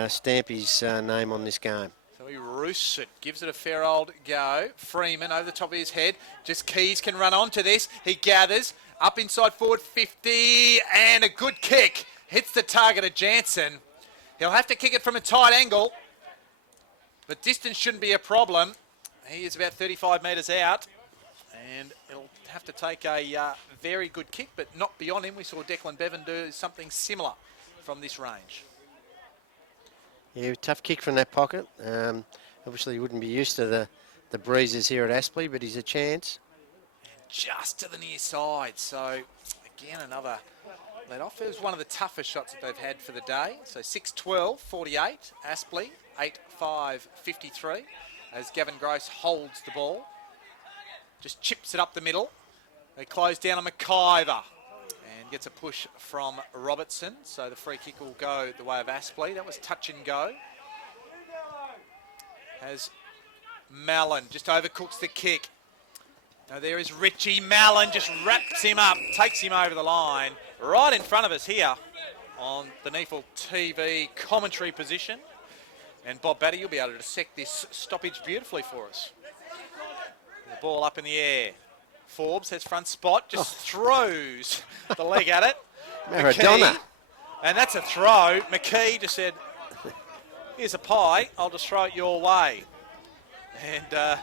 stamp his name on this game. So he roosts it, gives it a fair old go. Freeman over the top of his head. Just Keys can run onto this. He gathers up inside forward 50 and a good kick. Hits the target of Jansen. He'll have to kick it from a tight angle. But distance shouldn't be a problem. He is about 35 metres out. And it'll have to take a very good kick, but not beyond him. We saw Declan Bevan do something similar from this range. Yeah, tough kick from that pocket. Obviously, he wouldn't be used to the breezes here at Aspley, but he's a chance. And just to the near side. So, again, another let off. It was one of the toughest shots that they've had for the day. So 6-12, 48. Aspley, 8-5, 53. As Gavin Gross holds the ball. Just chips it up the middle. They close down on McIver. And gets a push from Robertson. So the free kick will go the way of Aspley. That was touch and go. Has Mallon just overcooks the kick. Now there is Richie. Mallon just wraps him up, takes him over the line. Right in front of us here on the NEAFL TV commentary position. And Bob Batty, you'll be able to dissect this stoppage beautifully for us. The ball up in the air. Forbes has front spot, just throws the leg at it. Maradona. McKee, and that's a throw. McKee just said, here's a pie, I'll just throw it your way. And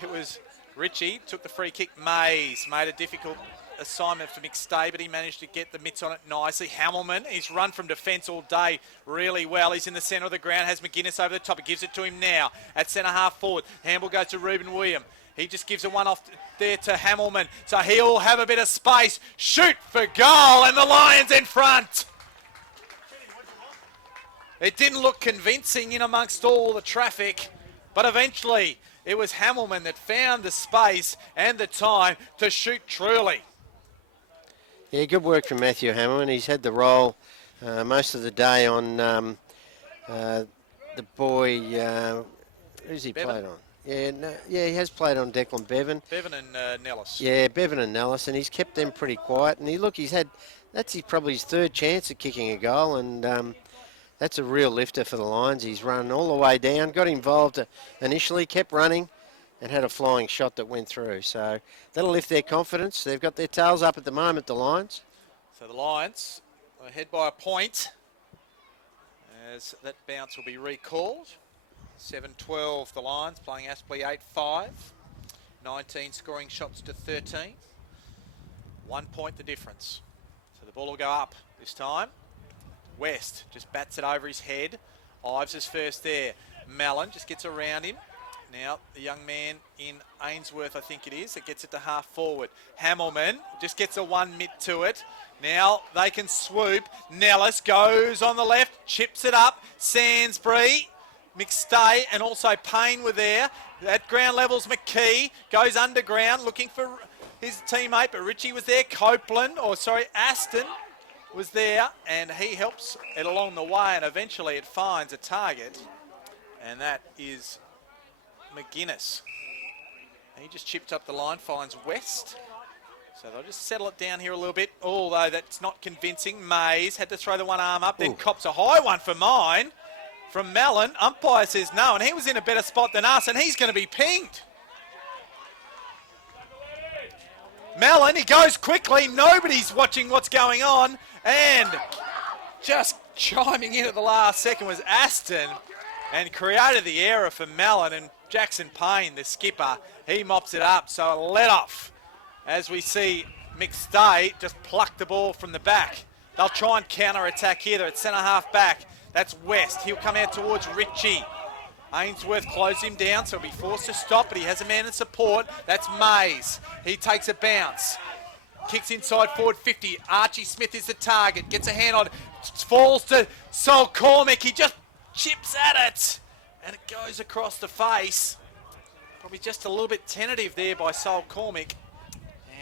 it was Richie, took the free kick. Mays made a difficult assignment for McStay, but he managed to get the mitts on it nicely. Hamilman, he's run from defence all day really well. He's in the centre of the ground, has McGuinness over the top. He gives it to him now at centre half forward. Handball goes to Ruben William. He just gives a one off there to Hamilman. So he'll have a bit of space. Shoot for goal, and the Lions in front. It didn't look convincing in amongst all the traffic, but eventually it was Hamilman that found the space and the time to shoot truly. Yeah, good work from Matthew Hamilman. He's had the role most of the day on the boy. Who's he Bevan. played on? Yeah, he has played on Declan Bevan. Bevan and Nellis. Yeah, Bevan and Nellis, and he's kept them pretty quiet. And that's probably his third chance at kicking a goal, and that's a real lifter for the Lions. He's run all the way down, got involved initially, kept running, and had a flying shot that went through. So that'll lift their confidence. They've got their tails up at the moment, the Lions. So the Lions are ahead by a point, as that bounce will be recalled. 7-12 the Lions, playing Aspley 8-5. 19 scoring shots to 13. 1 point the difference. So the ball will go up this time. West just bats it over his head. Ives is first there. Mallon just gets around him. Now the young man in Ainsworth, I think it is, that gets it to half forward. Hamilman just gets a 1 mitt to it. Now they can swoop. Nellis goes on the left, chips it up. Sainsbury, McStay and also Payne were there. At ground levels, McKee goes underground looking for his teammate, but Richie was there. Aston was there, and he helps it along the way, and eventually it finds a target, and that is McGuinness. And he just chipped up the line, finds West. So they'll just settle it down here a little bit, although that's not convincing. Mays had to throw the one arm up, then cops a high one for mine from Mallon. Umpire says no, and he was in a better spot than us, and he's going to be pinged. Mallon, he goes quickly, nobody's watching what's going on, and just chiming in at the last second was Aston, and created the error for Mallon, and Jackson Payne, the skipper, he mops it up, so a let off as we see McStay just pluck the ball from the back. They'll try and counter-attack here. They're at centre-half back. That's West. He'll come out towards Richie. Ainsworth closed him down, so he'll be forced to stop, but he has a man in support. That's Mays. He takes a bounce. Kicks inside forward 50. Archie Smith is the target. Gets a hand on it. Falls to Sol Cormick. He just chips at it. And it goes across the face. Probably just a little bit tentative there by Sol Cormick.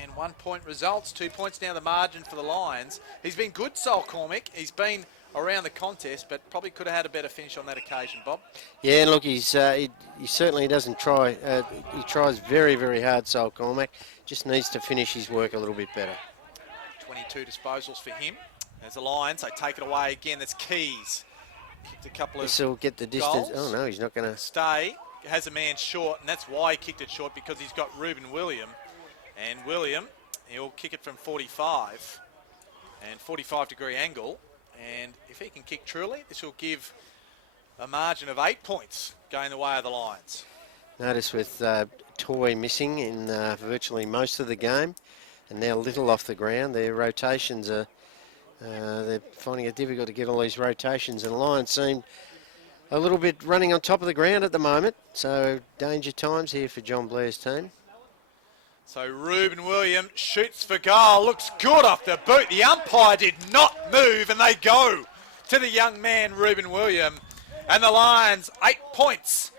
And 1 point results. 2 points now the margin for the Lions. He's been good, Sol Cormick. He's been around the contest, but probably could have had a better finish on that occasion, Bob. Yeah, look, he certainly doesn't try. He tries very, very hard, Sol Cormac. Just needs to finish his work a little bit better. 22 disposals for him. As the Lions, they take it away again. That's Keys. Kicked a couple of This will get the distance. goals. Oh, no, he's not going to Stay. Has a man short, and that's why he kicked it short, because he's got Reuben William. And William, he'll kick it from 45 and 45-degree angle. And if he can kick truly, this will give a margin of 8 points going the way of the Lions. Notice with Toy missing in virtually most of the game, and now Little off the ground, their rotations are, they're finding it difficult to get all these rotations, and the Lions seem a little bit running on top of the ground at the moment, so danger times here for John Blair's team. So Reuben William shoots for goal, looks good off the boot. The umpire did not move, and they go to the young man, Reuben William. And the Lions, 8 points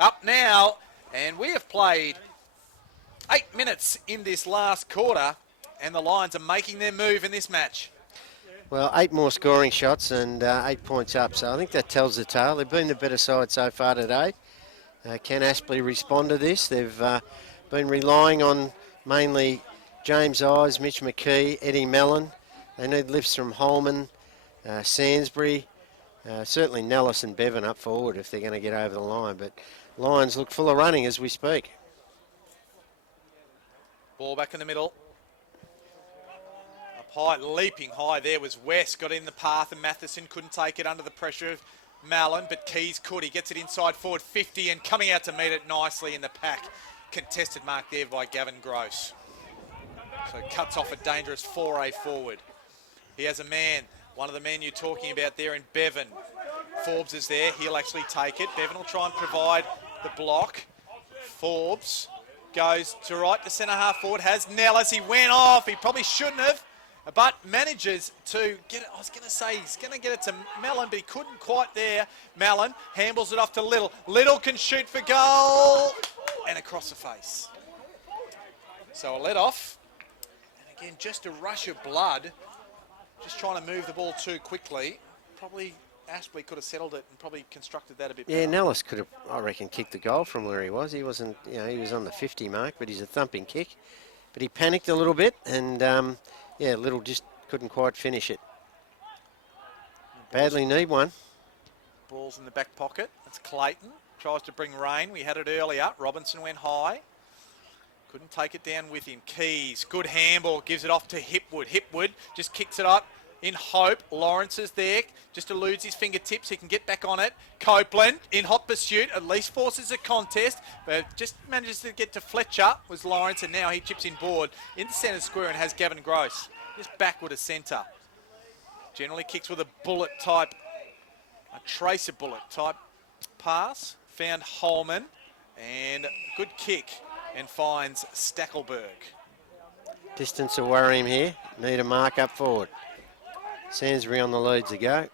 up now, and we have played 8 minutes in this last quarter, and the Lions are making their move in this match. Well, 8 more scoring shots and 8 points up, so I think that tells the tale. They've been the better side so far today. Can Aspley respond to this? They've been relying on mainly James Ives, Mitch McKee, Eddie Mellon. They need lifts from Holman, Sainsbury, certainly Nellis and Bevan up forward if they're going to get over the line. But Lions look full of running as we speak. Ball back in the middle. Up high, leaping high there was West. Got in the path, and Matheson couldn't take it under the pressure of Mallon, but Keys could. He gets it inside forward 50 and coming out to meet it nicely in the pack. Contested mark there by Gavin Gross. So cuts off a dangerous 4A forward. He has a man, one of the men you're talking about there in Bevan. Forbes is there, he'll actually take it. Bevan will try and provide the block. Forbes goes to right to centre half forward, has Nellis, he went off, he probably shouldn't have, but manages to get it. I was going to say he's going to get it to Mellon, but he couldn't quite there. Mellon handles it off to Little. Little can shoot for goal, and across the face. So a let off, and again just a rush of blood, just trying to move the ball too quickly. Probably Aspley could have settled it and probably constructed that a bit Yeah, better. Nellis could have, I reckon, kicked the goal from where he was. He wasn't, he was on the 50 mark, but he's a thumping kick. But he panicked a little bit, and Little just couldn't quite finish it. Badly need one. Ball's in the back pocket. That's Clayton. Tries to bring rain. We had it earlier. Robinson went high. Couldn't take it down with him. Keys, good handball, gives it off to Hipwood. Hipwood just kicks it up in hope. Lawrence is there, just eludes his fingertips. He can get back on it. Copeland in hot pursuit, at least forces a contest, but just manages to get to Fletcher, was Lawrence, and now he chips in board into centre square and has Gavin Gross. Just backward to centre. Generally kicks with a bullet type, a tracer bullet type pass. Found Holman, and good kick. And finds Stackelberg. Distance will worry him here. Need a mark up forward. Sainsbury on the leads to go.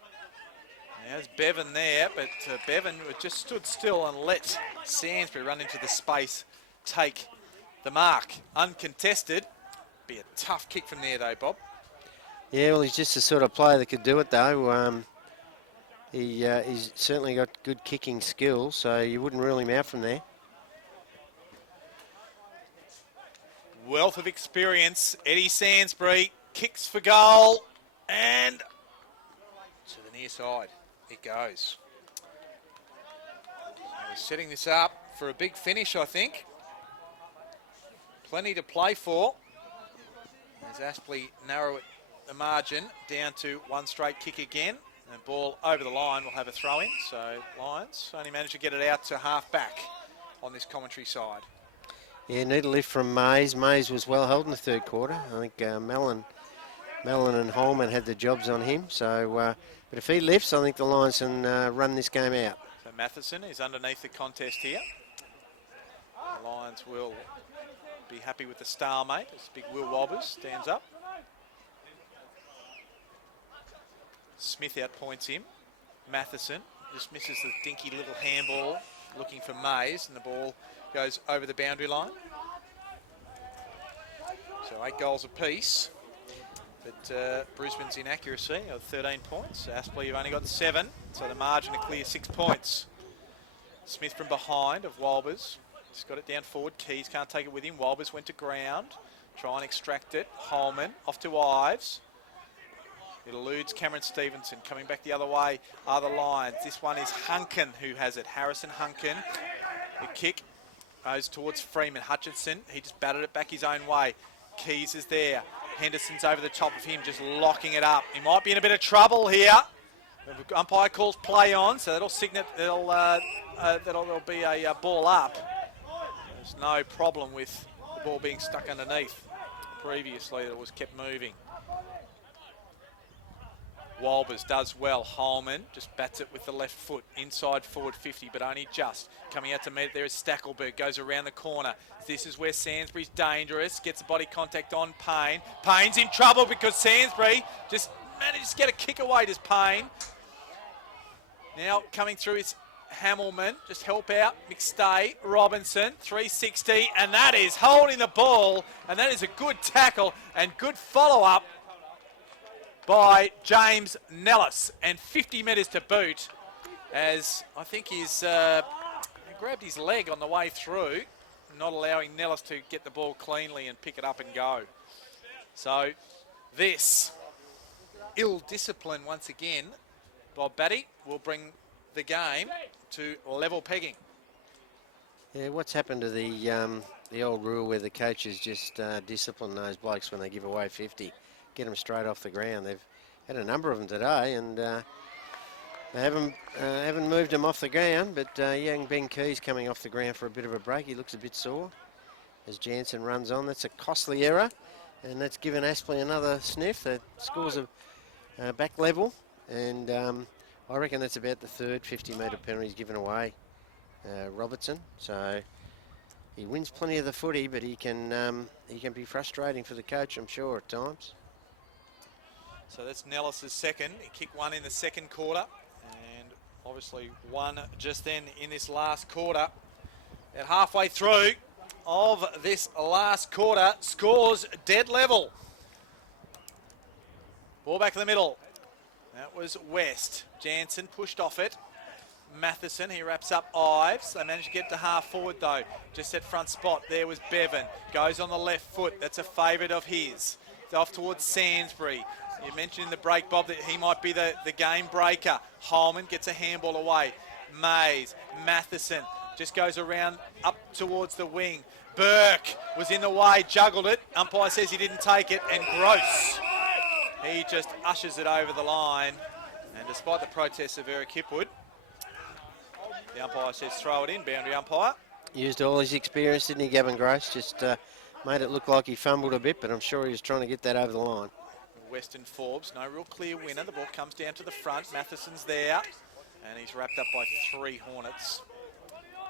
There's Bevan there, but Bevan just stood still and let Sainsbury run into the space, take the mark. Uncontested. Be a tough kick from there though, Bob. Yeah, well, he's just the sort of player that could do it though. He's certainly got good kicking skills, so you wouldn't rule him out from there. Wealth of experience. Eddie Sainsbury kicks for goal and to the near side it goes. So we're setting this up for a big finish, I think. Plenty to play for. As Aspley narrow it the margin down to one straight kick again. And ball over the line will have a throw in. So Lions only managed to get it out to half back on this commentary side. Yeah, need a lift from Mays. Mays was well held in the third quarter. I think Mellon and Holman had the jobs on him. So, but if he lifts, I think the Lions can run this game out. So Matheson is underneath the contest here. The Lions will be happy with the stalemate as big Will Wobbers stands up. Smith outpoints him. Matheson just misses the dinky little handball, looking for Mays, and the ball goes over the boundary line. So 8 goals apiece. But Brisbane's inaccuracy of 13 points. Aspley have only got 7, so the margin to clear 6 points. Smith from behind of Walbers. He's got it down forward. Keys can't take it with him. Walbers went to ground. Try and extract it. Holman off to Ives. It eludes Cameron Stevenson. Coming back the other way are the Lions. This one is Hunkin who has it. Harrison Hunkin. The kick goes towards Freeman. Hutchinson, he just batted it back his own way. Keys is there. Henderson's over the top of him, just locking it up. He might be in a bit of trouble here. The umpire calls play on, so that'll signal there'll be a ball up. There's no problem with the ball being stuck underneath. Previously, that was kept moving. Walbers does well. Holman just bats it with the left foot. Inside forward 50, but only just. Coming out to meet it there is Stackelberg. Goes around the corner. This is where Sainsbury's dangerous. Gets the body contact on Payne. Payne's in trouble because Sainsbury just managed to get a kick away. Does Payne. Now coming through is Hamilman. Just help out. McStay. Robinson. 360. And that is holding the ball. And that is a good tackle and good follow-up by James Nellis, and 50 metres to boot, as I think he's grabbed his leg on the way through, not allowing Nellis to get the ball cleanly and pick it up and go. So this ill discipline once again, Bob Batty, will bring the game to level pegging. Yeah, what's happened to the old rule where the coaches just discipline those blokes when they give away 50? Get them straight off the ground. They've had a number of them today, and they haven't moved them off the ground. But young Ben Keys coming off the ground for a bit of a break. He looks a bit sore as Jansen runs on. That's a costly error, and that's given Aspley another sniff. The scores are back level, and I reckon that's about the third 50-metre penalty he's given away, Robertson. So he wins plenty of the footy, but he can be frustrating for the coach, I'm sure, at times. So that's Nellis' second. He kicked one in the second quarter, and obviously one just then in this last quarter. At halfway through of this last quarter, scores dead level. Ball back in the middle. That was West. Jansen pushed off it. Matheson, he wraps up Ives. They managed to get to half forward though. Just at front spot, there was Bevan. Goes on the left foot, that's a favourite of his. It's off towards Sainsbury. You mentioned in the break, Bob, that he might be the game breaker. Holman gets a handball away. Mays, Matheson, just goes around up towards the wing. Burke was in the way, juggled it. Umpire says he didn't take it, and Gross, he just ushers it over the line. And despite the protests of Eric Hipwood, the umpire says throw it in, boundary umpire. Used all his experience, didn't he, Gavin Grace? Just made it look like he fumbled a bit, but I'm sure he was trying to get that over the line. Western Forbes, no real clear winner. The ball comes down to the front. Matheson's there, and he's wrapped up by 3 Hornets.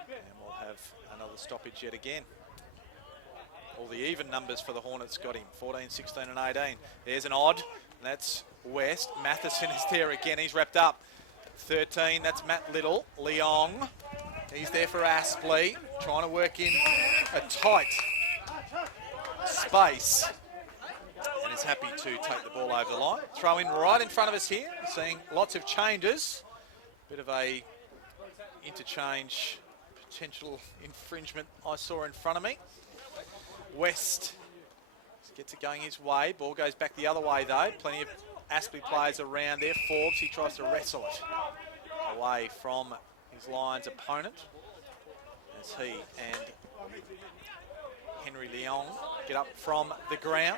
And we'll have another stoppage yet again. All the even numbers for the Hornets got him, 14, 16 and 18. There's an odd, and that's West. Matheson is there again, he's wrapped up. 13, that's Matt Little. Leong, he's there for Aspley, trying to work in a tight space. And is happy to take the ball over the line. Throw in right in front of us here, seeing lots of changes. Bit of a interchange potential infringement I saw in front of me. West gets it going his way. Ball goes back the other way though. Plenty of Aspley players around there. Forbes, he tries to wrestle it away from his Lions opponent as he and Henry Leong get up from the ground.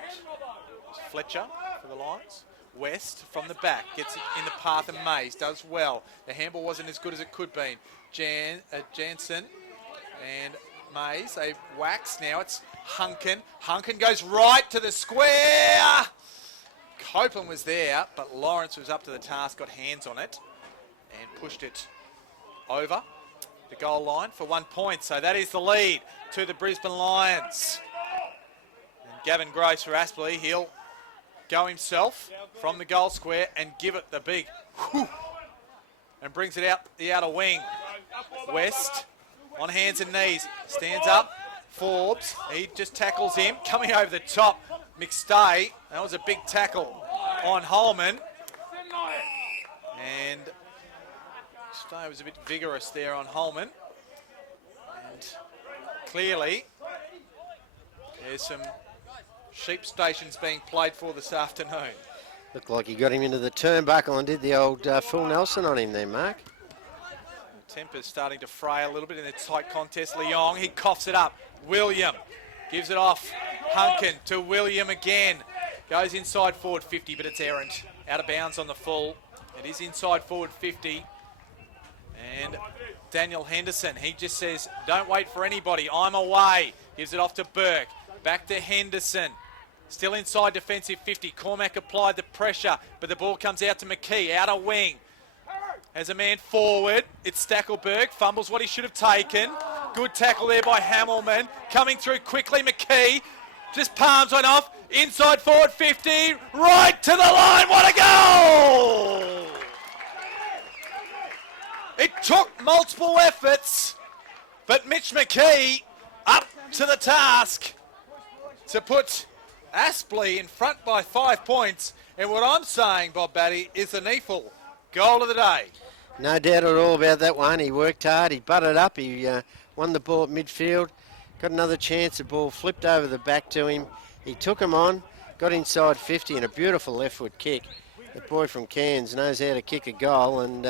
It's Fletcher for the Lions. West from the back gets it in the path, and Mays does well. The handball wasn't as good as it could be. Jansen and Mays, they wax. Now it's Hunkin. Hunkin goes right to the square. Copeland was there, but Lawrence was up to the task, got hands on it, and pushed it over the goal line for 1 point. So that is the lead to the Brisbane Lions. And Gavin Gross for Aspley, he'll go himself from the goal square and give it the big whoo, and brings it out the outer wing. West on hands and knees, stands up. Forbes, he just tackles him, coming over the top. McStay, that was a big tackle on Holman. And McStay was a bit vigorous there on Holman. And clearly, there's some sheep stations being played for this afternoon. Looked like he got him into the turnbuckle and did the old full Nelson on him there, Mark. The temper's starting to fray a little bit in the tight contest. Leong, he coughs it up. William gives it off. Hunkin to William again. Goes inside forward 50, but it's errant. Out of bounds on the full. It is inside forward 50. And Daniel Henderson, he just says, don't wait for anybody, I'm away. Gives it off to Burke. Back to Henderson. Still inside defensive 50. Cormac applied the pressure, but the ball comes out to McKee. Outer wing. As a man forward, it's Stackelberg. Fumbles what he should have taken. Good tackle there by Hamilman. Coming through quickly, McKee. Just palms one off. Inside forward 50. Right to the line. What a goal! It took multiple efforts, but Mitch McKee up to the task to put Aspley in front by 5 points. And what I'm saying, Bob Batty, is the NEAFL goal of the day. No doubt at all about that one. He worked hard, he butted up, he won the ball at midfield, got another chance, the ball flipped over the back to him. He took him on, got inside 50 and a beautiful left foot kick. The boy from Cairns knows how to kick a goal, and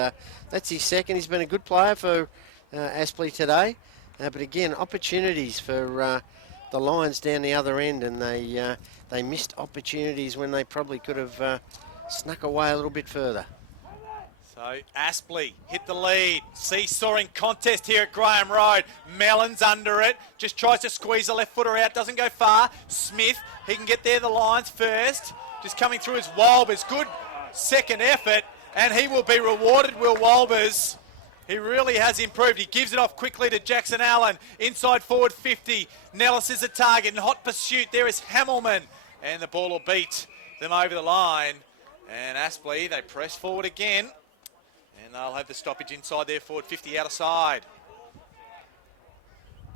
that's his second. He's been a good player for Aspley today. But again, opportunities for the Lions down the other end, and they missed opportunities when they probably could have snuck away a little bit further. So Aspley hit the lead. Seesawing contest here at Graham Road. Mellon's under it. Just tries to squeeze the left footer out. Doesn't go far. Smith, he can get there the Lions first. Just coming through his Walbers. Good second effort. And he will be rewarded, Will Walbers. He really has improved. He gives it off quickly to Jackson Allen. Inside forward 50. Nellis is a target. In hot pursuit, there is Hamilman. And the ball will beat them over the line. And Aspley, they press forward again. And they'll have the stoppage inside their forward 50 outer side.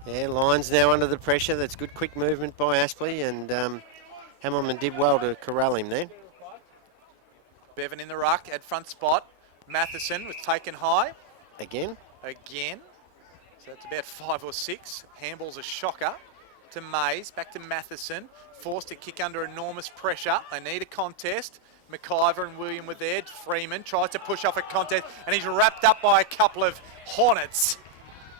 Yeah, Lions now under the pressure. That's good quick movement by Aspley, and Hamilman did well to corral him then. Bevan in the ruck at front spot. Matheson was taken high. Again. So it's about 5 or 6. Handball's a shocker to Mays. Back to Matheson. Forced to kick under enormous pressure. They need a contest. McIver and William were there. Freeman tries to push off a contest, and he's wrapped up by a couple of Hornets.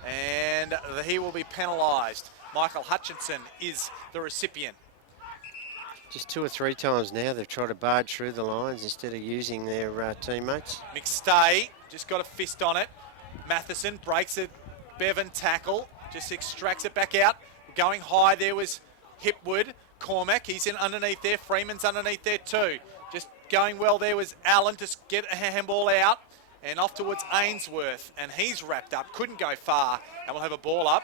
And he will be penalised. Michael Hutchinson is the recipient. Just 2 or 3 times now they've tried to barge through the lines instead of using their teammates. McStay just got a fist on it. Matheson breaks a Bevan tackle, just extracts it back out. Going high there was Hipwood. Cormac, he's in underneath there. Freeman's underneath there too. Just going well there was Allen to get a handball out. And off towards Ainsworth. And he's wrapped up. Couldn't go far. And we'll have a ball up.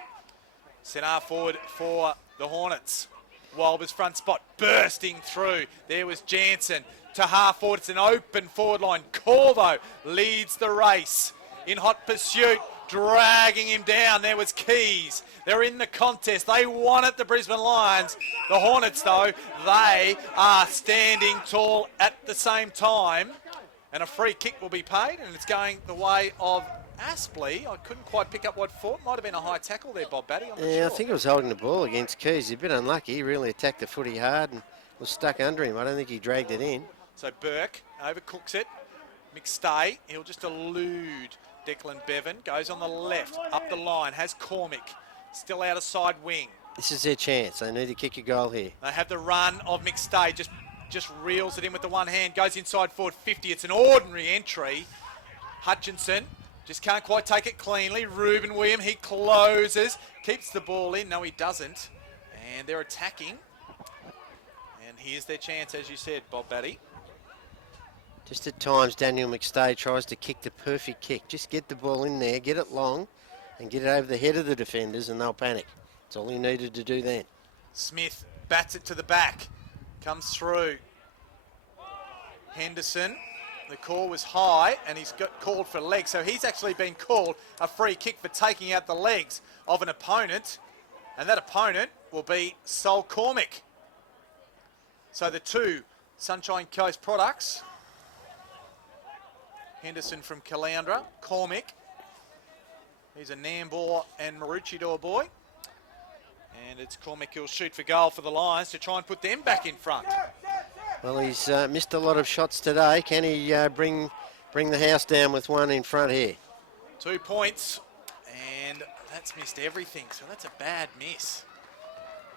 Centre forward for the Hornets. Walber's front spot bursting through. There was Jansen to half forward. It's an open forward line. Corvo leads the race in hot pursuit, dragging him down. There was Keys. They're in the contest. They won it, the Brisbane Lions. The Hornets, though, they are standing tall at the same time. And a free kick will be paid, and it's going the way of Aspley. I couldn't quite pick up what for. It might have been a high tackle there, Bob Batty. Yeah, I think it was holding the ball against Keys. He's a bit unlucky. He really attacked the footy hard and was stuck under him. I don't think he dragged it in. So Burke overcooks it. McStay, he'll just elude Declan Bevan. Goes on the left, up the line, has Cormick. Still out of side wing. This is their chance. They need to kick a goal here. They have the run of McStay. Just reels it in with the one hand. Goes inside forward 50. It's an ordinary entry. Hutchinson just can't quite take it cleanly. Ruben William, he closes. Keeps the ball in. No, he doesn't. And they're attacking. And here's their chance, as you said, Bob Batty. Just at times, Daniel McStay tries to kick the perfect kick. Just get the ball in there, get it long, and get it over the head of the defenders, and they'll panic. That's all he needed to do then. Smith bats it to the back. Comes through. Henderson. The call was high, and he's got called for legs. So he's actually been called a free kick for taking out the legs of an opponent. And that opponent will be Sol Cormick. So the two Sunshine Coast products. Henderson from Caloundra. Cormick. He's a Nambour and Maroochydore boy. And it's Cormick who'll shoot for goal for the Lions to try and put them back in front. Well, he's missed a lot of shots today. Can he bring the house down with one in front here? 2 points, and that's missed everything, so that's a bad miss.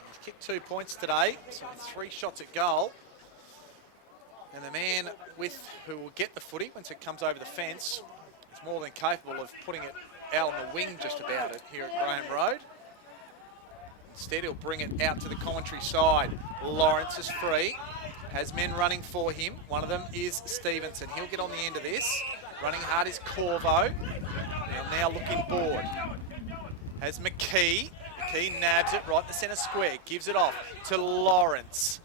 He's kicked 2 points today, so 3 shots at goal. And the man who will get the footy once it comes over the fence is more than capable of putting it out on the wing just about it here at Graham Road. Instead, he'll bring it out to the commentary side. Lawrence is free. Has men running for him. One of them is Stevenson. He'll get on the end of this. Running hard is Corvo. They'll now look inboard. Has McKee. McKee nabs it right in the centre square. Gives it off to Lawrence.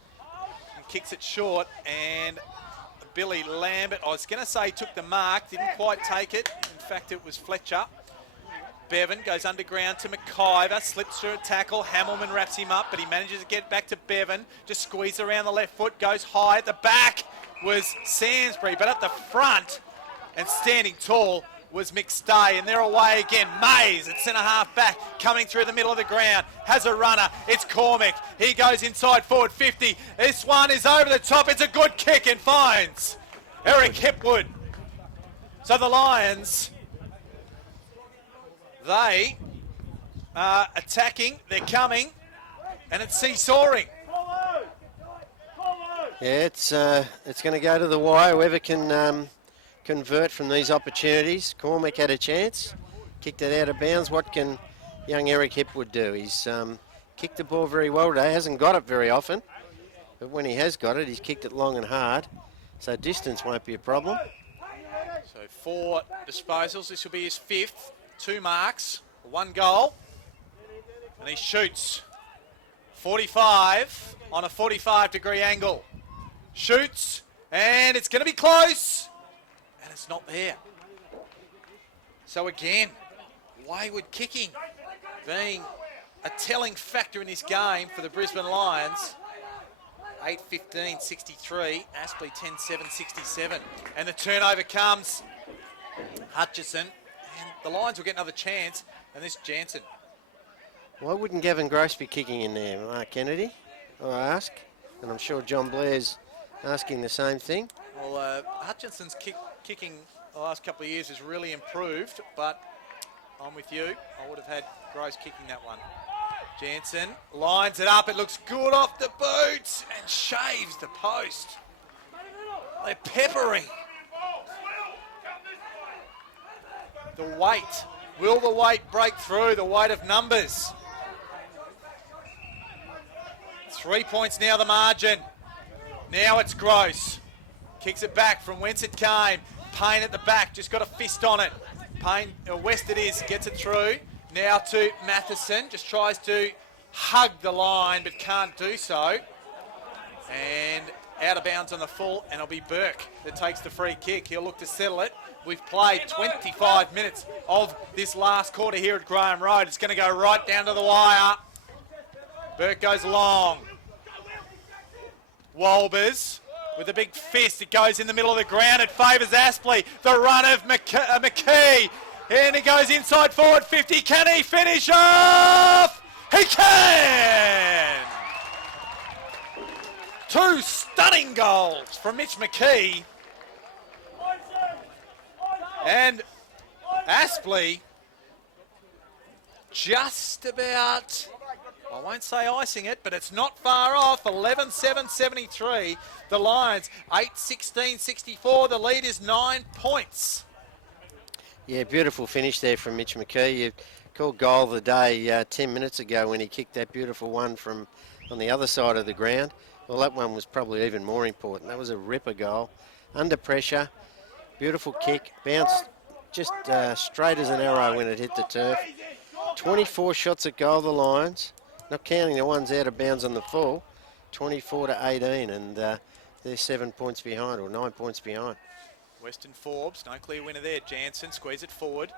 And kicks it short. And Billy Lambert, I was going to say took the mark. Didn't quite take it. In fact, it was Fletcher. Bevan goes underground to McIver, slips through a tackle. Hamilman wraps him up, but he manages to get back to Bevan. Just squeeze around the left foot, goes high. At the back was Sansbury, but at the front and standing tall was McStay, and they're away again. Mays at centre half back, coming through the middle of the ground, has a runner. It's Cormick. He goes inside forward 50. This one is over the top. It's a good kick and finds Eric Hipwood. So the Lions, they are attacking, they're coming, and it's seesawing. Yeah, it's going to go to the wire. Whoever can convert from these opportunities. Cormac had a chance, kicked it out of bounds. What can young Eric Hipwood do? He's kicked the ball very well today. Hasn't got it very often, but when he has got it, he's kicked it long and hard. So distance won't be a problem. So 4 disposals. This will be his 5th. 2 marks, 1 goal, and he shoots 45 on a 45-degree angle. Shoots, and it's going to be close, and it's not there. So again, wayward kicking being a telling factor in this game for the Brisbane Lions. 8:15, 63. Aspley 10:7, 67. And the turnover comes. Hutchison. And the Lions will get another chance. And this Jansen. Why wouldn't Gavin Gross be kicking in there, Mark Kennedy? I ask. And I'm sure John Blair's asking the same thing. Well, Hutchinson's kicking the last couple of years has really improved, but I'm with you. I would have had Gross kicking that one. Jansen lines it up. It looks good off the boots and shaves the post. They're peppering. The weight. Will the weight break through? The weight of numbers. 3 points now the margin. Now it's Gross. Kicks it back from whence it came. Payne at the back, just got a fist on it. Payne, West it is, gets it through. Now to Matheson, just tries to hug the line but can't do so. And out of bounds on the full, and it'll be Burke that takes the free kick. He'll look to settle it. We've played 25 minutes of this last quarter here at Graham Road. It's going to go right down to the wire. Burke goes long. Walbers with a big fist. It goes in the middle of the ground. It favours Aspley. The run of McKee. And he goes inside forward 50. Can he finish off? He can! 2 stunning goals from Mitch McKee. And Aspley just about, I won't say icing it, but it's not far off. 11-7, 73. The Lions 8-16, 64. The lead is 9 points. Yeah, beautiful finish there from Mitch McKee. You called goal of the day 10 minutes ago when he kicked that beautiful one from on the other side of the ground. Well, that one was probably even more important. That was a ripper goal. Under pressure, beautiful kick, bounced just straight as an arrow when it hit the turf. 24 shots at goal, the Lions, not counting the ones out of bounds on the full. 24-18, and they're 7 points behind, or 9 points behind. Western Forbes, no clear winner there. Jansen squeeze it forward.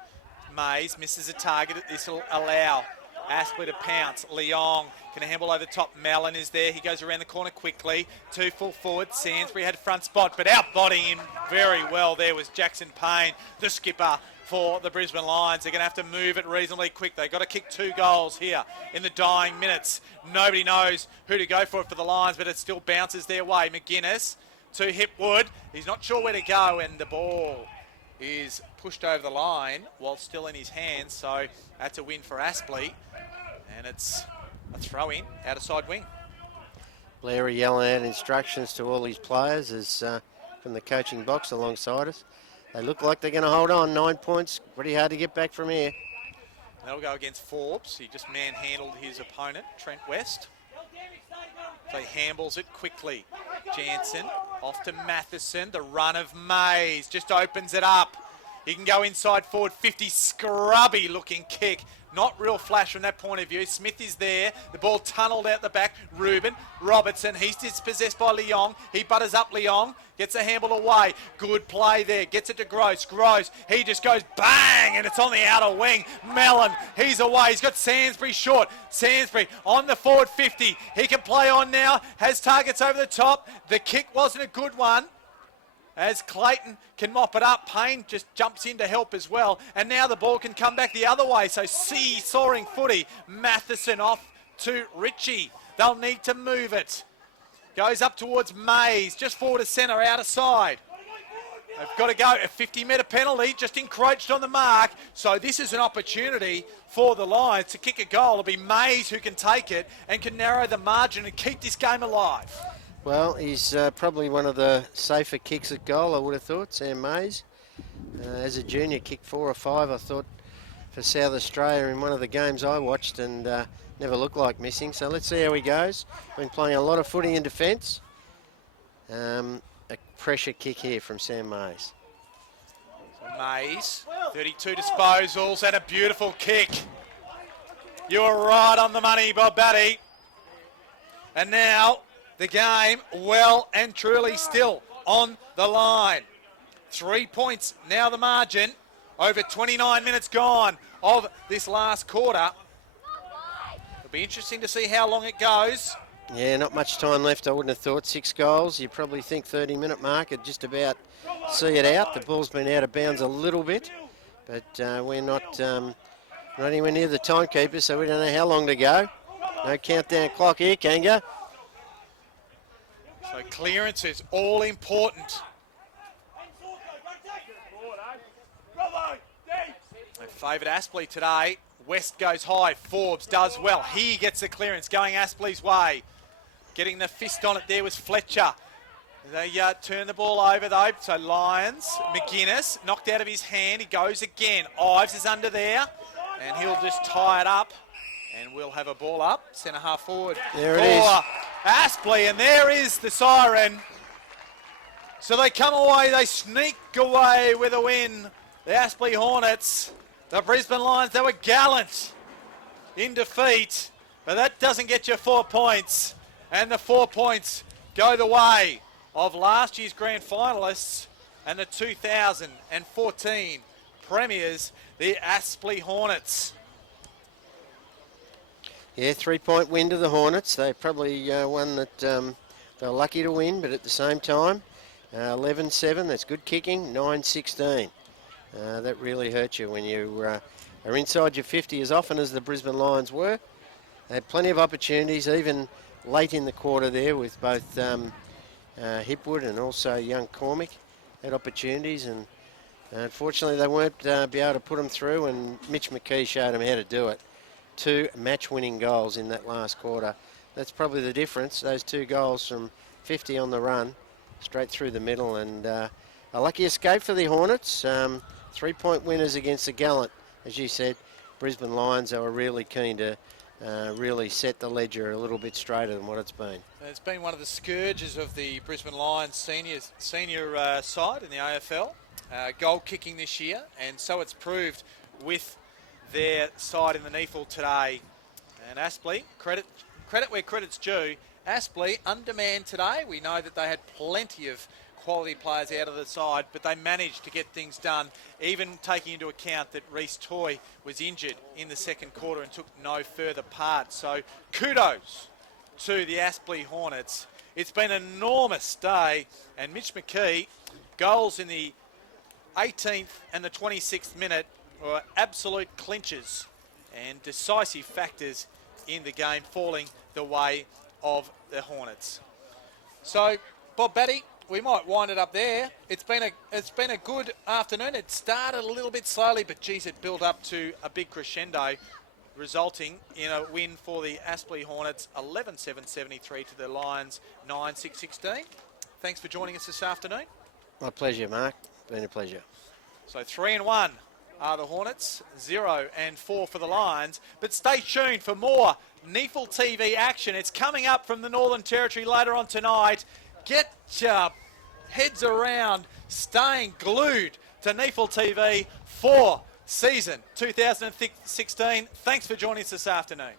Mays misses a target. This will allow Aspley to pounce. Leong can handle over the top. Mallon is there. He goes around the corner quickly. 2 full forward. Sansbury had front spot, but outbodying very well there was Jackson Payne, the skipper for the Brisbane Lions. They're going to have to move it reasonably quick. They've got to kick 2 goals here in the dying minutes. Nobody knows who to go for the Lions, but it still bounces their way. McGuinness to Hipwood. He's not sure where to go, and the ball is pushed over the line while still in his hands. So that's a win for Aspley, and it's a throw-in out of side wing. Blair yelling out instructions to all his players as from the coaching box alongside us. They look like they're going to hold on. 9 points, pretty hard to get back from here. That'll go against Forbes. He just manhandled his opponent, Trent West. So he handles it quickly. Jansen off to Matheson. The run of Mays just opens it up. He can go inside forward 50. Scrubby looking kick. Not real flash from that point of view. Smith is there. The ball tunneled out the back. Ruben Robertson. He's dispossessed by Leong. He butters up Leong. Gets the handle away. Good play there. Gets it to Gross. Gross. He just goes bang, and it's on the outer wing. Mellon. He's away. He's got Sansbury short. Sansbury on the forward 50. He can play on now. Has targets over the top. The kick wasn't a good one, as Clayton can mop it up. Payne just jumps in to help as well. And now the ball can come back the other way. So soaring footy. Matheson off to Ritchie. They'll need to move it. Goes up towards Mays. Just forward to centre, out of side. They've got to go. A 50-metre penalty. Just encroached on the mark. So this is an opportunity for the Lions to kick a goal. It'll be Mays who can take it and can narrow the margin and keep this game alive. Well, he's probably one of the safer kicks at goal, I would have thought, Sam Mays. As a junior, kicked 4 or 5, I thought, for South Australia in one of the games I watched, and never looked like missing. So let's see how he goes. Been playing a lot of footy in defence. A pressure kick here from Sam Mays. So Mays, 32 disposals and a beautiful kick. You were right on the money, Bob Batty. And now the game well and truly still on the line. 3 points now the margin. Over 29 minutes gone of this last quarter. It'll be interesting to see how long it goes. Yeah, not much time left, I wouldn't have thought. 6 goals. You probably think 30-minute mark would just about see it out. The ball's been out of bounds a little bit, but we're not anywhere near the timekeeper, so we don't know how long to go. No countdown clock here, Kanga. So clearance is all important. They favoured Aspley today. West goes high. Forbes does well. He gets the clearance going Aspley's way. Getting the fist on it there was Fletcher. They turn the ball over though. So Lyons, McGuinness knocked out of his hand. He goes again. Ives is under there. And he'll just tie it up. And we'll have a ball up. Centre half forward. There it is. Aspley. And there is the siren. So they come away. They sneak away with a win. The Aspley Hornets. The Brisbane Lions, they were gallant in defeat. But that doesn't get you 4 points. And the 4 points go the way of last year's grand finalists and the 2014 premiers, the Aspley Hornets. Yeah, 3-point win to the Hornets. They probably won that they were lucky to win, but at the same time, 11-7, that's good kicking, 9-16. That really hurts you when you are inside your 50 as often as the Brisbane Lions were. They had plenty of opportunities, even late in the quarter there with both Hipwood and also young Cormick had opportunities, and unfortunately they weren't be able to put them through, and Mitch McKee showed them how to do it. 2 match-winning goals in that last quarter. That's probably the difference, those 2 goals from 50 on the run, straight through the middle, and a lucky escape for the Hornets. 3-point winners against the gallant, as you said, Brisbane Lions. They were really keen to really set the ledger a little bit straighter than what it's been. It's been one of the scourges of the Brisbane Lions senior side in the AFL, goal kicking this year, and so it's proved with their side in the NEAFL today. And Aspley, credit where credit's due. Aspley undermanned today. We know that they had plenty of quality players out of the side, but they managed to get things done, even taking into account that Reece Toy was injured in the second quarter and took no further part. So kudos to the Aspley Hornets. It's been an enormous day, and Mitch McKee, goals in the 18th and the 26th minute were absolute clinchers and decisive factors in the game, falling the way of the Hornets. So, Bob Batty, we might wind it up there. It's been a good afternoon. It started a little bit slowly, but geez, it built up to a big crescendo, resulting in a win for the Aspley Hornets, 11-7-73 to the Lions, 9-6-16. Thanks for joining us this afternoon. My pleasure, Mark. Been a pleasure. So 3-1 are the Hornets, 0-4 for the Lions. But stay tuned for more NEAFL TV action. It's coming up from the Northern Territory later on tonight. Get your heads around staying glued to NEAFL TV for season 2016. Thanks for joining us this afternoon.